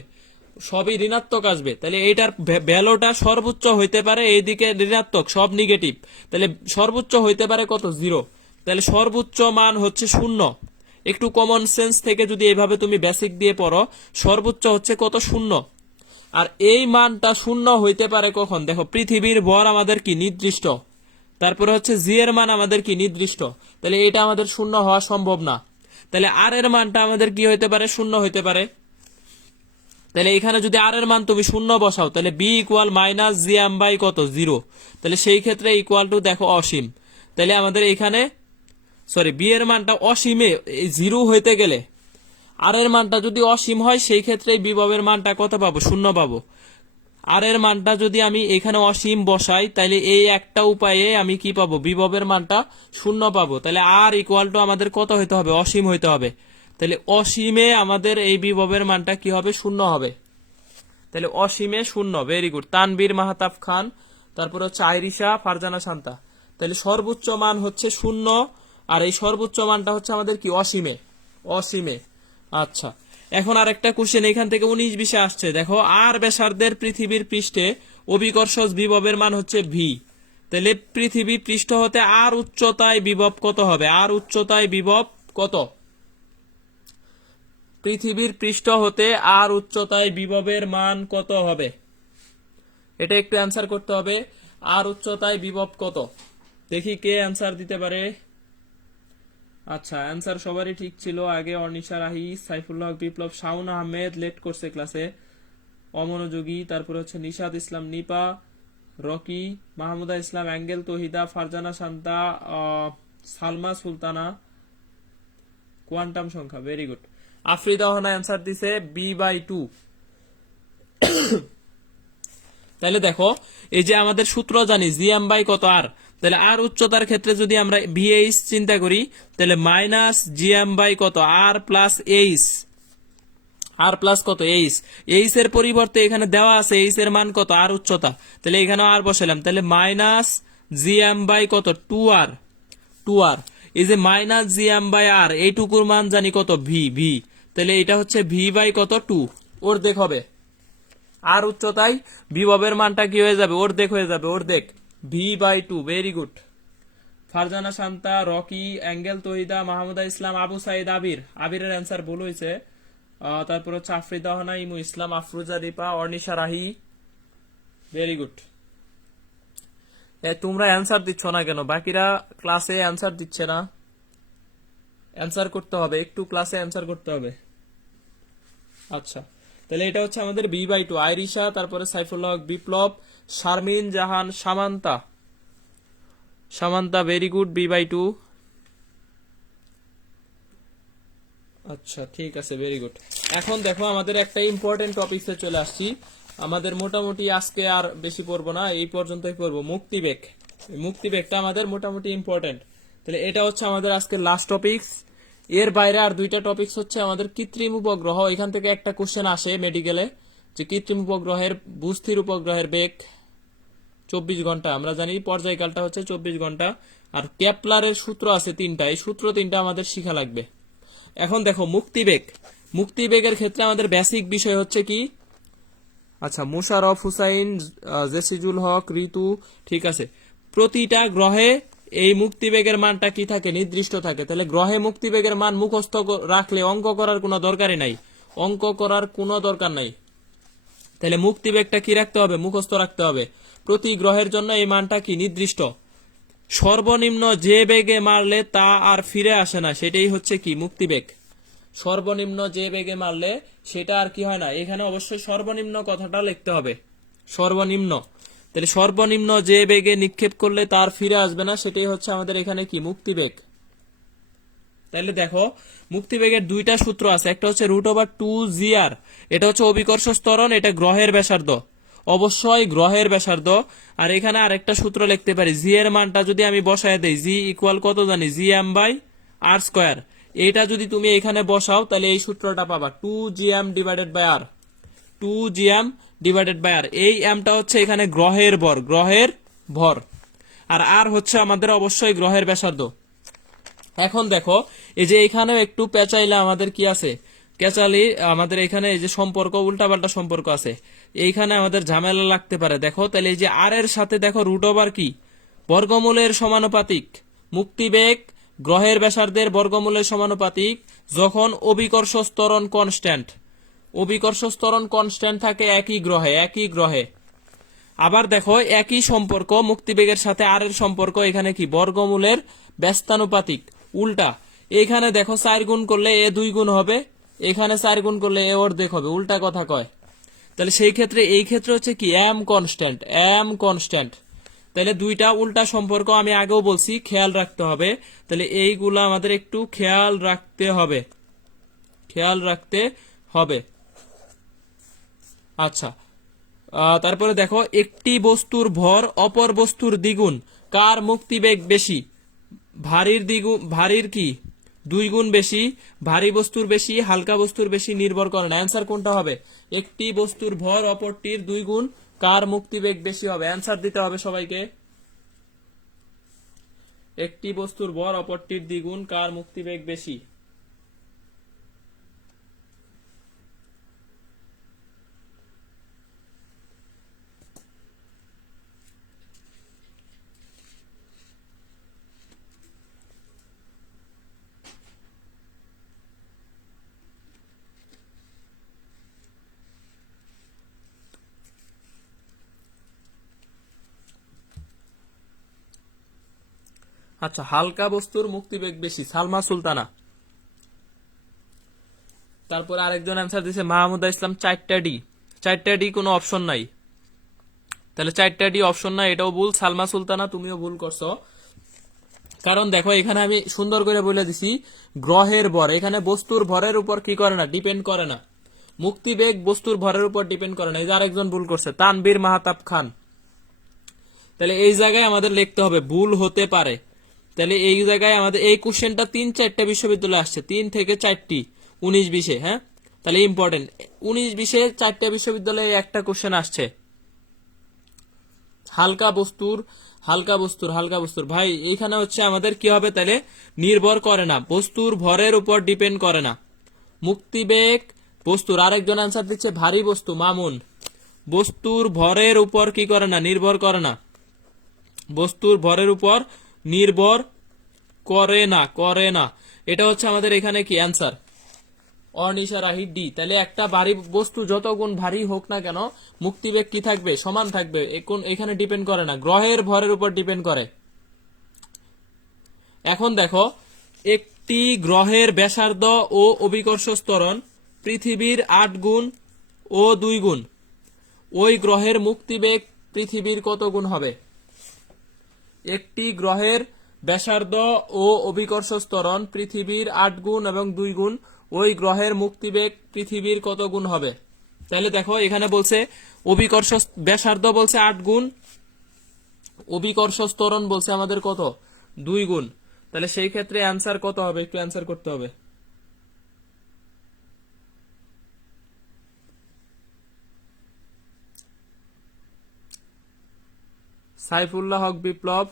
সবই ঋণাত্মক আসবে। তাহলে এইটার ভ্যালুটা সর্বোচ্চ হইতে পারে এইদিকে ঋণাত্মক, সব নেগেটিভ, তাহলে সর্বোচ্চ হইতে পারে কত, 0। তাহলে সর্বোচ্চ মান হচ্ছে 0। একটু কমন সেন্স থেকে যদি এইভাবে তুমি বেসিক দিয়ে পড়ো, সর্বোচ্চ হচ্ছে কত, 0। আর এই মানটা 0 হইতে পারে কখন, দেখো পৃথিবীর ভর আমাদের কি নির্দিষ্ট, তারপরে হচ্ছে জি এর মান আমাদের কি নির্দিষ্ট, তাহলে এটা আমাদের 0 হওয়া সম্ভব না। তাহলে আর এর মানটা আমাদের কি হইতে পারে, 0 হইতে পারে। তাহলে এখানে যদি আর এর মান তুমি 0 বসাও, তাহলে V equal minus G M by কত, 0। তাহলে সেই ক্ষেত্রে ইকুয়াল টু দেখো অসীম। তাহলে আমাদের এখানে বি এর মানটা অসীমে 0 হইতে গেলে আর এর মানটা যদি অসীম হয়, সেই ক্ষেত্রে বিভবের মানটা কত পাবো, 0 পাবো। আর এর মানটা যদি আমি এখানে অসীম বসাই, তাহলে এই একটা উপায়ে আমি কি পাবো, বিভবের মানটা 0 পাবো। তাহলে আর ইকুয়াল টু আমাদের কত হইতে হবে, অসীম হইতে হবে। তাহলে অসীমে আমাদের এই বিভবের মানটা কি হবে, 0 হবে। তাহলে অসীমে 0, ভেরি গুড। তানবীর মাহতাব খান, তারপর হচ্ছে আইরিশা ফারজানা শান্তা। তাহলে সর্বোচ্চ মান হচ্ছে 0, আর এই সর্বোচ্চ মানটা হচ্ছে আমাদের কি, অসীমে, অসীমে। আচ্ছা, এখন আর একটা কোশ্চেন এখান থেকে 19-20 আসছে, দেখো আর ব্যাসার্ধের পৃথিবীর পৃষ্ঠে অভিকর্ষজ বিভবের মান হচ্ছে ভি। তাহলে পৃথিবী পৃষ্ঠ হতে আর উচ্চতায় বিভব কত হবে, আর উচ্চতায় বিভব কত, পৃথিবীর পৃষ্ঠ হতে আর উচ্চতায় বিভবের মান কত হবে, এটা একটু অ্যান্সার করতে হবে। আর উচ্চতায় বিভব কত, দেখি কে অ্যান্সার দিতে পারে। আচ্ছা, অ্যান্সার সবারই ঠিক ছিল আগে। অর্নিশা রাহি, সাইফুল্লাহ বিপ্লব, শাউন আহমেদ লেট করছে ক্লাসে, অমনোযোগী। তারপর হচ্ছে নিশাত ইসলাম নিপা, রকি, মাহমুদা ইসলাম, অ্যাঙ্গেল তহিদা, ফারজানা শান্তা, সালমা সুলতানা, কোয়ান্টাম সংখ্যা, ভেরি গুড। আফ্রিদা হনা অ্যান্সার দিছে B/2। তাহলে দেখো এই যে আমাদের সূত্র জানি জিএম বাই কত আর, তাহলে আর উচ্চতার ক্ষেত্রে যদি আমরা ভিএইচ চিন্তা করি, তাহলে মাইনাস জিএম বাই কত, R plus H, R plus কত, এইচ। এইচ এর পরিবর্তে এখানে দেওয়া আছে এইচ এর মান কত, আর উচ্চতা, তাহলে এখানে আর বসালাম, তাহলে মাইনাস জিএম বাই কত, 2r, 2r। এই যে মাইনাস জিএম বাই আর, এইটুকুর মান জানি কত, ভি। তাহলে এটা হচ্ছে ভি বাই কত, 2, অর্ধেক হবে। আর উচ্চতায় বিভবের মানটা কি হয়ে যাবে, অর্ধেক হয়ে যাবে, অর্ধেক, V/2, very good. Farzana Shanta, Rocky, Angel Tahida, Mahmuda Islam, Abu Saeed, আবিরের অ্যান্সার ভুল হয়েছে। তারপর হচ্ছে আফ্রিদা হনা, ইমু ইসলাম, আফরুজা রিপা, অর্নিশা রাহি, ভেরি গুড। তোমরা অ্যান্সার দিচ্ছ না কেন, বাকিরা ক্লাসে অ্যান্সার দিচ্ছে না? অ্যান্সার করতে হবে, একটু ক্লাসে অ্যান্সার করতে হবে। আচ্ছা, তাহলে এটা হচ্ছে আমাদের B/2। আইরিশা, তারপরে সাইফুল্লাহ বিপ্লব, Sharmin Jahan, Samanta, very good, B/2। আচ্ছা, ঠিক আছে, ভেরি গুড। এখন দেখো আমাদের একটা ইম্পর্টেন্ট টপিকসে চলে আসছি। আমাদের মোটামুটি আজকে আর বেশি পড়বো না, এই পর্যন্তই পড়বো। মুক্তিবেগ, মুক্তিবেগটা আমাদের মোটামুটি ইম্পর্টেন্ট। তাহলে এটা হচ্ছে আমাদের আজকে লাস্ট টপিকস। এর বাইরে আর দুইটা টপিকস হচ্ছে আমাদের কৃত্রিম উপগ্রহ। এখান থেকে একটা কোশ্চেন আসে মেডিকেলে, যে কৃত্রিম উপগ্রহের বুস্থির উপগ্রহের বেগ 24 ঘন্টা, আমরা জানি পর্যায়কালটা হচ্ছে 24 ঘন্টা। আর কেপলারের সূত্র আছে 3টা, এই সূত্র 3টা আমাদের শিখা লাগবে। এখন দেখো মুক্তিবেগ, মুক্তিবেগের ক্ষেত্রে আমাদের বেসিক বিষয় হচ্ছে কি, আচ্ছা, মুশারফ হুসাইন, জেসিজুল হক, ঋতু, ঠিক আছে। প্রতিটা গ্রহে এই মুক্তিবেগের মানটা কি থাকে, নির্দিষ্ট থাকে। তাহলে গ্রহে মুক্তিবেগের মান মুখস্থ রাখলে অঙ্ক করার কোনো দরকারই নাই, অঙ্ক করার কোনো দরকার নাই। তাহলে মুক্তিবেগটা কি রাখতে হবে, মুখস্থ রাখতে হবে। প্রতি গ্রহের জন্য এই মানটা কি নির্দিষ্ট। সর্বনিম্ন যে বেগে মারলে তা আর ফিরে আসে না, সেটাই হচ্ছে কি মুক্তিবেগ। সর্বনিম্ন যে বেগে মারলে সেটা আর কি হয় না, এখানে অবশ্যই সর্বনিম্ন কথাটা লিখতে হবে, সর্বনিম্ন। তাহলে সর্বনিম্ন যে বেগে নিক্ষেপ করলে তার ফিরে আসবে না, সেটাই হচ্ছে আমাদের এখানে কি মুক্তিবেগ। তাহলে দেখো মুক্তিবেগের দুইটা সূত্র আছে, একটা হচ্ছে √2gr, এটা হচ্ছে অভিকর্ষ ত্বরণ, এটা গ্রহের ব্যাসার্ধ, অবশ্যই গ্রহের ব্যাসার্ধ। আর এখানে আরেকটা সূত্র লিখতে পারি, জি এর মানটা যদি আমি বসায় দেই, জি ইকুয়াল কত জানি, gm/r²। এটা যদি তুমি এখানে বসাও তাহলে এই সূত্রটা পাবা 2gm/r, 2gm/r। এই এমটা হচ্ছে এখানে গ্রহের ভর, গ্রহের ভর, আর আর হচ্ছে আমাদের অবশ্যই গ্রহের ব্যাসার্ধ। এখন দেখো এই যে এখানেও একটু পেঁচাইলে আমাদের কি আছে, কেচালি আমাদের এখানে এই যে সম্পর্ক উল্টাপাল্টা সম্পর্ক আছে, এইখানে আমাদের ঝামেলা লাগতে পারে। দেখো তাহলে এই যে আর এর সাথে দেখো √, কি বর্গমূলের সমানুপাতিক, মুক্তিবেগ গ্রহের ব্যাসার্ধের বর্গমূলের সমানুপাতিক যখন অভিকর্ষ ত্বরণ কনস্ট্যান্ট, অভিকর্ষ ত্বরণ কনস্ট্যান্ট থাকে একই গ্রহে, একই গ্রহে। আবার দেখো একই সম্পর্ক মুক্তিবেগের সাথে আর এর সম্পর্ক এখানে কি বর্গমূলের ব্যস্তানুপাতিক, উল্টা। এখানে দেখো 4 গুণ করলে এ 2 গুণ হবে, এখানে 4 গুণ করলে এ অর্ধেক হবে, উল্টা কথা কয়। তাহলে সেই ক্ষেত্রে এই ক্ষেত্রে হচ্ছে কি এম কনস্ট্যান্ট, এম কনস্ট্যান্ট। তাহলে দুইটা উল্টা সম্পর্ক আমি আগেও বলছি, খেয়াল রাখতে হবে। তাহলে এইগুলা আমাদের একটু খেয়াল রাখতে হবে, খেয়াল রাখতে হবে। আচ্ছা, তারপরে দেখো একটি বস্তুর ভর অপর বস্তুর দ্বিগুণ, কার মুক্তিবেগ বেশি? ভারীর দ্বিগুণ, ভারীর কি 2 গুণ বেশি, ভারী বস্তুর বেশি, হালকা বস্তুর বেশি নির্ভর করে না। অ্যান্সার কোনটা হবে? একটি বস্তুর ভর অপরটির 2 গুণ, কার মুক্তিবেগ বেশি হবে? অ্যান্সার দিতে হবে সবাইকে। একটি বস্তুর ভর অপরটির 2 গুণ, কার মুক্তিবেগ বেশি? আচ্ছা, হালকা বস্তুর মুক্তিবেগ বেশি, সালমা সুলতানা। তারপর আরেকজন অ্যান্সার দিয়েছে মাহমুদা ইসলাম, 4টা ডি। 4টা ডি কোনো অপশন নাই, তাহলে 4টা ডি অপশন নাই, এটাও ভুল। সালমা সুলতানা তুমিও ভুল করছো, কারণ দেখো এখানে আমি সুন্দর করে বলে দিছি গ্রহের ভর, এখানে বস্তুর ভরের উপর কি করে না, ডিপেন্ড করে না। মুক্তিবেগ বস্তুর ভরের উপর ডিপেন্ড করে না। এই যে আরেকজন ভুল করছে, তানবীর মাহতাব খান। তাহলে এই জায়গায় আমাদের লিখতে হবে ভুল হতে পারে। তাহলে এই জায়গায় আমাদের এই কোশ্চেনটা 3-4টা বিশ্ববিদ্যালয়ে আসছে, 3 থেকে 4টি 19-20-এ। হ্যাঁ, তাহলে ইম্পর্টেন্ট 19-20-এ 4টা বিশ্ববিদ্যালয়ে একটা কোশ্চেন আসছে হালকা বস্তুর, হালকা বস্তুর, হালকা বস্তুর। ভাই এইখানে হচ্ছে আমাদের কি হবে, তাহলে নির্ভর করে না, বস্তুর ভরের উপর ডিপেন্ড করে না। মুক্তিবেগ বস্তুর, আরেকজন আনসার দিচ্ছে ভারী বস্তু, মামুন। বস্তুর ভরের উপর কি করে না, নির্ভর করে না, বস্তুর ভরের উপর নির্ভর করে না, করে না। এটা হচ্ছে আমাদের এখানে কি অ্যান্সার, অনিশা রাহি ডি। তাহলে একটা ভারী বস্তু যত গুণ ভারী হোক না কেন মুক্তিবেগ কি থাকবে, সমান থাকবে, এখানে ডিপেন্ড করে না, গ্রহের ভরের উপর ডিপেন্ড করে। এখন দেখো একটি গ্রহের ব্যাসার্ধ ও অভিকর্ষ ত্বরণ পৃথিবীর 8 গুণ ও 2 গুণ, ওই গ্রহের মুক্তিবেগ পৃথিবীর কত গুণ হবে? একটি গ্রহের ব্যাসার্ধ ও অভিকর্ষ ত্বরণ পৃথিবীর 8 গুণ এবং 2 গুণ, ওই গ্রহের মুক্তিবেগ পৃথিবীর কত গুণ হবে? তাহলে দেখো এখানে বলছে অভিকর্ষ ব্যাসার্ধ বলছে 8 গুণ, অভিকর্ষ ত্বরণ বলছে আমাদের কত, 2 গুণ। তাহলে সেই ক্ষেত্রে অ্যান্সার কত হবে, একটু অ্যান্সার করতে হবে। সাইফুল্লাহ হক বিপ্লব,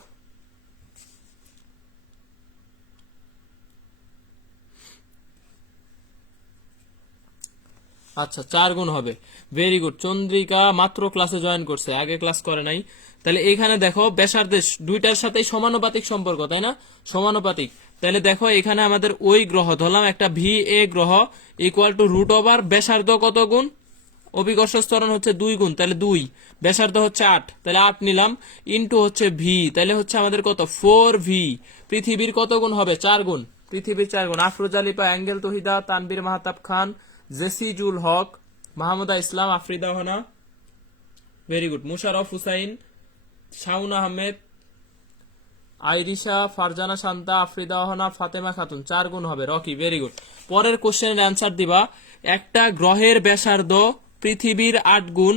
আচ্ছা 4 গুণ হবে, ভেরি গুড। চন্দ্রিকা মাত্র ক্লাসে জয়েন করছে, আগে ক্লাস করে নাই। তাহলে এখানে দেখো ব্যাসার্ধের দুইটার সাথেই সমানুপাতিক সম্পর্ক, তাই না, সমানুপাতিক। তাহলে দেখো এখানে আমাদের ওই গ্রহ ধরলাম একটা ভি এ গ্রহ ইকুয়াল টু √, ব্যাসার্ধ কত গুণ, অভিকর্ষজ ত্বরণ হচ্ছে 2 গুণ, তাহলে 2, ব্যাসার্ধ হচ্ছে 8, তাহলে 8 নিলাম, ইনটু হচ্ছে ভি, তাহলে হচ্ছে আমাদের কত 4v। পৃথিবীর কত গুণ হবে? 4 গুণ, পৃথিবীর 4 গুণ। আফরোজা লিপা, অ্যাঙ্গেল তহিদা, তানবীর মাহতাব খান, জেসি জুল হক, মাহমুদা ইসলাম, আফরিদা হানা, ভেরি গুড, মুশারফ হুসাইন, শাউন আহমেদ, আইরিশা, ফারজানা শান্তা, আফরিদা হানা, ফাতেমা খাতুন, 4 গুণ হবে। Rocky, very good. পরের কোশ্চেনের অ্যান্সার দিবা, একটা গ্রহের ব্যাসার্ধ পৃথিবীর 8 গুণ,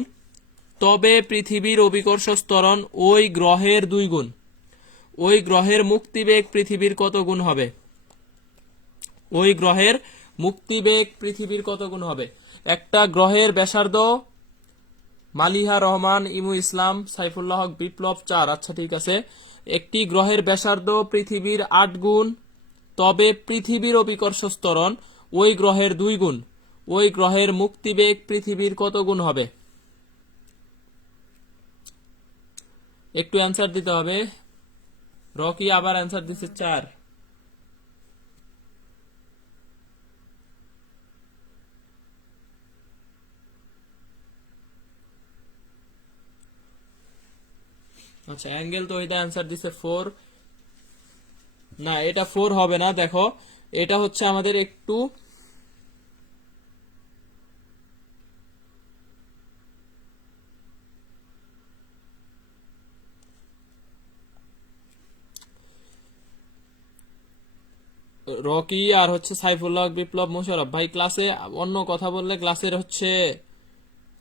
তবে পৃথিবীর অভিকর্ষজ ত্বরণ ওই গ্রহের 2 গুণ। ওই গ্রহের মুক্তিবেগ পৃথিবীর কত গুণ হবে? ওই গ্রহের মুক্তিবেগ পৃথিবীর কত গুণ হবে? একটা গ্রহের ব্যাসার্ধ, মালিহা রহমান, ইমু ইসলাম, সাইফুল্লাহ হক, বিপ্লব, 4। আচ্ছা ঠিক আছে, একটি গ্রহের ব্যাসার্ধ পৃথিবীর 8 গুণ, তবে পৃথিবীর অভিকর্ষজ ত্বরণ ওই গ্রহের 2 গুণ। ওই গ্রহের মুক্তিবেগ পৃথিবীর কত গুণ হবে? একটু অ্যান্সার দিতে হবে। রকি আবার অ্যান্সার দিচ্ছে 4। আচ্ছা, অ্যাঙ্গেল তো এটা অ্যান্সার দিছে 4। না, এটা 4 হবে না, দেখো এটা হচ্ছে আমাদের একটু রকি আর হচ্ছে সাইফুল্লাহ, বিপ্লব, মোশারফ ভাই, ক্লাসে অন্য কথা বললে ক্লাসের হচ্ছে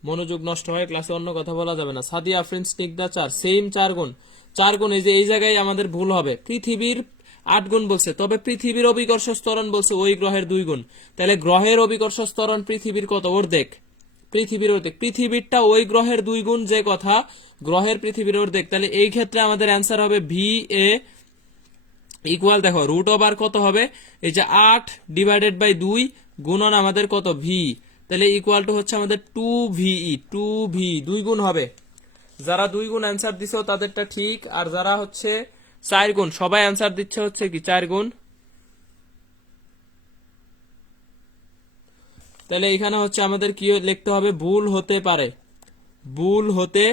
মনোযোগ নষ্ট হয়, ক্লাসে অন্য কথা বলা যাবে না। সাদিয়া আফরিন, স্নিগ্ধা, 4, সেম 4 গুণ। 4 গুণ, এই যে এই জায়গায় আমাদের ভুল হবে, পৃথিবীর 8 গুণ বলছে, তবে পৃথিবীর অভিকর্ষজ ত্বরণ বলছে ওই গ্রহের 2 গুণ। তাহলে গ্রহের অভিকর্ষজ ত্বরণ পৃথিবীর কত? অর্ধেক। পৃথিবীর অর্ধেক, পৃথিবীরটা ওই গ্রহের 2 গুণ যে কথা, গ্রহের পৃথিবীর অর্ধেক। তাহলে এই ক্ষেত্রে আমাদের অ্যান্সার হবে ভি এ ইকুয়াল, দেখো রুট ওভার কত হবে? এই যে 8 ডিভাইডেড বাই 2 গুণন আমাদের কত? ভি। তাহলে ইকুয়াল টু হচ্ছে আমাদের 2VE, 2V, 2 গুণ হবে। যারা 2 গুণ অ্যান্সার দিছো তাদেরটা ঠিক, আর যারা হচ্ছে 4 গুণ, সবাই অ্যান্সার দিচ্ছে হচ্ছে কি 4 গুণ। তাহলে এখানে হচ্ছে আমাদের কি লিখতে হবে? ভুল হতে পারে, ভুল হতে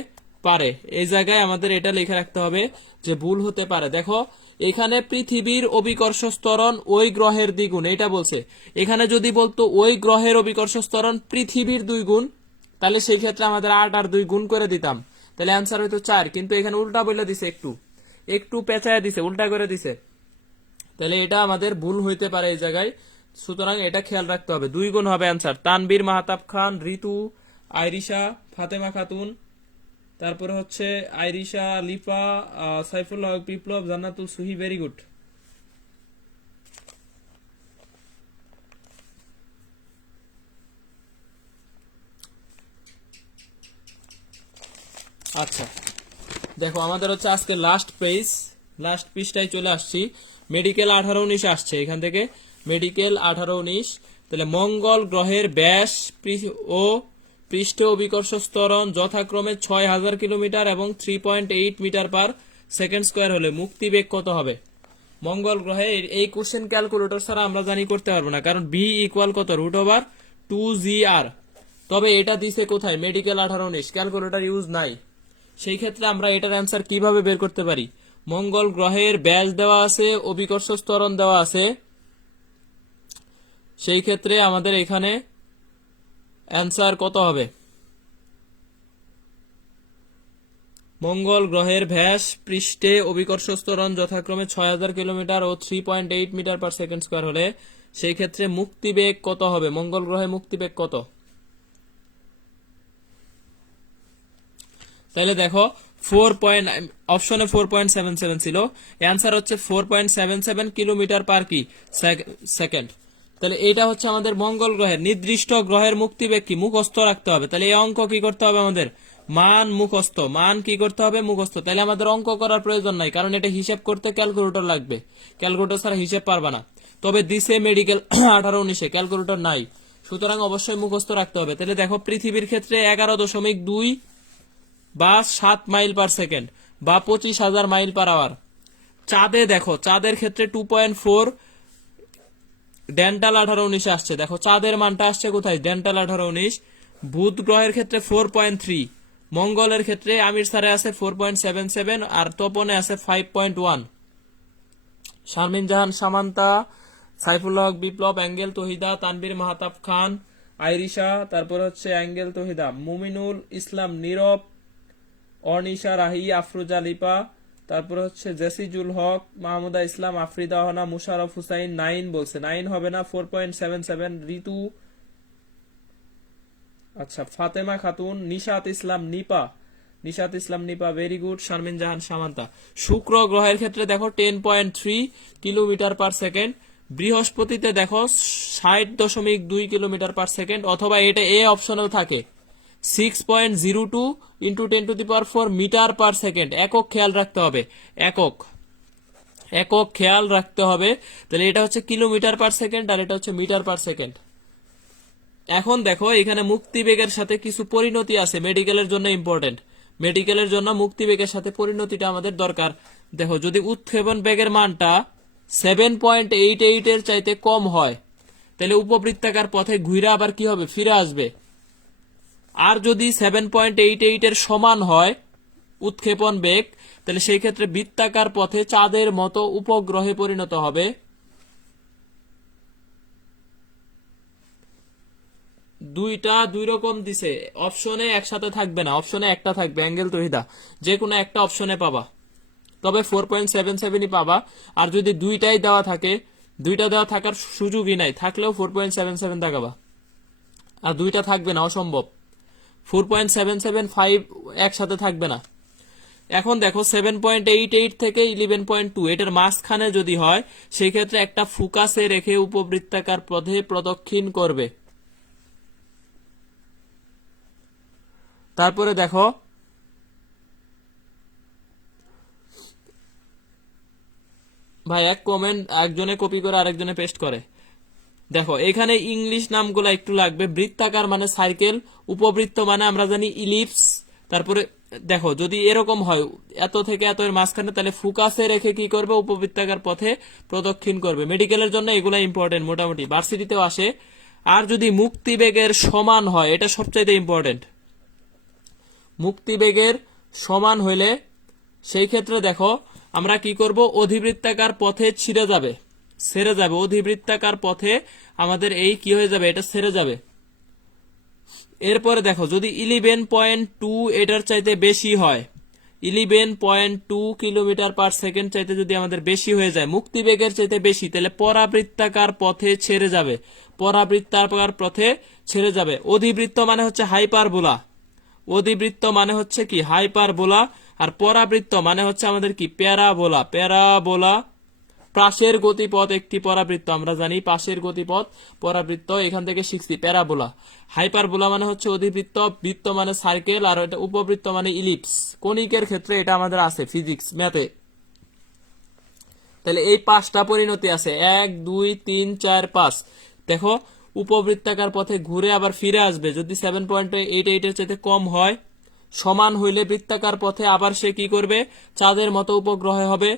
পারে, এই জায়গায় আমাদের এটা লিখে রাখতে হবে যে ভুল হতে পারে। দেখো এখানে পৃথিবীর অভিকর্ষজ ত্বরণ ওই গ্রহের দ্বিগুণ, এটা বলছে। এখানে যদি বলতো ওই গ্রহের অভিকর্ষজ ত্বরণ পৃথিবীর 2 গুণ, তাহলে সেই ক্ষেত্রে আমাদের 8 আর 2 গুণ করে দিতাম, তাহলে অ্যান্সার হইতো 4। কিন্তু এখানে উল্টা বলে দিছে, একটু একটু পেঁচায় দিছে, উল্টা করে দিছে, তাহলে এটা আমাদের ভুল হইতে পারে এই জায়গায়। সুতরাং এটা খেয়াল রাখতে হবে, 2 গুণ হবে অ্যান্সার। তানবীর মাহতাব খান, ঋতু, আইরিশা, ফাতেমা খাতুন, তারপরে হচ্ছে আইরিশা, লিফা, সাইফুল্লাহ, বিপ্লব, জান্নাতুল সুহি, ভেরি গুড। আচ্ছা দেখো আমাদের হচ্ছে আজকে লাস্ট পেজ, লাস্ট পেজটাই চলে আসছি। মেডিকেল 18-19 আসছে এখান থেকে, মেডিকেল 18-19। তাহলে মঙ্গল গ্রহের ব্যাস ও পৃষ্ঠে অভিকর্ষজ ত্বরণ যথাক্রমে 6000 কিলোমিটার এবং 3.8 মিটার পার সেকেন্ড স্কয়ার হলে মুক্তিবেগ কত হবে? মঙ্গল গ্রহে এই কোশ্চেন ক্যালকুলেটর ছাড়া আমরা জানি করতে পারবো না, কারণ বি ইকুয়াল কত? Root over 2GR। তবে এটা দিছে কোথায়? মেডিকেল 18-19, ক্যালকুলেটর ইউজ নাই। সেই ক্ষেত্রে আমরা এটার অ্যান্সার কিভাবে বের করতে পারি? মঙ্গল গ্রহের ব্যাস দেওয়া আছে, অভিকর্ষজ ত্বরণ দেওয়া আছে, সেই ক্ষেত্রে আমাদের এখানে অ্যান্সার কত হবে? মঙ্গল গ্রহের ব্যাস পৃষ্ঠে অভিকর্ষজ ত্বরণ যথাক্রমে 6000 কিলোমিটার ও 3.8 মিটার পার সেকেন্ড স্কয়ার হলে সেই ক্ষেত্রে মুক্তিবেগ কত হবে? মঙ্গল গ্রহে মুক্তিবেগ কত? তাহলে দেখো 4 অপশনে 4.77 ছিল, অ্যান্সার হচ্ছে 4.77 কিলোমিটার পার কি সেকেন্ড। তাহলে এটা হচ্ছে আমাদের মঙ্গল গ্রহের নির্দিষ্ট গ্রহের মুক্তিবেগ কি মুখস্থ রাখতে হবে। তাহলে এই অঙ্ক কি করতে হবে আমাদের? মান মুখস্থ, মান কি করতে হবে? মুখস্থ। তাহলে আমাদের অঙ্ক করার প্রয়োজন নাই, কারণ এটা হিসাব করতে ক্যালকুলেটর লাগবে, ক্যালকুলেটর ছাড়া হিসাব পারবা না। তবে দিছে মেডিকেল 18-19-এ ক্যালকুলেটর নাই, সুতরাং অবশ্যই মুখস্থ রাখতে হবে। তাহলে দেখো পৃথিবীর ক্ষেত্রে 11.2 বা 7 মাইল পার সেকেন্ড বা 25,000 মাইল পার আওয়ার। চাঁদে দেখো, চাঁদের ক্ষেত্রে 2.4 ডেন্টাল 18-19 আসছে। দেখো চাঁদের মানটা আসছে কোথায়? ডেন্টাল 18-19, বুধ গ্রহের ক্ষেত্রে 4.3, মঙ্গলের ক্ষেত্রে আমির স্যারে আছে 4.77 আর তপনে আছে 5.1। শারমিন জাহান সামান্তা, সাইফুল্লাহ হক বিপ্লব, অ্যাঙ্গেল তহিদা, তানভীর মাহতাব খান, আইরিশা, তারপর হচ্ছে অ্যাঙ্গেল তহিদা, মুমিনুল ইসলাম নীরব, অর্নিশা রাহি, আফরোজা লিপা, তারপর হচ্ছে জেসিজুল হক, মাহমুদা ইসলাম, আফরিদা হনা, মুশারফ হুসাইন 9 বলছে, 9 হবে না, 4.77। ঋতু, আচ্ছা ফাতেমা খাতুন, নিশাত ইসলাম নিপা, নিশাত ইসলাম নিপা ভেরি গুড। শারমিন জাহান সামান্তা। শুক্র গ্রহের ক্ষেত্রে দেখো 10.3 কিলোমিটার পার সেকেন্ড। বৃহস্পতিতে দেখো 60.2 কিলোমিটার পার সেকেন্ড, অথবা এটা এ অপশনেও থাকে 6.02 ইন্টু 10⁴ মিটার পার সেকেন্ড। একক খেয়াল রাখতে হবে, একক একক খেয়াল রাখতে হবে। তাহলে এটা হচ্ছে কিলোমিটার পার সেকেন্ড আর এটা হচ্ছে মিটার পার সেকেন্ড। এখন দেখো এখানে মুক্তিবেগের সাথে কিছু পরিণতি আছে, মেডিকেলের জন্য ইম্পর্টেন্ট। মেডিকেলের জন্য মুক্তিবেগের সাথে পরিণতিটা আমাদের দরকার। দেখো যদি উৎক্ষেপণ বেগের মানটা 7.88 এর চাইতে কম হয় তাহলে উপবৃত্তাকার পথে ঘুরে আবার কি হবে, ফিরে আসবে। আর যদি 7.88 এর সমান হয় উৎক্ষেপণ বেগ, তাহলে সেই ক্ষেত্রে বৃত্তাকার পথে চাঁদের মতো উপগ্রহে পরিণত হবে। দুইটা দুই রকম দিছে, অপশনে একসাথে থাকবে না, অপশনে একটা থাকবে, অ্যাঙ্গেল তহিদা যে কোনো একটা অপশনে পাবা, তবে 4.77ই পাবা। আর যদি দুইটাই দেওয়া থাকে, দুইটা দেওয়া থাকার সুযোগই নাই, থাকলেও 4.77 দেখাবা, আর দুইটা থাকবে না, অসম্ভব। 4.775 একসাথে থাকবে না। এখন দেখো 7.88 থেকে 11.2 এটার মাঝখানে যদি হয় সেই ক্ষেত্রে একটা ফোকাসে রেখে উপবৃত্তাকার পথে প্রদক্ষিণ করবে। তারপরে দেখো ভাই এক কমেন্ট একজনে কপি করে আরেকজনে পেস্ট করে। দেখো এখানে ইংলিশ নামগুলো একটু লাগবে। বৃত্তাকার মানে সার্কেল, উপবৃত্ত মানে আমরা জানি ইলিপস। তারপরে দেখো যদি এরকম হয় এত থেকে এত এর মাঝখানে, তাহলে ফোকাসে রেখে কি করবে, উপবৃত্তাকার পথে প্রদক্ষিণ করবে। মেডিকেলের জন্য এগুলো ইম্পর্টেন্ট, মোটামুটি ভার্সিটিতেও আসে। আর যদি মুক্তিবেগের সমান হয়, এটা সবচাইতে ইম্পর্টেন্ট। মুক্তিবেগের সমান হইলে সেই ক্ষেত্রে দেখো আমরা কি করব, অধিবৃত্তাকার পথে ছেড়ে যাবে, অধিবৃত্তাকার পথে আমাদের এই কি হয়ে যাবে, এটা ছেড়ে যাবে। এরপরে দেখো যদি 11.2 এটার চাইতে বেশি হয়, 11.2 কিলোমিটার পার সেকেন্ড চাইতে যদি আমাদের বেশি হয়ে যায়, মুক্তিবেগের চাইতে বেশি, তাহলে পরাবৃত্তাকার পথে ছেড়ে যাবে, পরাবৃত্তাকার পথে ছেড়ে যাবে। অধিবৃত্ত মানে হচ্ছে হাইপারবোলা, অধিবৃত্ত মানে হচ্ছে কি হাইপারবোলা, আর পরাবৃত্ত মানে হচ্ছে আমাদের কি প্যারাবোলা, প্যারাবোলা। পাশের গতিপথ একটি পরাবৃত্ত, আমরা জানি পাশের গতিপথ পরাবৃত্ত, এখান থেকে শিখছি প্যারাবোলা। হাইপারবোলা মানে হচ্ছে অধিবৃত্ত, বৃত্ত মানে সার্কেল, আর এটা উপবৃত্ত মানে ইলিপস। কণিকের ক্ষেত্রে এটা আমাদের আছে ফিজিক্স ম্যাথে। তাহলে এই 5টা পরিণতি আছে, 1 2 3 4 5। দেখো উপবৃত্তাকার পথে ঘুরে আবার ফিরে আসবে যদি 7.88 এর চাইতে কম হয়। সমান হইলে বৃত্তাকার পথে আবার সে কি করবে, চাঁদের মতো উপগ্রহে হবে।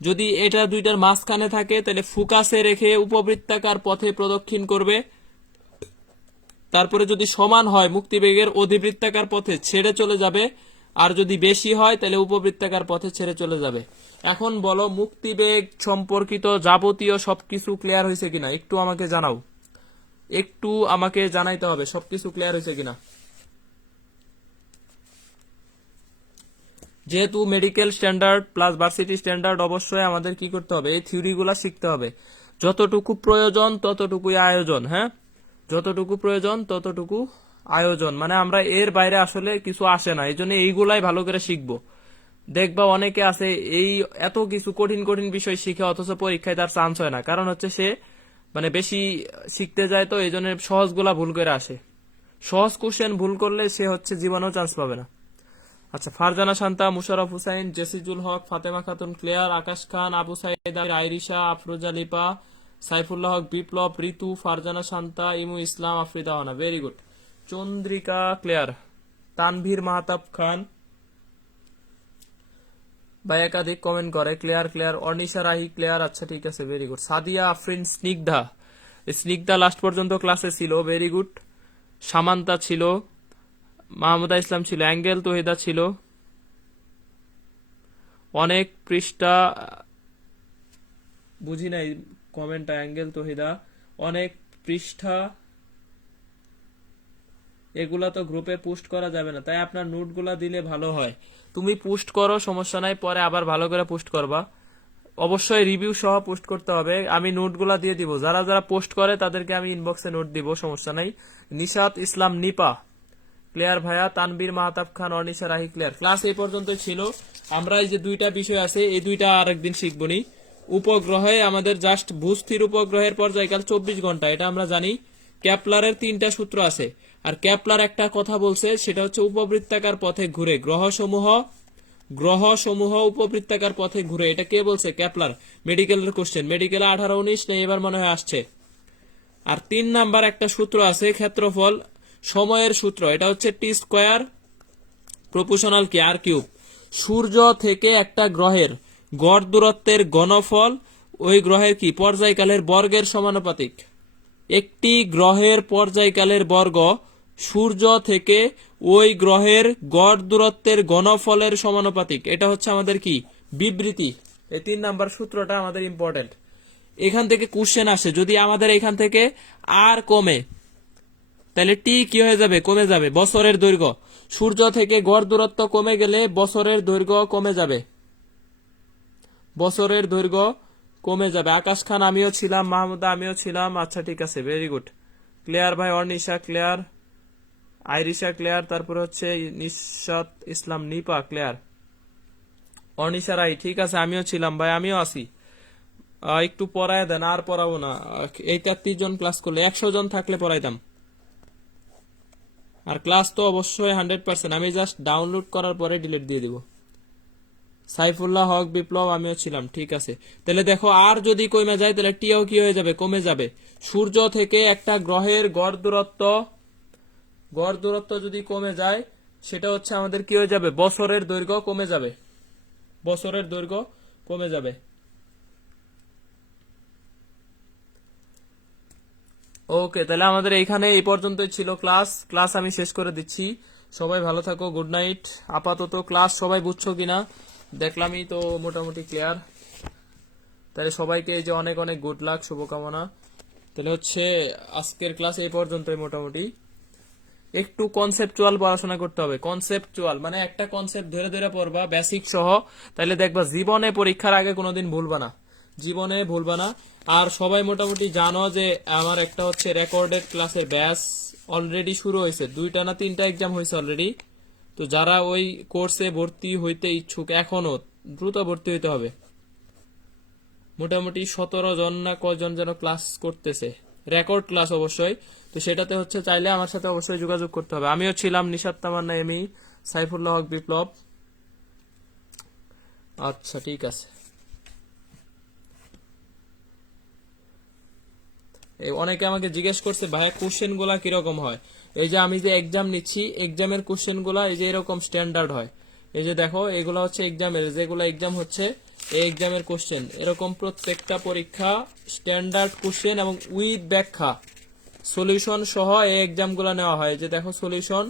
যদি এটা দুইটার মাঝখানে থাকে তাহলে ফোকাসে রেখে উপবৃত্তাকার পথে প্রদক্ষিণ করবে। তারপরে যদি সমান হয় মুক্তিবেগের, অধিবৃত্তাকার পথে ছেড়ে চলে যাবে। আর যদি বেশি হয় তাহলে উপবৃত্তাকার পথে ছেড়ে চলে যাবে। এখন বলো মুক্তিবেগ সম্পর্কিত যাবতীয় সবকিছু ক্লিয়ার হয়েছে কিনা, একটু আমাকে জানাও, একটু আমাকে জানাইতে হবে সবকিছু ক্লিয়ার হয়েছে কিনা। যেহেতু medical standard plus varsity standard, অবশ্যই আমাদের কি করতে হবে, এই থিওরিগুলা শিখতে হবে। যতটুকু প্রয়োজন ততটুকুই আয়োজন, হ্যাঁ, যতটুকু প্রয়োজন ততটুকু আয়োজন, মানে আমরা এর বাইরে আসলে কিছু আসে না, এই জন্য এইগুলাই ভালো করে শিখবো। দেখবা অনেকে আছে এই এত কিছু কঠিন কঠিন বিষয় শিখে অথচ পরীক্ষায় তার চান্স হয় না, কারণ হচ্ছে সে মানে বেশি শিখতে যায়, তো এই জন্য সহজগুলা ভুল করে আসে। সহজ কোশ্চেন ভুল করলে সে হচ্ছে জীবনেও চান্স পাবে না। আচ্ছা, ফারজানা শান্তা, মুশারফ হুসাইন, জেসিজুল Haque, Fatema Khatun clear, Akash Khan, Abu Sayeed, Airisha, Afroza Lipa, Saifullah Haque Biplob, Ritu, Farzana Shanta, Imu Islam, Afrida Hana very good. Chandrika clear, Tanvir Mahtab Khan ভাই একাধিক কমেন্ট করে clear clear, Arnisha Rahi clear, আচ্ছা ঠিক আছে very good. Sadia Afrin, Snigdha, Snigdha last পর্যন্ত ক্লাসে ছিল, ভেরি গুড। সামান্তা ছিল, মাহমুদা ইসলাম ছিল, অ্যাঙ্গেল তহিদা ছিল, অনেক পৃষ্ঠা, বুঝি নাই কমেন্টটা, অ্যাঙ্গেল তহিদা, অনেক পৃষ্ঠা, এগুলা তো গ্রুপে পোস্ট করা যাবে না, তাই আপনার নোটগুলা দিলে ভালো হয়। তুমি পোস্ট করো, সমস্যা নাই, পরে আবার ভালো করে পোস্ট করবা। অবশ্যই রিভিউ সহ পোস্ট করতে হবে। আমি নোটগুলা দিয়ে দিব, যারা যারা পোস্ট করে তাদেরকে আমি ইনবক্সে নোট দিব, সমস্যা নাই। নিশাত ইসলাম নিপা ক্লিয়ার ভাইয়া, তানবীর মাহতাব খান, অনিশা রাহি ক্লিয়ার। ক্লাস এই পর্যন্ত ছিল। আমরা এই যে দুইটা বিষয় আছে, এই দুইটা আরেকদিন শিখবনি। উপগ্রহে আমাদের জাস্ট ভূস্থির উপগ্রহের পর্যায়কাল 24 ঘন্টা, এটা আমরা জানি। ক্যাপলারের 3টা সূত্র আছে, আর ক্যাপলার একটা কথা বলছে, সেটা হচ্ছে উপবৃত্তাকার পথে ঘুরে গ্রহসমূহ উপবৃত্তাকার পথে ঘুরে। এটা কে বলছে? ক্যাপলার। মেডিকেলের কোশ্চেন, মেডিকেলে 18-19 নেই, এবার মনে হয় আসছে। আর 3 নাম্বার একটা সূত্র আছে ক্ষেত্রফল সময়ের সূত্র, এটা হচ্ছে টি স্কোয়ার প্রপোর্শনাল কি আর কিউব। সূর্য থেকে একটা গ্রহের গড় দূরত্বের ঘনফল ওই গ্রহের কি পর্যায়কালের বর্গের সমানুপাতিক। একটি গ্রহের পর্যায়কালের বর্গ সূর্য থেকে ওই গ্রহের গড় দূরত্বের ঘনফলের সমানুপাতিক। এটা হচ্ছে আমাদের কি বিবৃতি। এই 3 নাম্বার সূত্রটা আমাদের ইম্পর্টেন্ট। এখান থেকে কোশ্চেন আসে, যদি আমাদের এখান থেকে আর কমে, তাহলে টি কি হয়ে যাবে? কমে যাবে। বছরের দৈর্ঘ্য, সূর্য থেকে গড় দূরত্ব কমে গেলে বছরের দৈর্ঘ্য কমে যাবে, বছরের দৈর্ঘ্য কমে যাবে। আকাশ খান আমিও ছিলাম, মাহমুদা আমিও ছিলাম। আচ্ছা ঠিক আছে, ভেরি গুড। ক্লিয়ার ভাই, অর্নিশা ক্লিয়ার, আইরিশা ক্লিয়ার, তারপরে হচ্ছে নিশাত ইসলাম নিপা ক্লিয়ার, অর্নিশা রাই ঠিক আছে, আমিও ছিলাম ভাই, আমিও আছি। একটু পড়ায় দেন, আর পড়াবো না। এই 33 জন ক্লাস করলে, 100 জন থাকলে পড়াইতাম। আর ক্লাস তো অবশ্যই 100%, আমি জাস্ট ডাউনলোড করার পরে ডিলিট দিয়ে দিব। সাইফুল্লাহ হক বিপ্লব আমিও ছিলাম, ঠিক আছে। তাহলে দেখো, আর যদি কমে যায় তাহলে টিও কি হয়ে যাবে? কমে যাবে। সূর্য থেকে একটা গ্রহের গড় দূরত্ব যদি কমে যায়, সেটা হচ্ছে আমাদের কি হয়ে যাবে? বছরের দৈর্ঘ্য কমে যাবে, বছরের দৈর্ঘ্য কমে যাবে। ওকে, তাহলে আমাদের এইখানে এই পর্যন্তই ছিল ক্লাস আমি শেষ করে দিচ্ছি। সবাই ভালো থাকো, গুড নাইট। আপাতত ক্লাস সবাই বুঝছো কিনা দেখলামই তো, মোটামুটি ক্লিয়ার। তাহলে সবাইকে এই যে অনেক অনেক গুড লাক, শুভকামনা। তাহলে হচ্ছে আজকের ক্লাস এই পর্যন্তই মোটামুটি। একটু কনসেপচুয়াল পড়াশোনা করতে হবে। কনসেপচুয়াল মানে একটা কনসেপ্ট ধরে ধরে পড়বা, বেসিক সহ। তাহলে দেখবা জীবনে পরীক্ষার আগে কোনোদিন ভুলবা না, জীবনে ভুলবা না। আর সবাই মোটামুটি জানো যে আমার একটা হচ্ছে রেকর্ডেড ক্লাসের ব্যাচ অলরেডি শুরু হয়েছে, 2টা না 3টা এক্সাম হয়েছে অলরেডি। তো যারা ওই কোর্সে ভর্তি হইতে ইচ্ছুক, এখনো দ্রুত ভর্তি হইতে হবে। মোটামুটি 17 জন না কয়জন যেন ক্লাস করতেছে, রেকর্ড ক্লাস অবশ্যই। তো সেটাতে হচ্ছে চাইলে আমার সাথে অবশ্যই যোগাযোগ করতে হবে। আমিও ছিলাম, নিশাত তামান্না এমি, সাইফুল্লাহ হক বিপ্লব। আচ্ছা ঠিক আছে। অনেকে আমাকে জিজ্ঞেস করছে ভাই কোশ্চেন গুলা কিরকম হয়। এই যে আমি যে এক্সাম নিচ্ছি, এক্সামের কোশ্চেন গুলা এই যে এরকম স্ট্যান্ডার্ড হয়। এই যে দেখো, এগুলা হচ্ছে এক্সামের, যেগুলো এক্সাম হচ্ছে এই এক্সামের কোশ্চেন এরকম প্রত্যেকটা পরীক্ষা স্ট্যান্ডার্ড কোশ্চেন এবং উইথ ব্যাখ্যা সলিউশন সহ এই এক্সাম গুলা নেওয়া হয়। যে দেখো সলিউশন,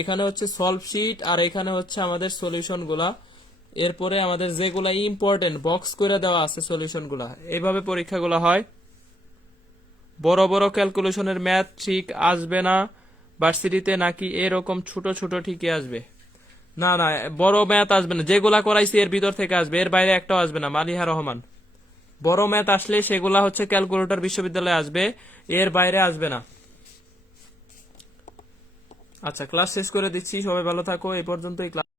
এখানে হচ্ছে সলভ শিট, আর এখানে হচ্ছে আমাদের সলিউশন গুলা। এরপরে আমাদের যেগুলা ইম্পর্টেন্ট বক্স করে দেওয়া আছে সলিউশন গুলা। এইভাবে পরীক্ষাগুলো হয়। বড় বড় ক্যালকুলেশনের ম্যাথ ঠিক আসবে না ভার্সিটিতে, নাকি এরকম ছোট ছোট ঠিকই আসবে? না না, বড় ম্যাথ আসবে না, যেগুলা করাইছি এর ভিতর থেকে আসবে, এর বাইরে একটাও আসবে না। মালিহা রহমান, বড় ম্যাথ আসলে সেগুলা হচ্ছে ক্যালকুলেটর বিশ্ববিদ্যালয়ে আসবে, এর বাইরে আসবে না। আচ্ছা, ক্লাস শেষ করে দিচ্ছি, সবাই ভালো থাকো। এই পর্যন্তই ক্লাস।